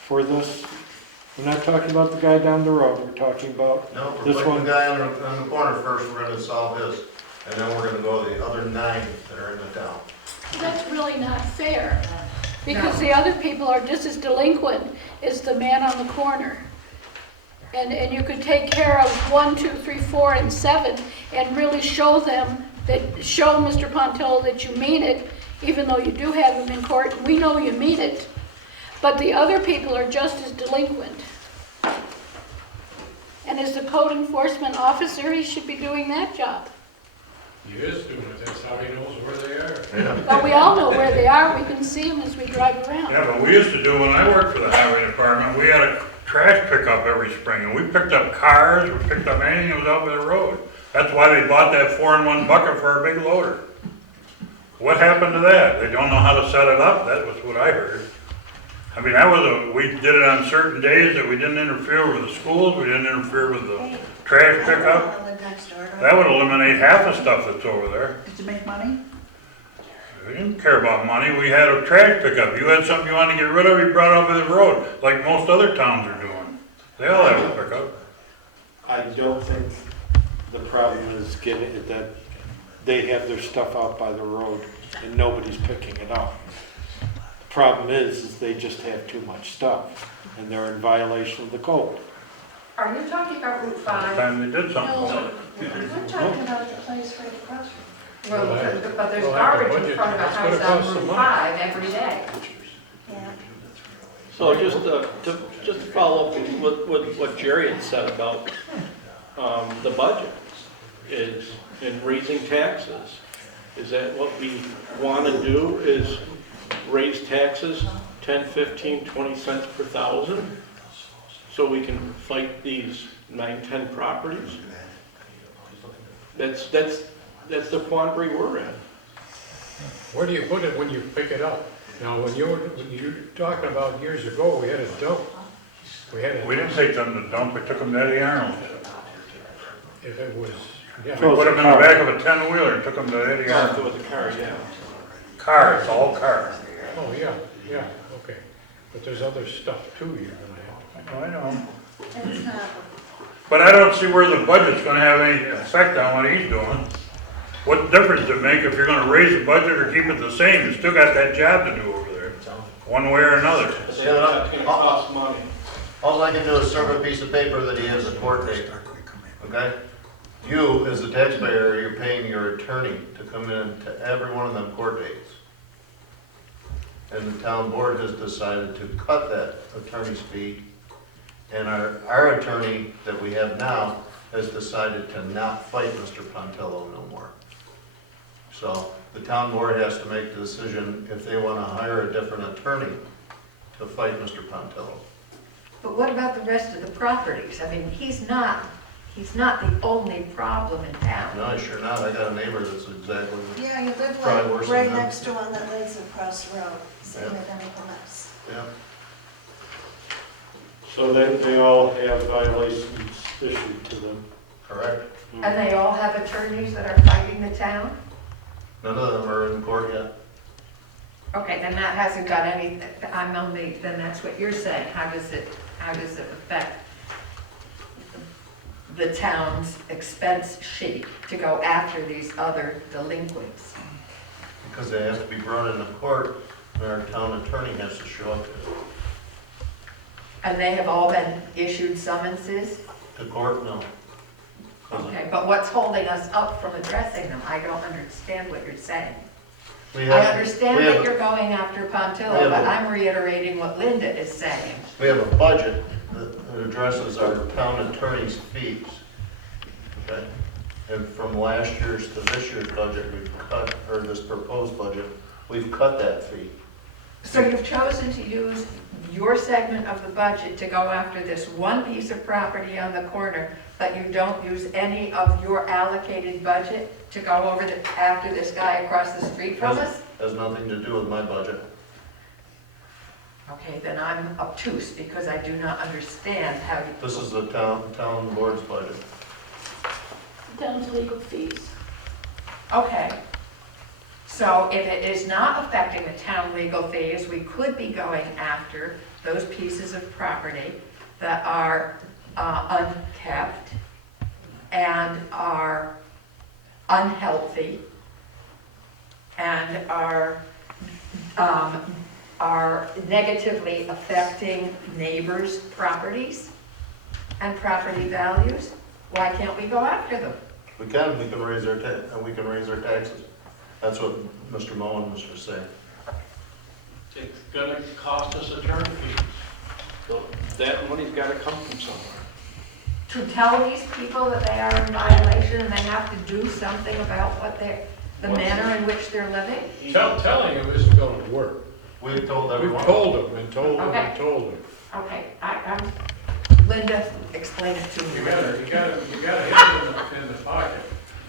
for this. We're not talking about the guy down the road, we're talking about No, we're this putting one. the guy on the corner first, we're gonna solve his. And then we're gonna go to the other 9 that are in the town. That's really not fair, because the other people are just as delinquent as the man on the corner. And you could take care of 1, 2, 3, 4, and 7, and really show them, show Mr. Pontillo that you mean it, even though you do have him in court, we know you mean it. But the other people are just as delinquent. And as the code enforcement officer, he should be doing that job. He is doing it, that's how he knows where they are. Yeah. But we all know where they are, we can see them as we drive around. Yeah, but we used to do, when I worked for the highway department, we had a trash pickup every spring, and we picked up cars, we picked up anything that was out by the road. That's why they bought that 4-in-1 bucket for a big loader. What happened to that? They don't know how to set it up, that was what I heard. I mean, we did it on certain days that we didn't interfere with the schools, we didn't interfere with the trash pickup. That would eliminate half the stuff that's over there. Did you make money? didn't care about money, we had a trash pickup. You had something you wanted to get rid of, you brought it up to the road, like most other towns are doing. They all have a pickup. I don't think the problem is getting it, that they have their stuff out by the road and nobody's picking it up. The problem is they just have too much stuff and they're in violation of the code. Are you talking about Route 5? Time they did something about it. We're talking about the place right across from. Well, We'll have- but there's we'll have to garbage in budget front of a that. It's gonna house cost on some Route money. 5 every day. Yeah. So just to follow up with what Jerry had said about the budget, is in raising taxes. Is that what we want to do, is raise taxes 10, 15, 20 cents per thousand? So we can fight these 9, 10 properties? That's the quandary we're in. Where do you put it when you pick it up? Now, when you're talking about years ago, we had a dump. We didn't take them to dump, we took them to Eddie Arnold. If it was, yeah. We put them in the back of a 10-wheeler and took them to Eddie After Arnold. with the car, yeah. Car, it's all car. Oh, yeah, okay. But there's other stuff too you're gonna have. I know. It's not. But I don't see where the budget's gonna have any effect on what he's doing. What difference does it make if you're gonna raise the budget or keep it the same? You still got that job to do over there, one way or another. But that's gonna cost money. All I can do is serve a piece of paper that he has a court date, okay? You, as a taxpayer, you're paying your attorney to come in to every one of them court dates. And the town board has decided to cut that attorney's fee. And our attorney that we have now has decided to not fight Mr. Pontillo no more. So the town board has to make the decision if they want to hire a different attorney to fight Mr. Pontillo. But what about the rest of the properties? I mean, he's not the only problem in town. No, sure not. I got a neighbor that's exactly, Yeah, you live Probably like worse right than them. next to one that lives across the road, same Yeah. with anything else. yeah. So they all have violations issued to them. Correct. And they all have attorneys that are fighting the town? None of them are in court yet. Okay, then that hasn't got any, then that's what you're saying. How does it affect the town's expense sheet to go after these other delinquents? Because they have to be brought into court, and our town attorney has to show up And they have all been issued summonses? to court, no. 'Cause Okay, but what's holding us up from addressing them? I don't understand what you're saying. we I have- understand we have- that you're going after we Pontillo, have but a- I'm reiterating what Linda is saying. We have a budget that addresses our town attorney's fees. Okay? And from last year's to this year's budget, we've cut, or this proposed budget, we've cut that fee. So you've chosen to use your segment of the budget to go after this one piece of property on the corner, but you don't use any of your allocated budget to go over after this guy across the street from us? Has nothing to do with my budget. Okay, then I'm obtuse because I do not understand how you. This is the town board's budget. Town's legal fees. Okay. So if it is not affecting the town legal fees, we could be going after those pieces of property that are unkept and are unhealthy and are negatively affecting neighbors' properties and property values. Why can't we go after them? We can raise our taxes. That's what Mr. Moen was just saying. It's gonna cost us attorney fees. So that money's gotta come from somewhere. To tell these people that they are in violation and they have to do something about the manner in which they're living? Telling them isn't gonna work. We've told We've everyone. told them and told them Okay. and told them. Okay, Linda, explain it to me. You gotta hit them in the pocket.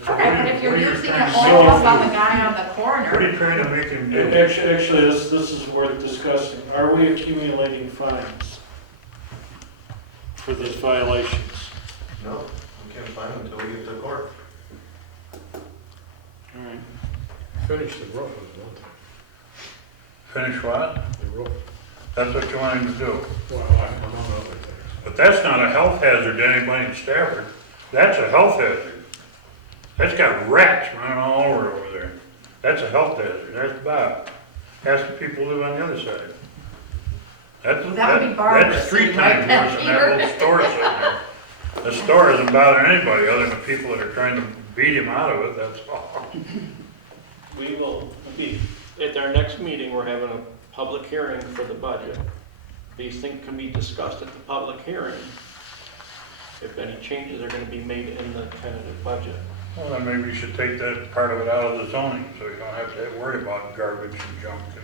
Okay, but if you're What are you using trying it to all say? up on the guy on the What are corner, you trying to make him do? Actually, this is worth discussing. Are we accumulating fines for these violations? No, we can't find them until we get to court. All right. Finish the road was one thing. Finish what? the roof. That's what you want him to do. Well, among other things. But that's not a health hazard to anybody in Stafford. That's a health hazard. That's got rats running all over there. That's a health hazard. That's bad. Ask the people who live on the other side. That's, Well, that would be Barbara that's 3 sitting right times back worse than that little store sitting there. The store isn't bothering anybody other than the people that are trying to beat him out of it, that's all. We will be, at our next meeting, we're having a public hearing for the budget. These things can be discussed at the public hearing. If any changes are gonna be made in the tentative budget. Well, then maybe you should take that part of it out of the zoning, so you don't have to worry about garbage and junk and,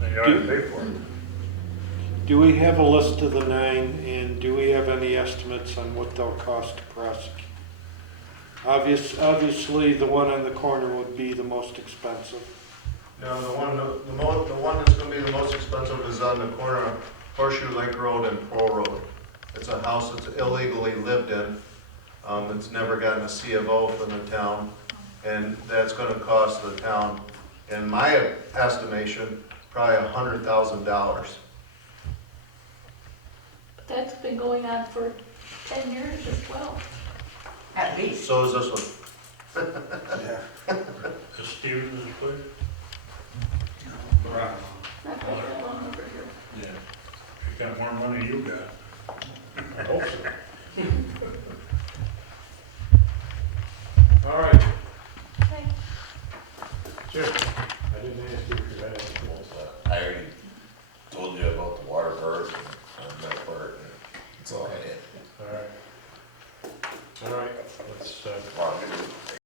then you don't have to pay for it. Do we have a list of the 9, and do we have any estimates on what they'll cost to prosecute? Obviously, the one on the corner would be the most expensive. No, the one that's gonna be the most expensive is on the corner of Horseshoe Lake Road and Pearl Road. It's a house that's illegally lived in. It's never gotten a C of O from the town, and that's gonna cost the town, in my estimation, probably $100,000. But that's been going on for 10 years or 12. At least. So is this one. Is Steve in this place? Not that long over here. Yeah. He got more money than you got. I hope so. All right. Okay. Jim, I didn't ask you if you had any. I already